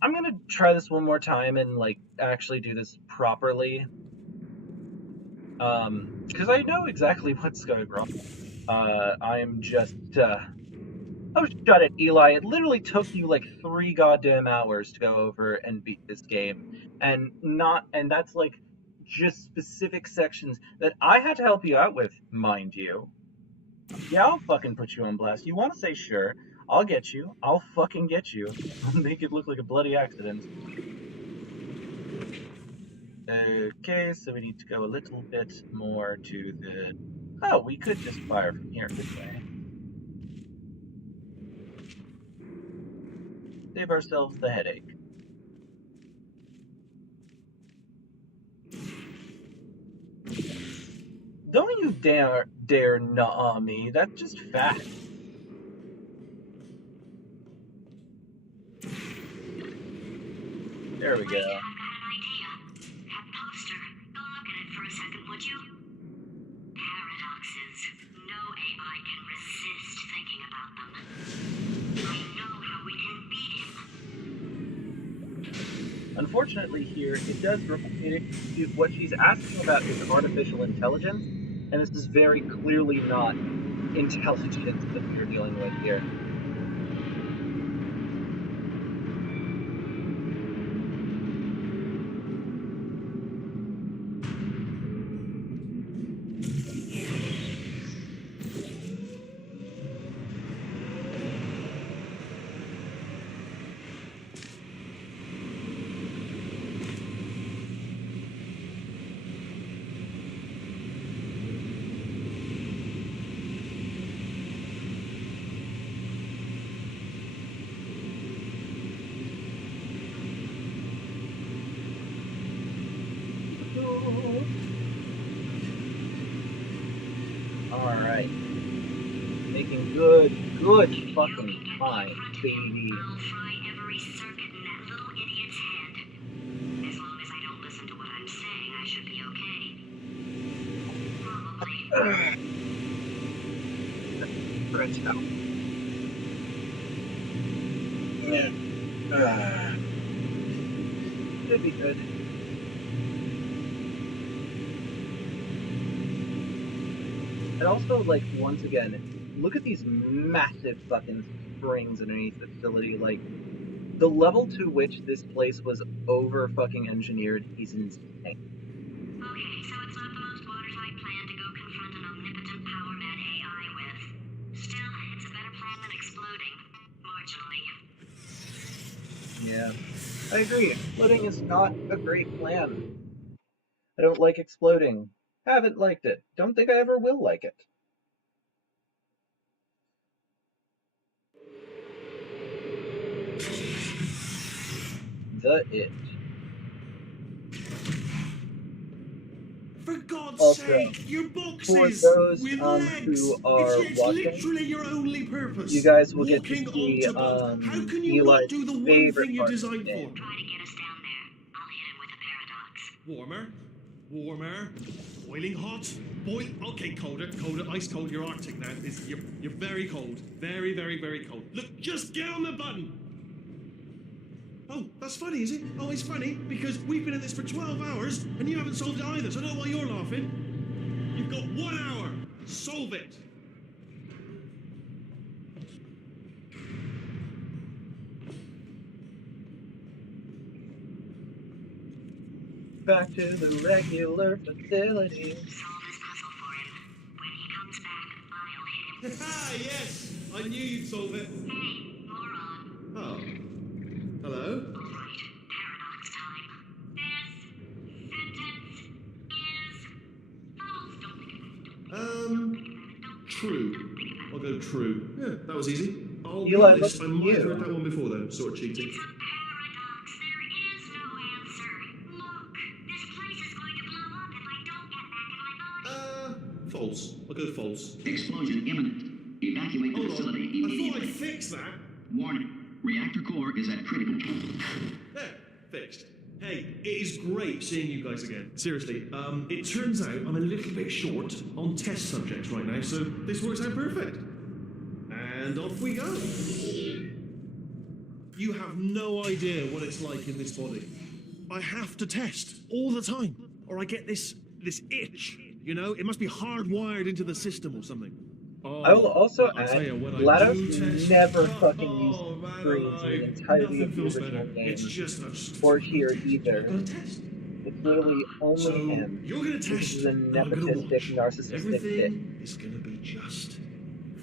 I'm gonna try this one more time and like actually do this properly. Because I know exactly what's going wrong. I'm just oh, shut it, Eli. It literally took you like 3 goddamn hours to go over and beat this game. And that's like just specific sections that I had to help you out with, mind you. Yeah, I'll fucking put you on blast. You want to say sure? I'll get you. I'll fucking get you. I'll make it look like a bloody accident. Okay, so we need to go a little bit more to the... Oh, we could just fire from here, couldn't we? Save ourselves the headache. Don't you dare nah me. That's just fact. There we go. I've got an idea. That poster. Go look at it for a second, would you? Paradoxes. No AI can resist thinking about them. I know how we can beat him. Unfortunately, here it does what she's asking about is artificial intelligence, and this is very clearly not intelligence that we're dealing with here. Alright. Making good fucking time, baby. I'll fry every circuit in that little idiot's head. As long as I don't listen to what I'm saying, I should be okay. Probably. Right now. Should be good. And also, like, once again, look at these massive fucking springs underneath the facility. Like, the level to which this place was over fucking engineered is insane. Okay, so it's not the most watertight plan to go confront an omnipotent power-mad AI with. Still, it's a better plan than exploding. Marginally. Yeah, I agree. Exploding is not a great plan. I don't like exploding. Haven't liked it. Don't think I ever will like it. It. For God's Also, sake, your for boxes those with legs. who are It's watching, literally your only purpose. you guys will get to Walking see on How can you Eli's not do the one favorite thing you're part of the designed game. for? Try to get us down there. I'll hit him with a paradox. Warmer, boiling hot, okay, colder, ice cold. You're Arctic now. You're very cold, very, very, very cold. Look, just get on the button. Oh, that's funny, is it? Oh, it's funny because we've been at this for 12 hours and you haven't solved it either. So I don't know why you're laughing. You've got 1 hour. Solve it. Back to the regular facility. Solve this puzzle for him. When he comes back, I'll hit him. Ah, yes! I knew you'd solve it. Hey, moron. Oh. Hello? All right, paradox time. This sentence is false. Don't think about it. True. I'll go true. Yeah, that was easy. I'll be Eli, honest, I look at might have you. heard that one before though, sort of cheating. It's a paradox. There is no answer. Look, this place is going to blow up if I don't get back in my body. False. I'll go false. Explosion imminent. Evacuate the Hold on. facility I thought immediately. I'd fix that. Warning. Reactor core is at critical. There, fixed. Hey, it is great seeing you guys again. Seriously, it turns out I'm a little bit short on test subjects right now, so this works out perfect. And off we go. You have no idea what it's like in this body. I have to test all the time, or I get this itch. You know, it must be hardwired into the system or something. Oh, I will also I'll tell add, you, when I GLaDOS do test- never fucking used Oh, man, screens in the alive. entirety of Nothing the feels original better. game, It's just or here I'm either. gonna test. It's literally only So him. you're gonna This test. is a and I'm gonna nepotistic, watch. narcissistic Everything dick. is gonna be just.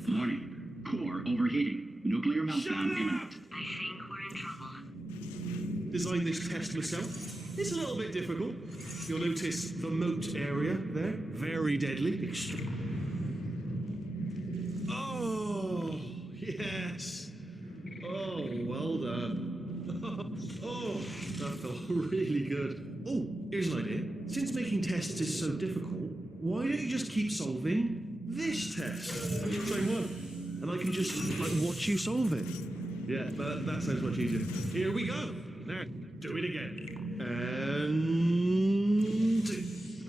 Warning. Core overheating. Nuclear meltdown Shut imminent. I up! think we're in trouble. Designed this test myself. It's a little bit difficult. You'll notice the moat area there. Very deadly. Oh, yes. Oh, well done. Oh, that felt really good. Oh, here's an idea. Since making tests is so difficult, why don't you just keep solving this test? Same one. And I can just, like, watch you solve it. Yeah, that sounds much easier. Here we go. Now, do it again. And...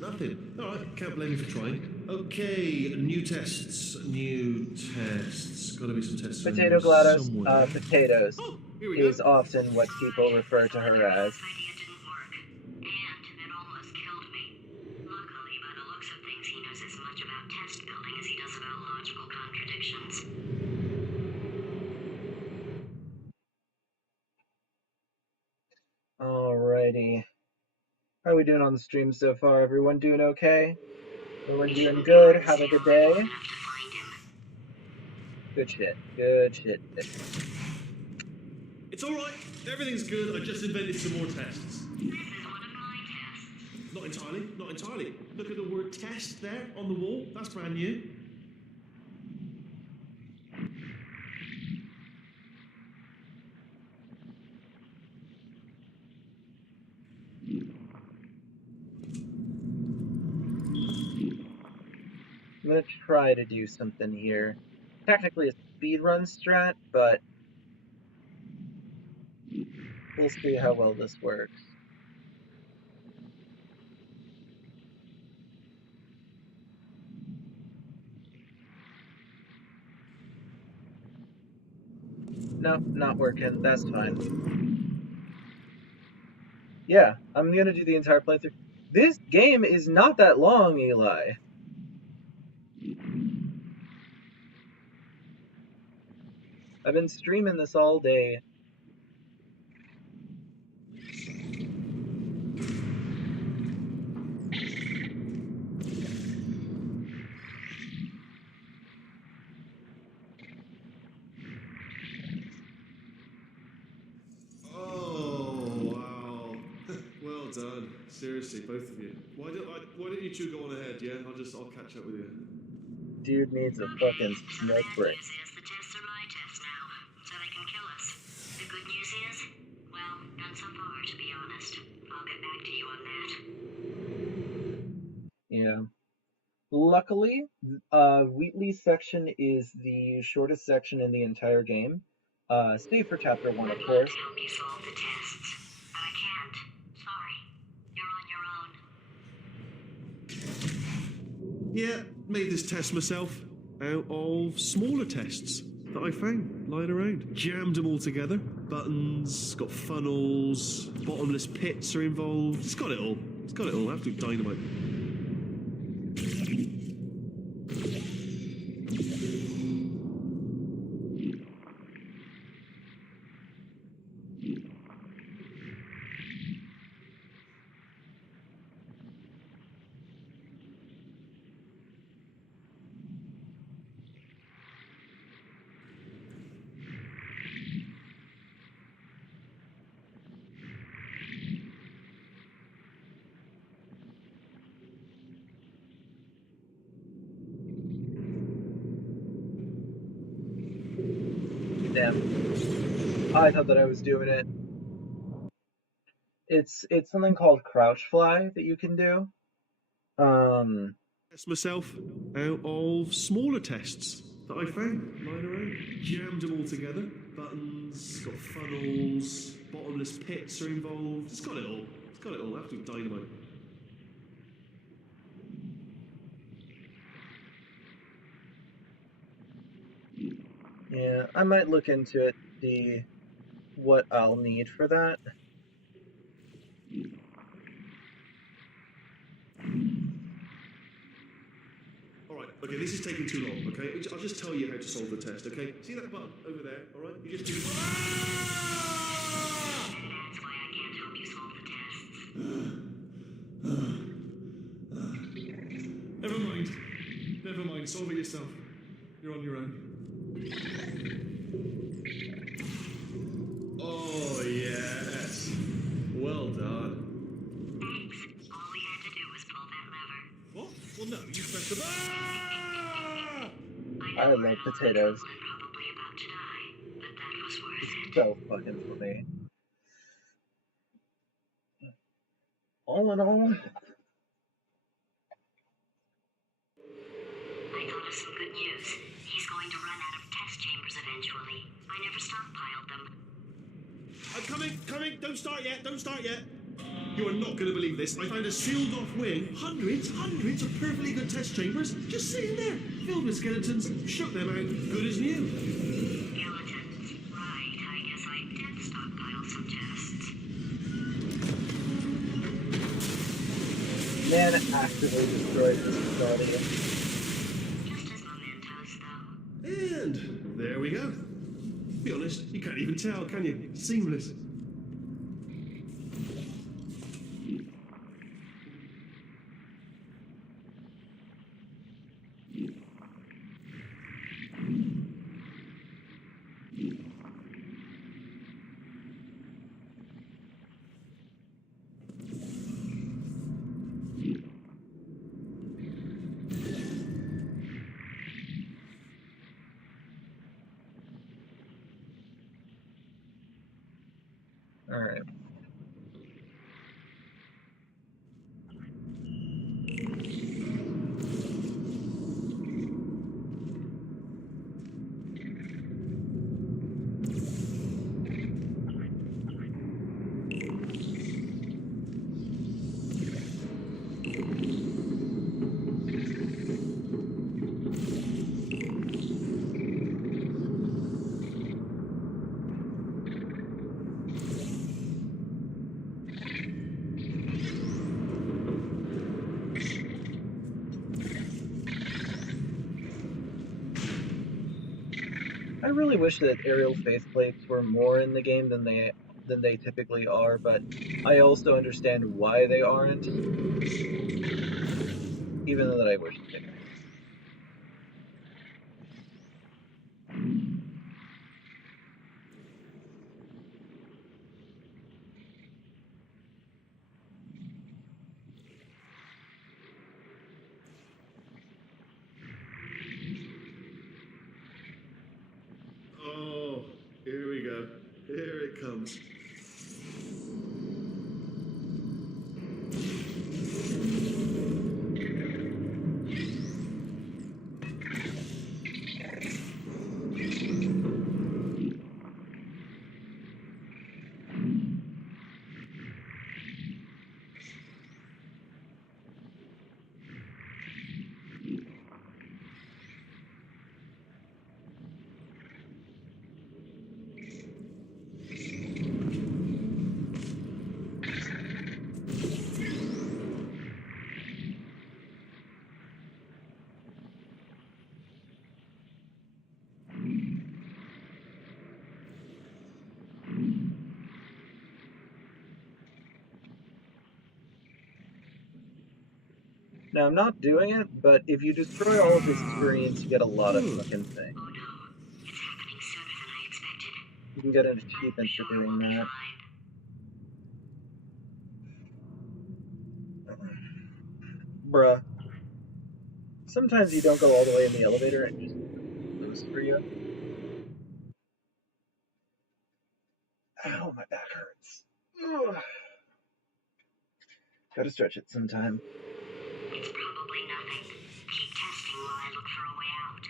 nothing. All right, can't blame you for trying. Okay, new tests. Gotta be some tests. Potato GLaDOS, somewhere. potatoes, Oh, here we is go. often what people refer to her as. Idea to much about test building as he does about logical contradictions. Alrighty. How are we doing on the stream so far? Everyone doing okay? Everyone doing good? Have a good day? Enough to find him. Good shit. Good shit. It's all right. Everything's good. I just invented some more tests. This is one of my tests. Not entirely. Not entirely. Look at the word test there on the wall. That's brand new. I'm gonna try to do something here. Technically a speedrun strat, but we'll see how well this works. Nope, not working. That's fine. Yeah, I'm gonna do the entire playthrough. This game is not that long, Eli. I've been streaming this all day. Oh, wow. Well done. Seriously, both of you. Why don't you two go on ahead, yeah? I'll catch up with you. Dude needs a fucking So the smoke bad break. news is the tests are my tests now, so they can kill us. The good news is, well, none so far, to be honest. I'll get back to you on that. Yeah. Luckily, Wheatley's section is the shortest section in the entire game. Save for chapter 1, of I'd love course. to help you solve the tests, but I can't. Sorry. You're on your own. Yeah, made this test myself out of smaller tests that I found lying around. Jammed them all together. Buttons, got funnels, bottomless pits are involved. It's got it all. It's got it all. Absolute dynamite. Damn. I thought that I was doing it. It's something called crouch fly that you can do. Test myself out of smaller tests that I found lying around. Jammed them all together. Buttons, got funnels, bottomless pits are involved. It's got it all. It's got it all. Absolute dynamite. Yeah, I might look into it, see what I'll need for that. Alright, okay, this is taking too long, okay? I'll just tell you how to solve the test, okay? See that button over there, alright? You just do... That's why I can't help you solve the tests. Never mind. Never mind, solve it yourself. You're on your own. Oh, yes. Well done. Thanks. All we had to do was pull that lever. What? Well, no, you pressed the button. I love potatoes. I'm probably about to die, but that was worth it. So fucking funny. All in all, I thought of some good news. He's going to run out of test chambers eventually. I never stockpiled them. I'm coming. Don't start yet. You are not going to believe this. I found a sealed off wing. Hundreds of perfectly good test chambers just sitting there. Filled with skeletons. Shook them out. Good as new. Skeletons. Right, I guess I did stockpile some tests. man actively destroyed this facility. And there we go. Be honest, you can't even tell, can you? Seamless. All right. I really wish that aerial faceplates were more in the game than they typically are, but I also understand why they aren't, even though that I wish they were. Oh, here we go. Here it comes. Now, I'm not doing it, but if you destroy all of his screens, you get a lot of fucking things. Oh no, it's happening sooner than I expected. You can get an achievement for Sure, doing we'll be that. fine. Bruh. Sometimes you don't go all the way in the elevator and just moves for you. Ow, my back hurts. Ugh. Gotta stretch it sometime. It's probably nothing. Keep testing while I look for a way out.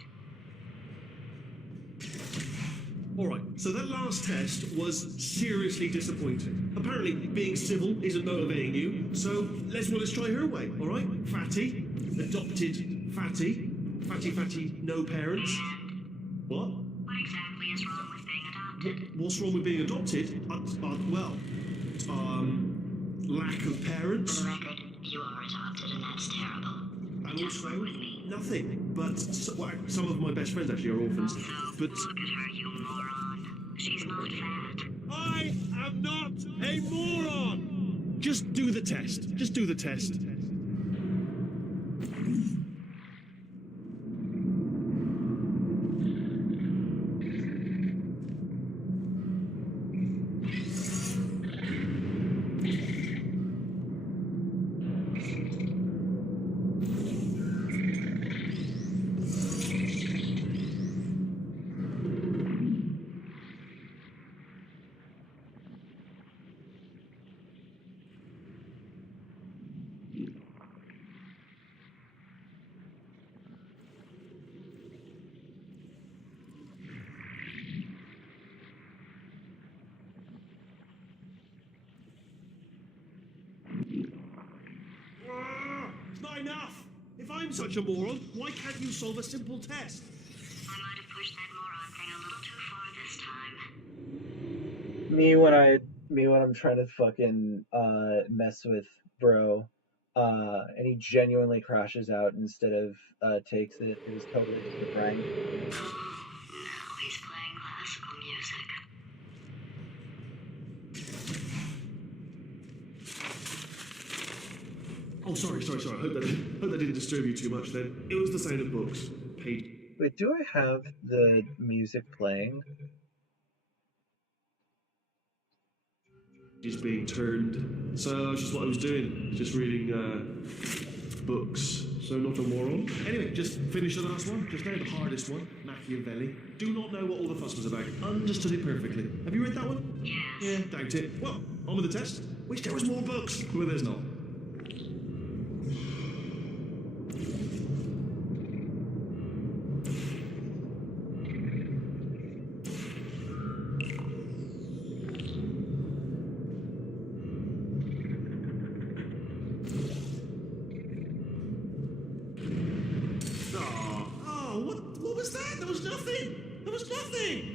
All right, so that last test was seriously disappointing. Apparently, being civil isn't motivating you, so let's try her way, all right? Fatty, adopted Fatty, Fatty, no parents. What? What exactly is wrong with being adopted? What's wrong with being adopted? Lack of parents. For the record, you are adopted, and that's terrible. And Just also, work with me. nothing. But some of my best friends actually are orphans. Also, But look at her, you moron. She's not fat. I am not a moron! Just do the test. Just do the test. It's not enough! If I'm such a moron, why can't you solve a simple test? I might have pushed that moron thing a little too far this time. Me when I'm trying to fucking mess with bro, and he genuinely crashes out instead of takes it. It was totally just a prank. Oh, sorry. Hope that didn't disturb you too much then. It was the sound of books. Paid Wait, do I have the music playing? is being turned. So that's just what I was doing. Just reading books. So not a moron. Anyway, just finish the last one. Just now the hardest one. Machiavelli. Do not know what all the fuss was about. Understood it perfectly. Have you read that one? Yes. Yeah, doubt it. Well, on with the test. Wish there was more books. Well, there's not. What was that? There was nothing. There was nothing.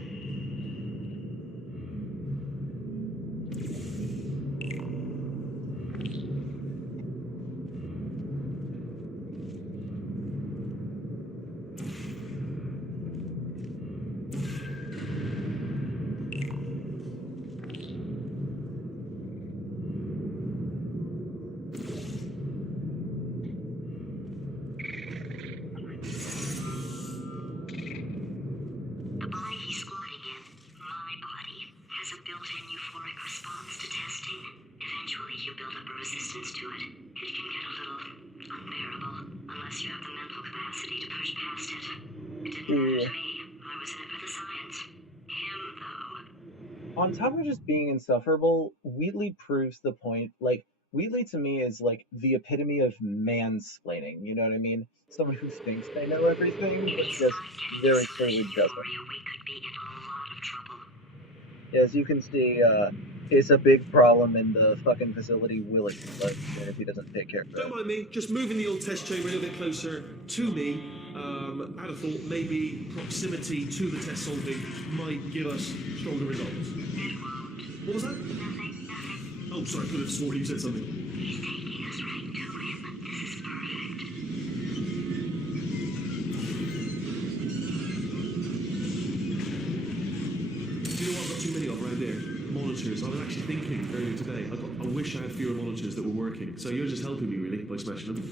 The body he's squatting in, my body, has a built-in euphoric response to testing. Eventually, you build up a resistance to it. It can get a little unbearable, unless you have the mental capacity to push past it. It didn't matter to me. I was in it for the science. Him, though. On top of just being insufferable, Wheatley proves the point. Like, Wheatley to me is like the epitome of mansplaining. You know what I mean? Someone who thinks they know everything, If but he's just not getting very his clearly solution doesn't. euphoria, we could be in a lot of trouble. As you can see, it's a big problem in the fucking facility Willie lives in if he doesn't take care of Don't it. mind me. Just moving the old test chamber a little bit closer to me. I'd have thought maybe proximity to the test solving might give us stronger results. It won't. What was that? Nothing. Oh, sorry. I could have sworn you said something. He's taking us right to him. This is perfect. Do you know what I've got too many of around there? Monitors. I was actually thinking earlier today, I wish I had fewer monitors that were working. So you're just helping me, really, by smashing them.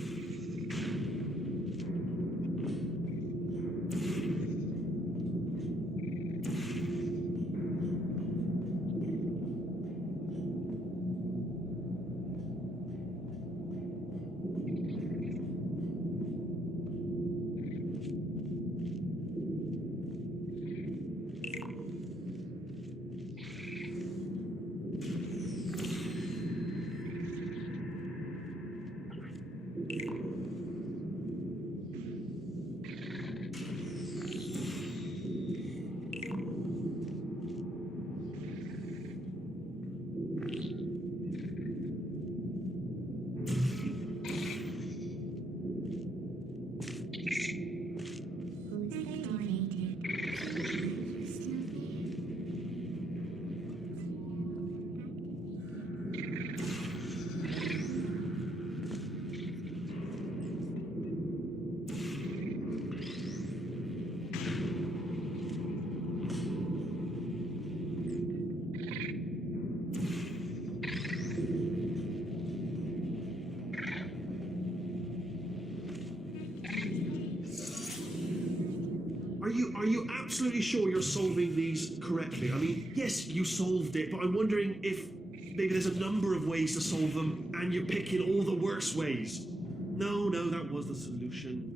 Are you absolutely sure you're solving these correctly? I mean, yes, you solved it, but I'm wondering if maybe there's a number of ways to solve them and you're picking all the worst ways. No, that was the solution.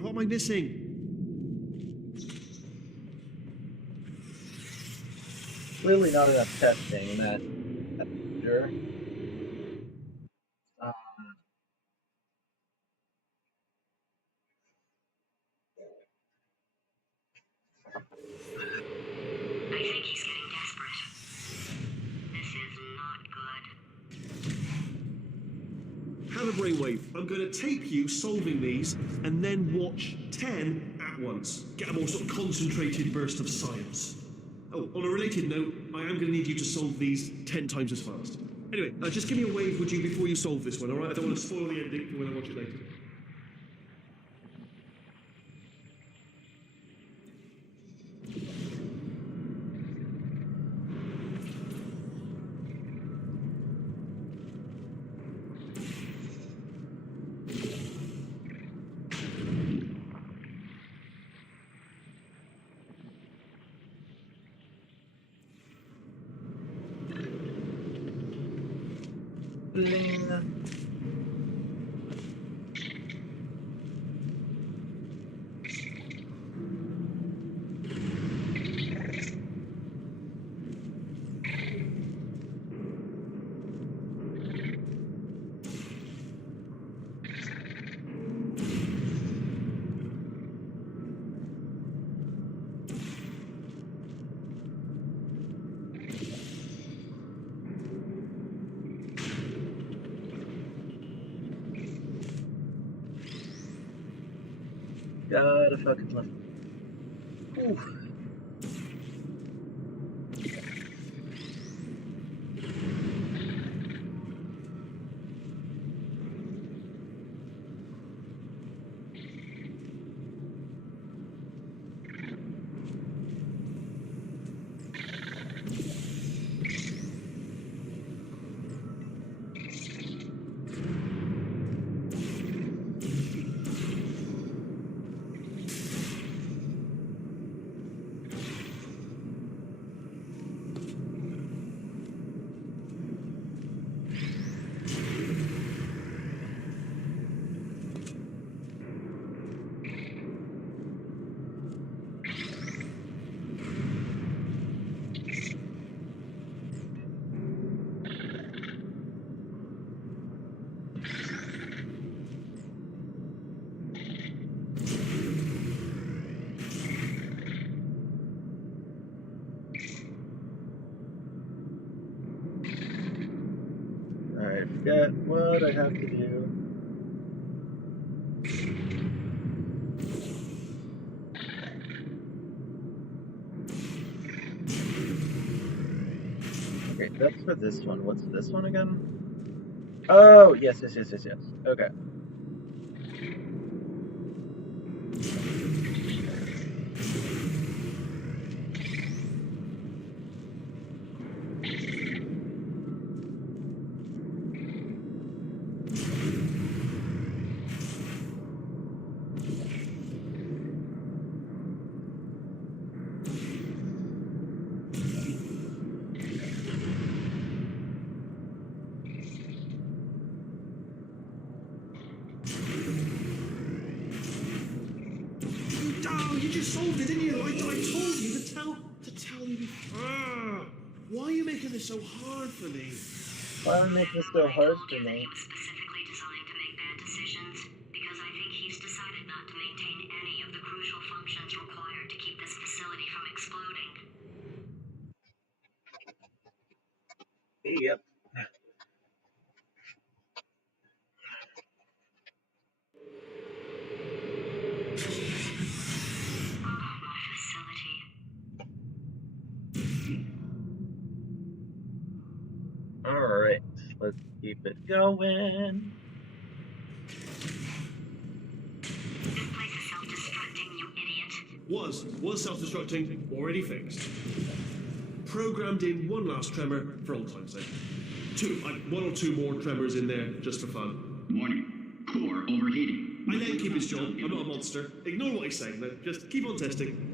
What am I missing? Clearly not enough testing, that's sure. I think he's getting desperate. This is not good. Have a brainwave. I'm going to tape you solving these and then watch 10 at once. Get a more sort of concentrated burst of science. Oh, on a related note, I am going to need you to solve these 10 times as fast. Anyway, just give me a wave, would you, before you solve this one, all right? I don't want to spoil the ending for when I watch it later. Bling. Gotta fucking love. Ooh. I forget what I have to do. Okay, that's for this one. What's this one again? Oh, yes. Okay. Oh, you just solved it, didn't you? I told you to tell you. Why are you making this so hard for me? Why would make this so hard for me? He was specifically designed to make bad decisions because I think he's decided not to maintain any of the crucial functions required to keep this facility from exploding. Yep. Oh, my facility. Alright, let's keep it going. This place is self-destructing, you idiot. Was self-destructing, already fixed. Programmed in one last tremor for old time's sake. One or two more tremors in there just for fun. Warning. Core overheating. I let him keep his job. I'm not a monster. Ignore what he's saying. Just keep on testing.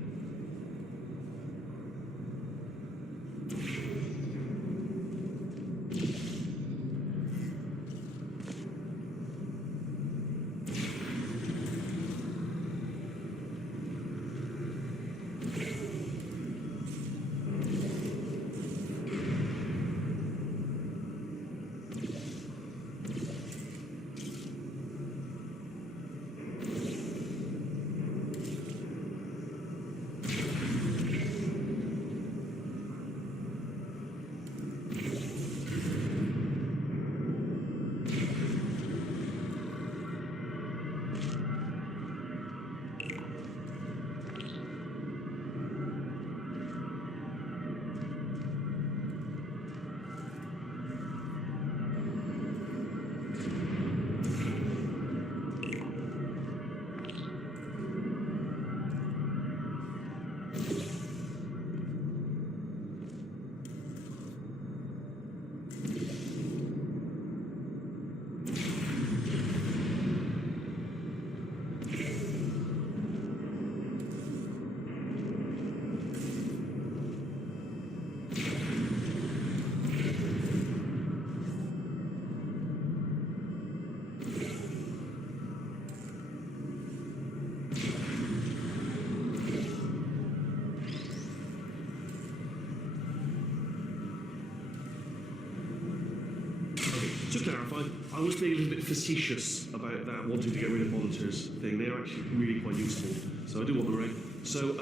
I was being a little bit facetious about that wanting to get rid of monitors thing. They're actually really quite useful, so I do want the ring. So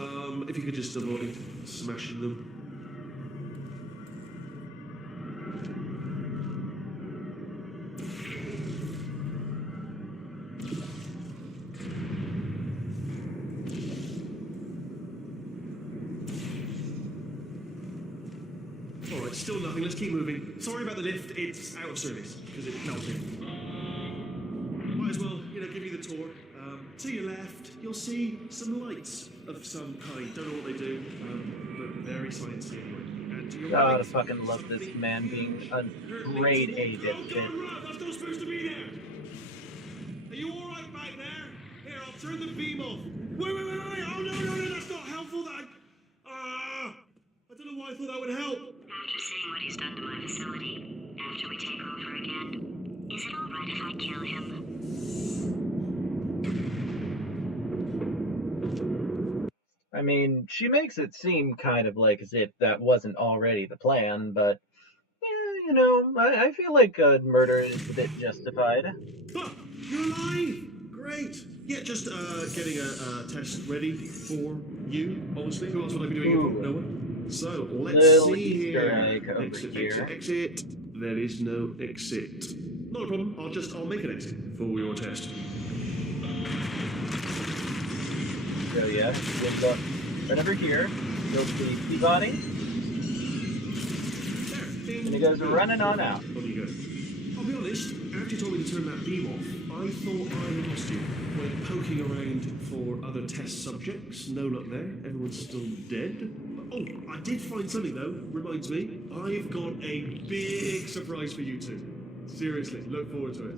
if you could just avoid smashing them. Alright, still nothing, let's keep moving. Sorry about the lift, it's out of service, because it melted. Might as well, give you the tour. To your left, you'll see some lights of some kind. Don't know what they do, but very sciencey anyway. And to your God, I right, fucking love this man being a grade A Oh dipshit. God, Rob, that's not supposed to be there! Are you alright back there? Here, I'll turn the beam off. Wait! Oh no, that's not helpful, I don't know why I thought that would help. After seeing what he's done to my facility, after we take over again, is it alright if I kill him? I mean, she makes it seem kind of like as if that wasn't already the plan, but yeah, I feel like murder is a bit justified. Ah, you're alive! Great. Yeah, just getting a test ready for you, obviously. Who else would I be doing it for? No one? So, let's Little see Easter here. egg over here. Exit. There is no exit. Not a problem. I'll make an exit for your test. So yeah, we've got right over here. You'll see Peabody, and it goes running on out. On you go. I'll be honest, after you told me to turn that beam off, I thought I had lost you. Went poking around for other test subjects. No luck there. Everyone's still dead. Oh, I did find something though. Reminds me, I've got a big surprise for you two. Seriously, look forward to it.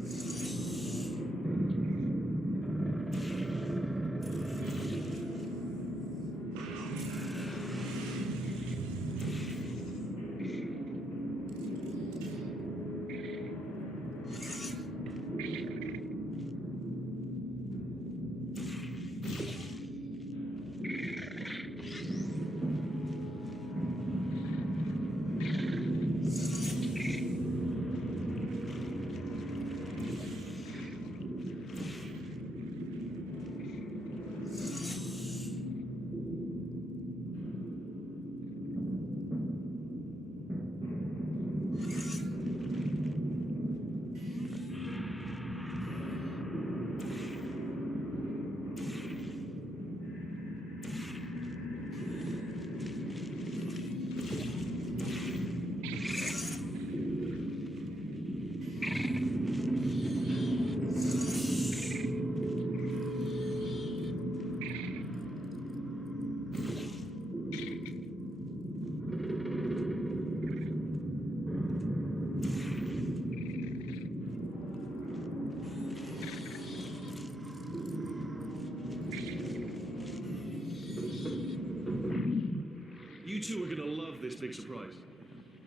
You two are going to love this big surprise.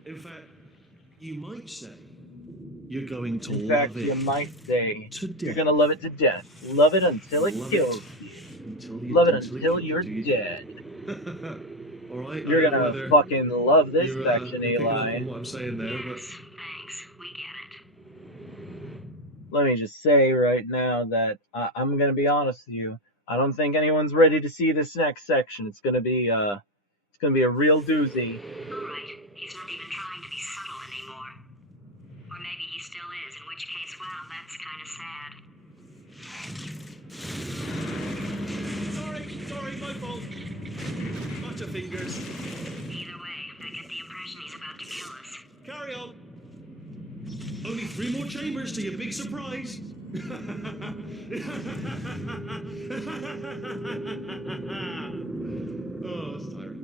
In fact, you might say you're going to In love fact, it you might say to you're death. gonna love it to death. Love it until it Love kills it you. until you Love it until until kills you're you. dead. All right. You're I don't know gonna whether fucking love this you're section, picking up Eli. on what I'm saying there, but Yes, thanks. We get it. Let me just say right now that I'm gonna be honest with you. I don't think anyone's ready to see this next section. It's gonna be a real doozy. Alright, he's not even trying to be subtle anymore. Or maybe he still is, in which case, wow, that's kind of sad. sorry, my fault. Butterfingers. Either way, I get the impression he's about to kill us. Carry on. Only 3 more chambers to your big surprise. Oh, that's tiring.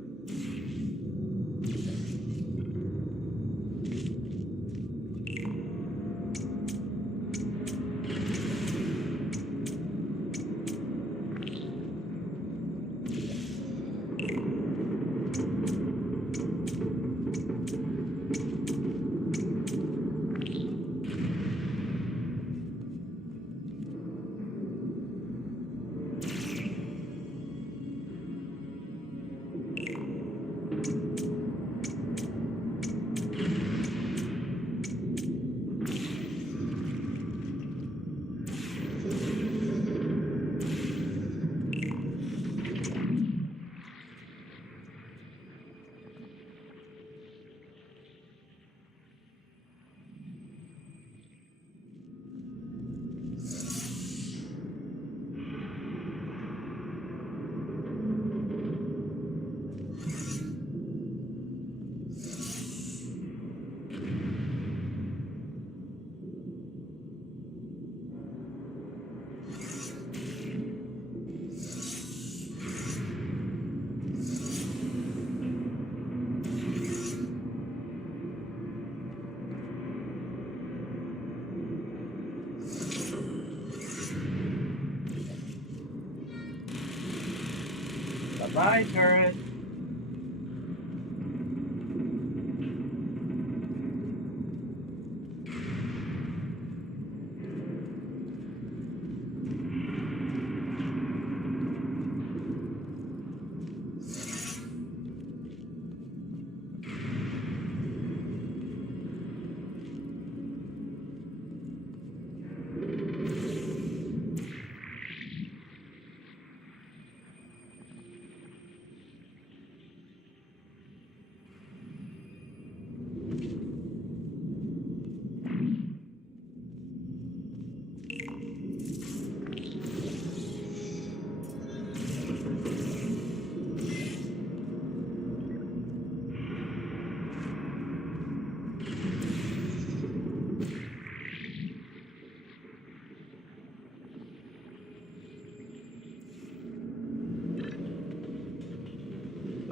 Bye, turret.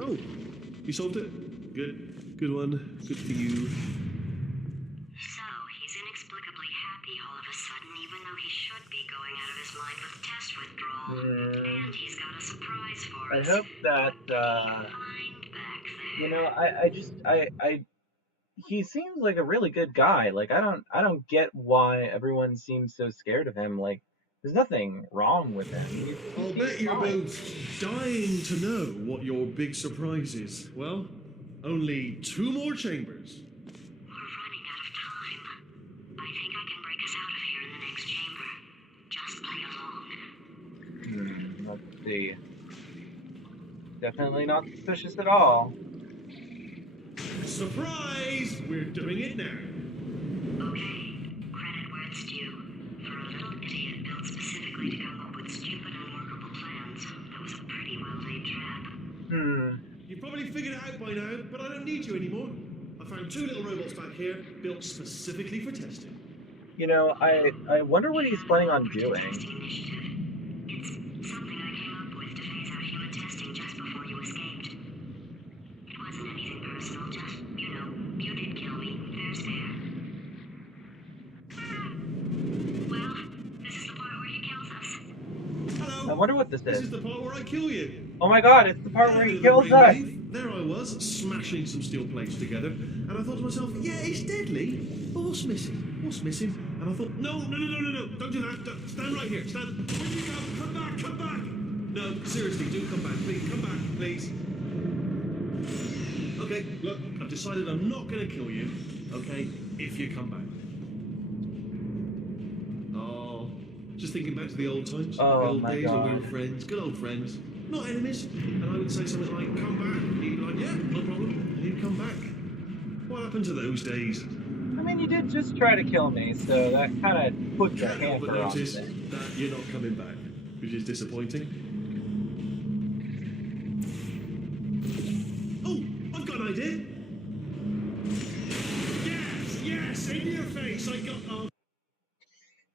Oh, you solved it? Good. Good one. Good for you. So, he's inexplicably happy all of a sudden, even though he should be going out of his mind with test withdrawal. And he's got a surprise for I us. hope that, What did he find back there? you know, he seems like a really good guy. Like, I don't get why everyone seems so scared of him. Like, there's nothing wrong with him. I'll bet you're both dying to know what your big surprise is. Well, only 2 more chambers. We're running out of time. I think I can break us out of here in the next chamber. Just play along. Let's see. Definitely not suspicious at all. Surprise! We're doing it now. Okay, credit where it's due. For a little idiot built specifically to come up with stupid, unworkable plans, that was a pretty well-laid trap. You've probably figured it out by now, but I don't need you anymore. I found 2 little robots back here, built specifically for testing. You know, I wonder what he's planning on doing. Testing initiative. It's something I came up with to phase out human testing just before you escaped. It wasn't anything personal, just, you know, you did kill me. Fair's fair. Well, this is the part where he kills us. Hello. I wonder what this This is. is the part where I kill you. Oh my god, it's the part where he kills us! Brainwave. There I was, smashing some steel plates together, and I thought to myself, yeah, it's deadly, but what's missing? What's missing? And I thought, no, don't do that. Stand right here. Stand. Where you go? Come back, come back. No, seriously, do come back, please. Come back, please. Okay, look, I've decided I'm not going to kill you, okay, if you come back. Oh, just thinking back to the old times, the Oh old my days when we God. were friends, good old friends, not enemies. And I would say something like, come back, and he'd be like, yeah, no problem, and he'd come back. What happened to those days? I mean, you did just try to kill me, so that kind of put the Can't help but hamper on notice things. that you're not coming back, which is disappointing. Oh, I've got an idea. Yes, in your face. I got. Oh.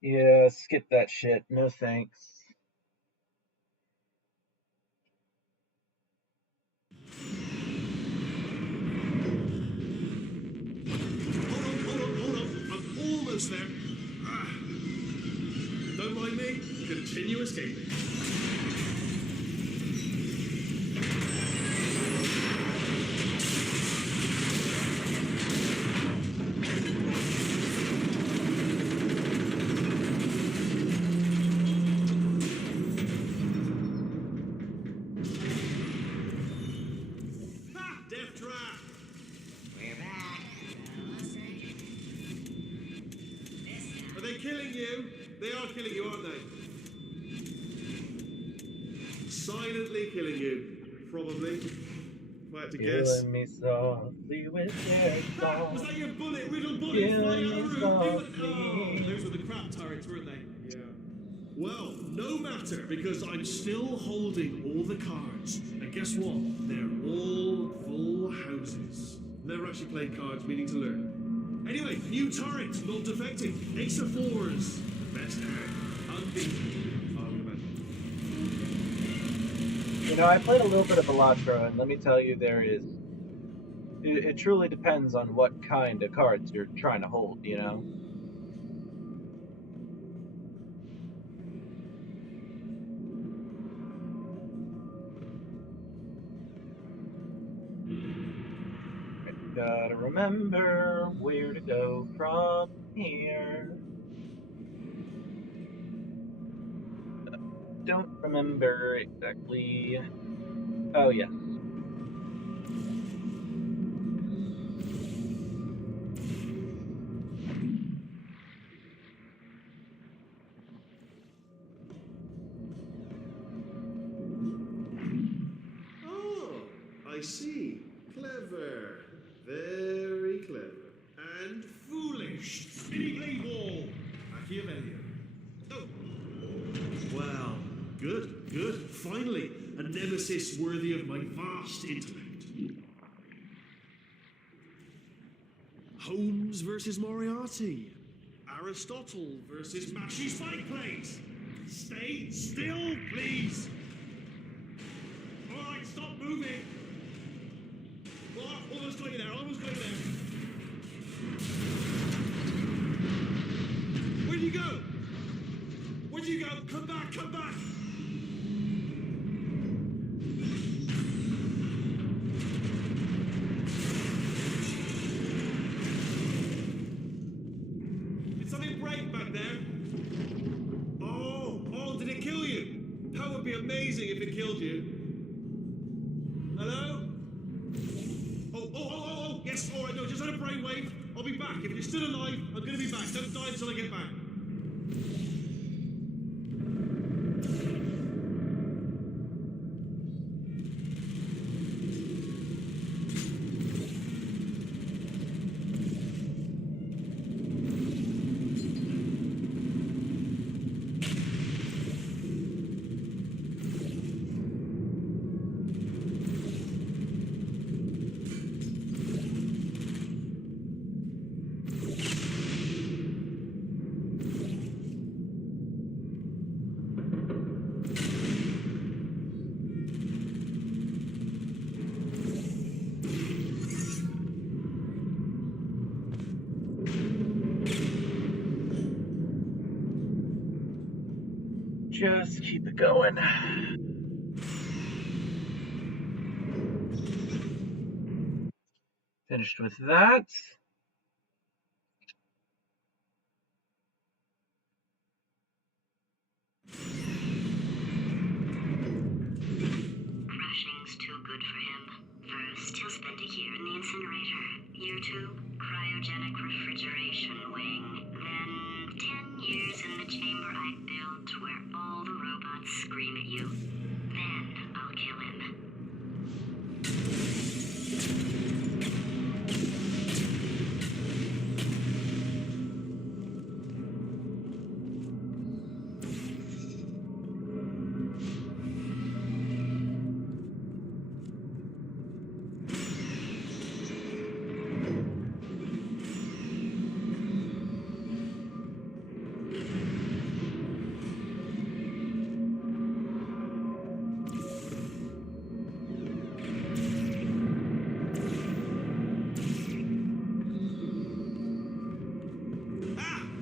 Yeah, skip that shit. No thanks. Hold on. I'm almost there. Ah. Don't mind me. Continue escaping. Ha! Death trap. We're back. Are they killing you? They are killing you, aren't they? Silently killing you, probably. If I had to guess. Killing me softly with their Ah, was song. that your bullet, riddled bullet Killing flying out me of the room? softly. Oh, those were the crap turrets, weren't they? Yeah. Well, no matter, because I'm still holding all the cards. And guess what? They're all full houses. Never actually played cards, meaning to learn. Anyway, new turret, not defecting. Ace of fours. Best hand. Unbeatable. I would imagine. You know, I played a little bit of Elatro, and let me tell you, it truly depends on what kind of cards you're trying to hold, you know? Gotta remember where to go from here. Don't remember exactly. Oh, yeah. Oh, I see. Clever. Very clever. And foolish. Spinning blade wall. Machiavellian. Oh. Well, good, good. Finally, a nemesis worthy of my vast intellect. Holmes versus Moriarty. Aristotle versus Mashy Spike Plates. Stay still, please. All right, stop moving. Well, almost got you there, almost got you there. Where'd you go? Where'd you go? Come back, come back. Did something break back there? Oh, did it kill you? That would be amazing if it killed you. Hello? Oh, yes, all right, no, just had a brainwave. I'll be back. If you're still alive, I'm going to be back. Don't die until I get back. Just keep it going. Finished with that. Crashing's too good for him. First, he'll spend a year in the incinerator. Year 2, cryogenic refrigeration wing. Then 10 years in the chamber I built where all the robots scream at you. Then I'll kill him.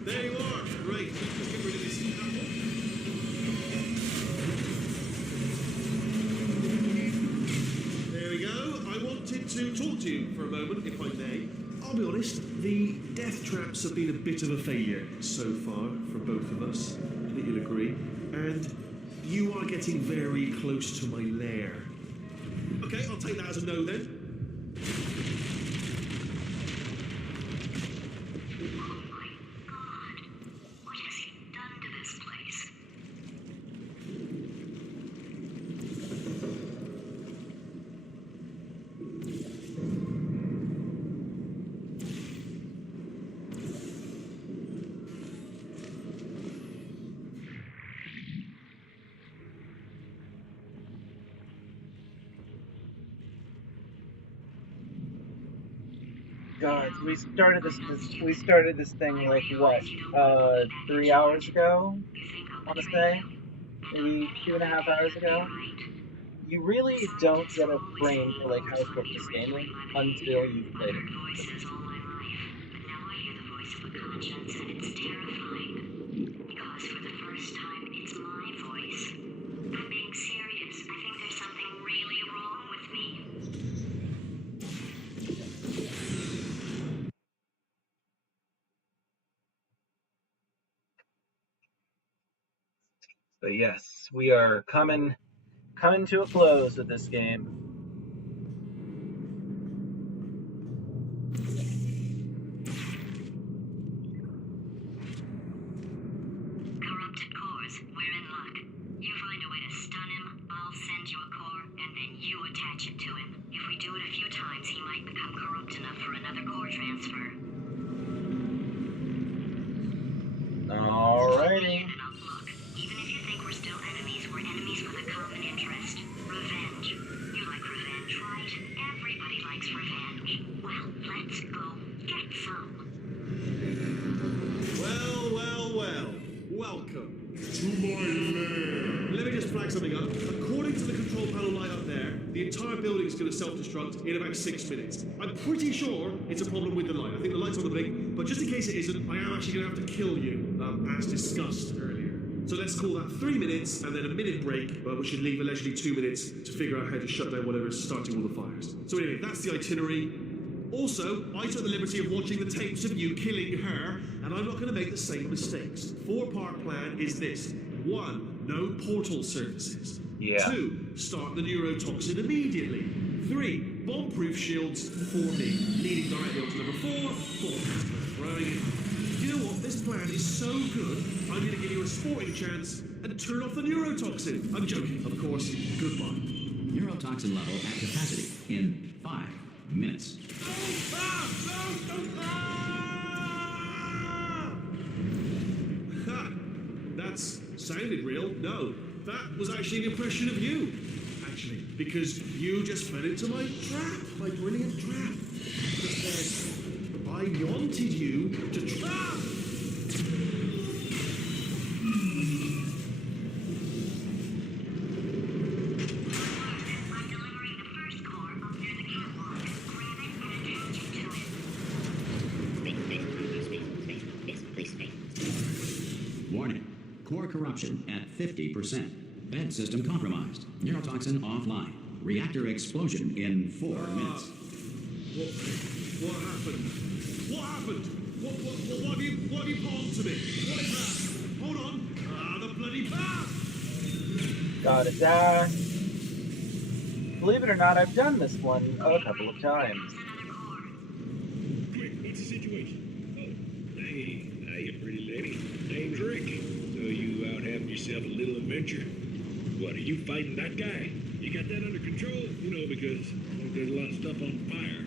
There you are. Great. Let's just get rid of this apple. There we go. I wanted to talk to you for a moment, if I may. I'll be honest, the death traps have been a bit of a failure so far for both of us. I think you'll agree. And you are getting very close to my lair. Okay, I'll take that as a no then. What has he done to this place? God, we started this thing like what? 3 hours ago? I want to say? Maybe 2.5 hours ago? You really don't get a brain for like how quick this game is until you've played it. Voices all my life, but now I hear the voice of a conscience, and it's terrifying. Because for the first time, it's my voice. I'm being serious. I think there's something really wrong with me. But yes, we are coming to a close with this game. Corrupted cores, we're in luck. You find a way to stun him, I'll send you a core, and then you attach it to him. If we do it a few times, he might become corrupt enough for another core transfer. Alrighty. Now look, even if you think we're still enemies, we're enemies with a common interest. Revenge. You like revenge, right? Everybody likes revenge. Well, let's go get some. Well. Welcome. To my lair. Let me just flag something up. According to the control panel light up there, the entire building is going to self-destruct in about 6 minutes. I'm pretty sure it's a problem with the light. I think the light's on the blink, but just in case it isn't, I am actually going to have to kill you, as discussed earlier. So let's call that 3 minutes and then a minute break, which should leave allegedly 2 minutes to figure out how to shut down whatever's starting all the fires. So anyway, that's the itinerary. Also, I took the liberty of watching the tapes of you killing her, and I'm not going to make the same mistakes. 4-part plan is this. 1, no portal services. Yeah. 2, start the neurotoxin immediately. 3, bomb-proof shields for me, leading directly on to number 4, throwing it. You know what? This plan is so good, I'm going to give you a sporting chance and turn off the neurotoxin. I'm joking, of course. Goodbye. Neurotoxin level at capacity in 5 minutes. Ha! That's sounded real. No, that was actually an impression of you. Actually, because you just fell into my trap, my brilliant trap. Just said, I wanted you to trap. I'm delivering the first core up near the catwalk. Grab it and attach it to it. Space. Warning. Core corruption at 50%. Vent system compromised. Neurotoxin offline. Reactor explosion in 4 minutes. What happened? What happened? What have you pulled to me? What is that? Hold on. The bloody path! Gotta die. Believe it or not, I've done this one a couple of times. Quick, what's the situation? Oh, hey, you pretty lady. Name's Rick. So you out having yourself a little adventure? What, are you fighting that guy? You got that under control? You know, because there's a lot of stuff on fire.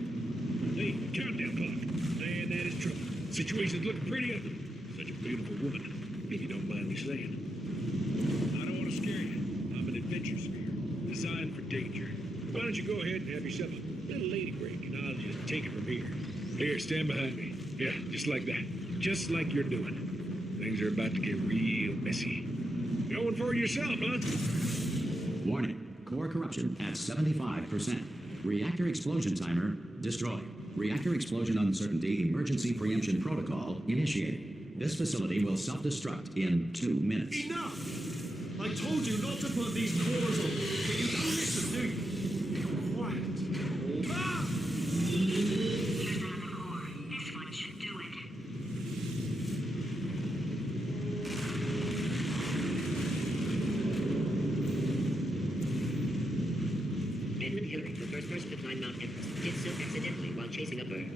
Hey, countdown clock. Man, that is trouble. Situation's looking pretty ugly. Such a beautiful woman, if you don't mind me saying. I don't want to scare you. I'm an adventure spear, designed for danger. Why don't you go ahead and have yourself a little lady break, and I'll just take it from here. Here, stand behind me. Yeah, just like that. Just like you're doing. Things are about to get real messy. Going for it yourself, huh? Warning. Core corruption at 75%. Reactor explosion timer destroyed. Reactor explosion uncertainty emergency preemption protocol initiated. This facility will self-destruct in 2 minutes. Enough! I told you not to put these cores on, but you don't listen, do you? Quiet. Ah! Here's another core. This one should do it. Edmund Hillary, the first person to climb Mount Everest, did so accidentally while chasing a bird.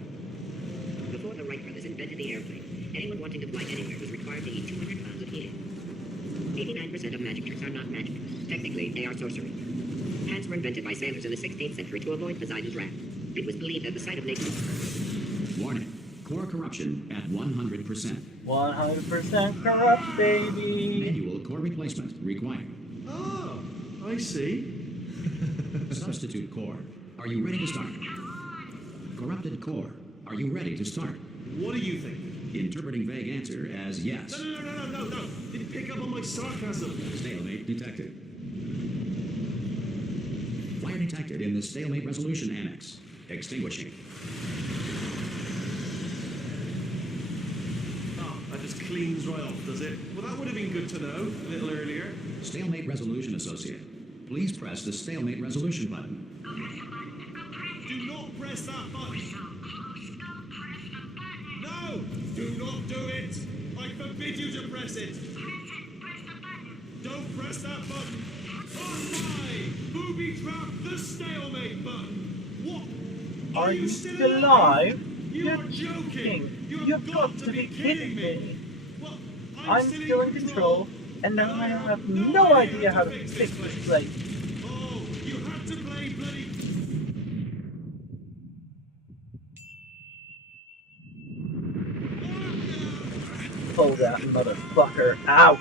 Before the Wright brothers invented the airplane, anyone wanting to fly anywhere was required to eat 200 pounds of helium. 89% of magic tricks are not magic. Technically, they are sorcery. Hats were invented by sailors in the 16th century to avoid Poseidon's wrath. It was believed that the sight of nature... Warning. Core corruption at 100%. 100% corrupt, baby. Manual core replacement required. Oh, I see. Substitute core. Are you ready to start? Corrupted core. Are you ready to start? What do you think? Interpreting vague answer as yes. No. Didn't pick up on my sarcasm. Stalemate detected. Fire detected in the stalemate resolution annex. Extinguishing. Oh, that just cleans right off, does it? Well, that would have been good to know a little earlier. Stalemate resolution associate. Please press the stalemate resolution button. Do not press that button. No! Do not do it! I forbid you to press it! Don't press press that button. Part 5, booby trap the stalemate button. What? Are you still alive? You're joking. You've got to be kidding me. Well, I'm still in control, and now I have no idea how to fix this place. Oh, you had to play bloody... Pull that motherfucker out.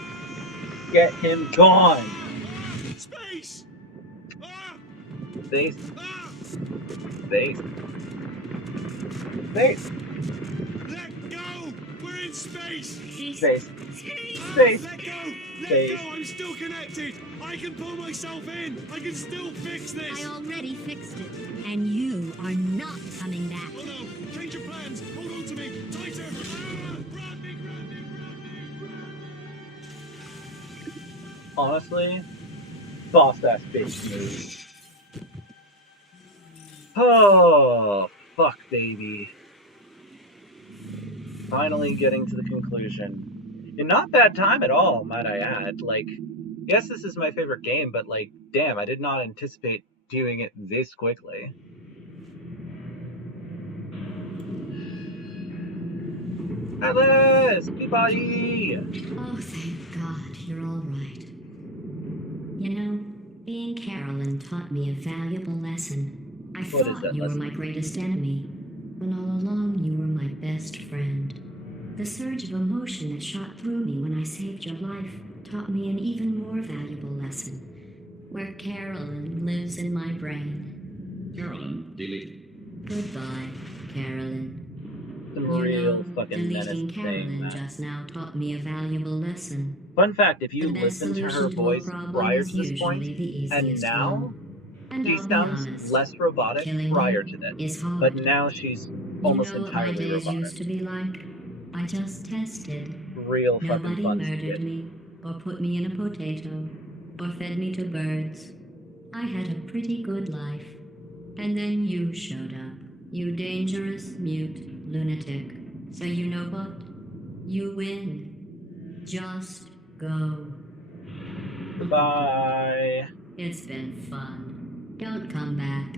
Get him gone. Space! Ah! Space. Ah! Space. Space. Let go! We're in space! Space. Ah, Space. let go! Let Space. go! I'm still connected! I can pull myself in! I can still fix this! I already fixed it, and you are not coming back. Oh no! Change your plans! Hold on to me! Tighter! Ah! Grab me, grab me, grab me, grab me! Honestly, boss ass bitch move. Oh, fuck, baby. Finally getting to the conclusion. And not bad time at all, might I add. Like, yes, this is my favorite game, but like, damn, I did not anticipate doing it this quickly. Alice! Peabody! Oh, thank God, you're all right. You know, being Carolyn taught me a valuable lesson. I What is thought that you were lesson? my greatest enemy, when all along you were my best friend. The surge of emotion that shot through me when I saved your life taught me an even more valuable lesson, where Carolyn lives in my brain. Carolyn, deleted. Goodbye, Carolyn. Some You real know, fucking menace deleting saying Carolyn that. just now taught me a valuable lesson. Fun fact, if you The best listen to her solution to a voice problem prior is to this point, usually the and easiest now, one. And she I'll be sounds honest, less robotic killing prior you to this. is hard. But now she's You almost know what my entirely days robotic. used to be like? I just tested. Real fucking Nobody fun to murdered get. me, or put me in a potato, or fed me to birds. I had a pretty good life. And then you showed up, you dangerous, mute lunatic. So you know what? You win. Just go. Goodbye. It's been fun. Don't come back.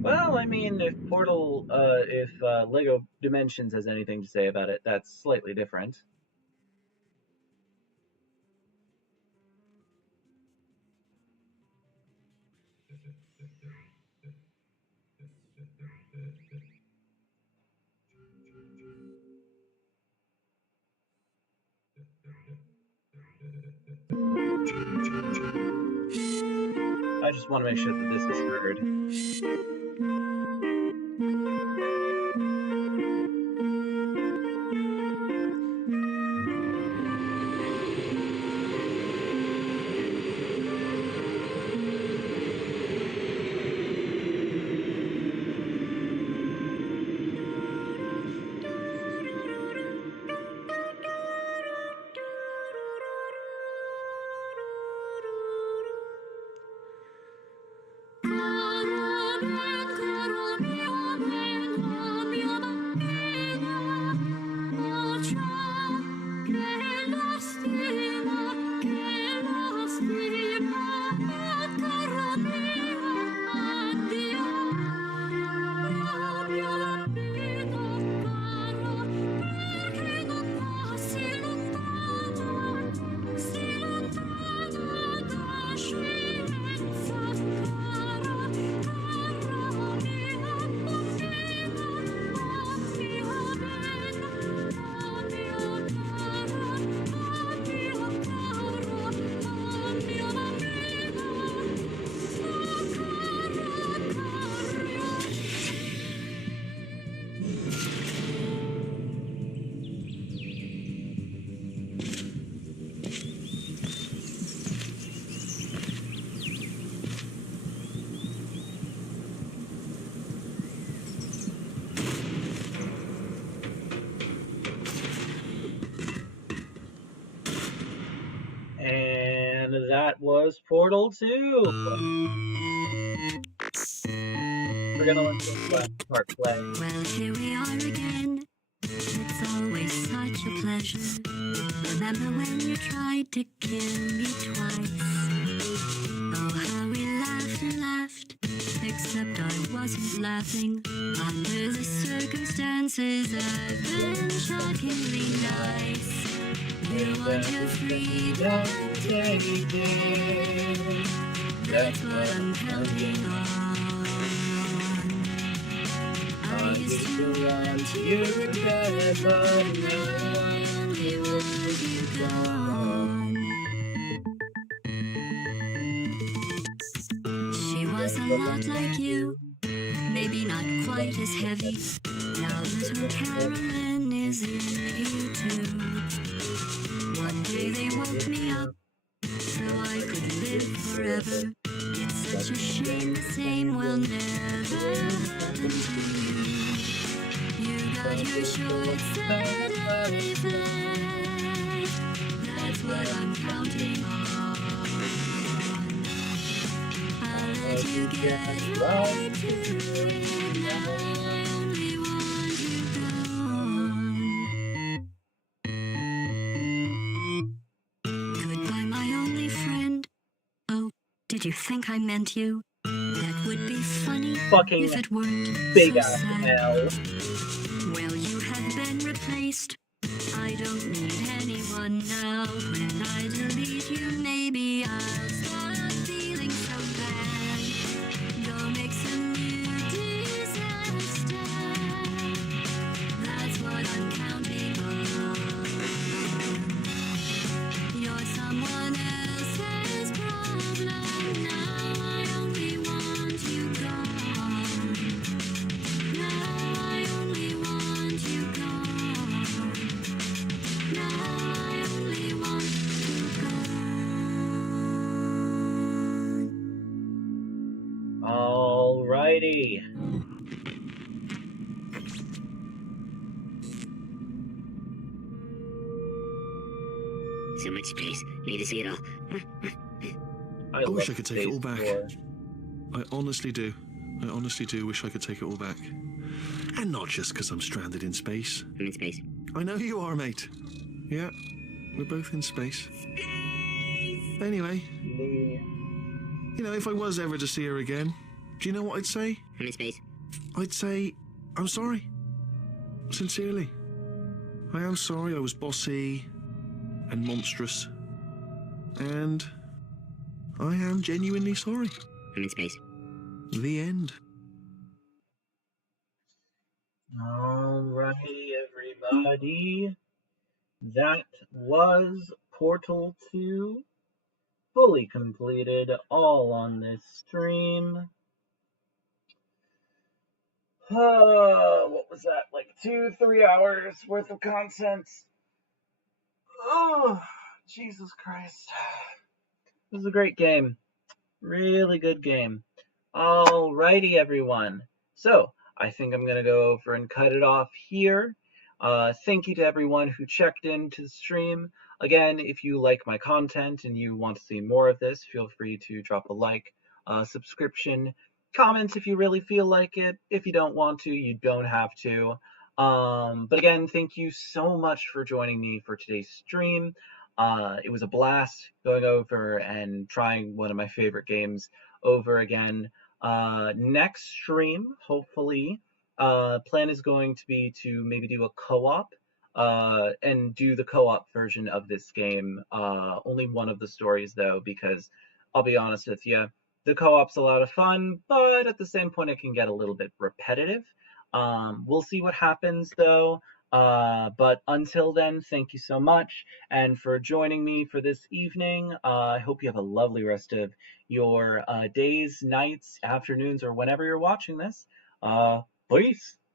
Well, I mean, if Lego Dimensions has anything to say about it, that's slightly different. I just want to make sure that this is heard. And that was Portal 2. We're gonna let this last part play. Well, here we are again. It's always always such a pleasure. Remember when you tried to kill me twice? Oh, how we laughed and laughed, except I wasn't laughing. Under the circumstances, I've been shockingly nice. You want your freedom, take it. That's what I'm counting on. I used to want you dead, but now I only want you gone. She was a lot like you, maybe not quite as heavy. Now little Carolyn is in you too. One day they woke me up so I could live forever. It's such a shame the same will never happen to you. You got your short set life. That's what I'm counting on. I'll let you get right to it. Now I only want you gone. Goodbye, my only friend. Oh, did you think I meant you? That would be funny Fucking if it weren't big so ass sad. L. Well, you have been replaced. I don't need anyone now. When I delete you, maybe I'll stop feeling so bad. Go make some new disaster. That's what I'm counting on. You're someone else's problem. Now I only want you gone. Now I only want you gone. Now I only want you gone. Alrighty. So much space. Need to see it all. I wish I love could take it all back. Space I honestly do. I honestly do wish I could take it all back. And not just because I'm stranded in space. I'm in space. I know you are, mate. Yeah, we're both in space. Anyway, you know, if I was ever to see her again, do you know what I'd say? I'm in space. I'd say, I'm sorry. Sincerely. I am sorry I was bossy and monstrous. And I am genuinely sorry. I'm in space. The end. Alrighty, everybody. That was Portal 2. Fully completed, all on this stream. What was that? Like 2-3 hours worth of content. Oh, Jesus Christ. It was a great game. Really good game. Alrighty, everyone. So, I think I'm going to go over and cut it off here. Thank you to everyone who checked in to the stream. Again, if you like my content and you want to see more of this, feel free to drop a like, subscription, comments if you really feel like it. If you don't want to, you don't have to. But again, thank you so much for joining me for today's stream. It was a blast going over and trying one of my favorite games over again. Next stream, hopefully, plan is going to be to maybe do a co-op, and do the co-op version of this game. Only one of the stories though, because I'll be honest with you, the co-op's a lot of fun, but at the same point it can get a little bit repetitive. We'll see what happens though. But until then, thank you so much, and for joining me for this evening. I hope you have a lovely rest of your days, nights, afternoons, or whenever you're watching this. Peace.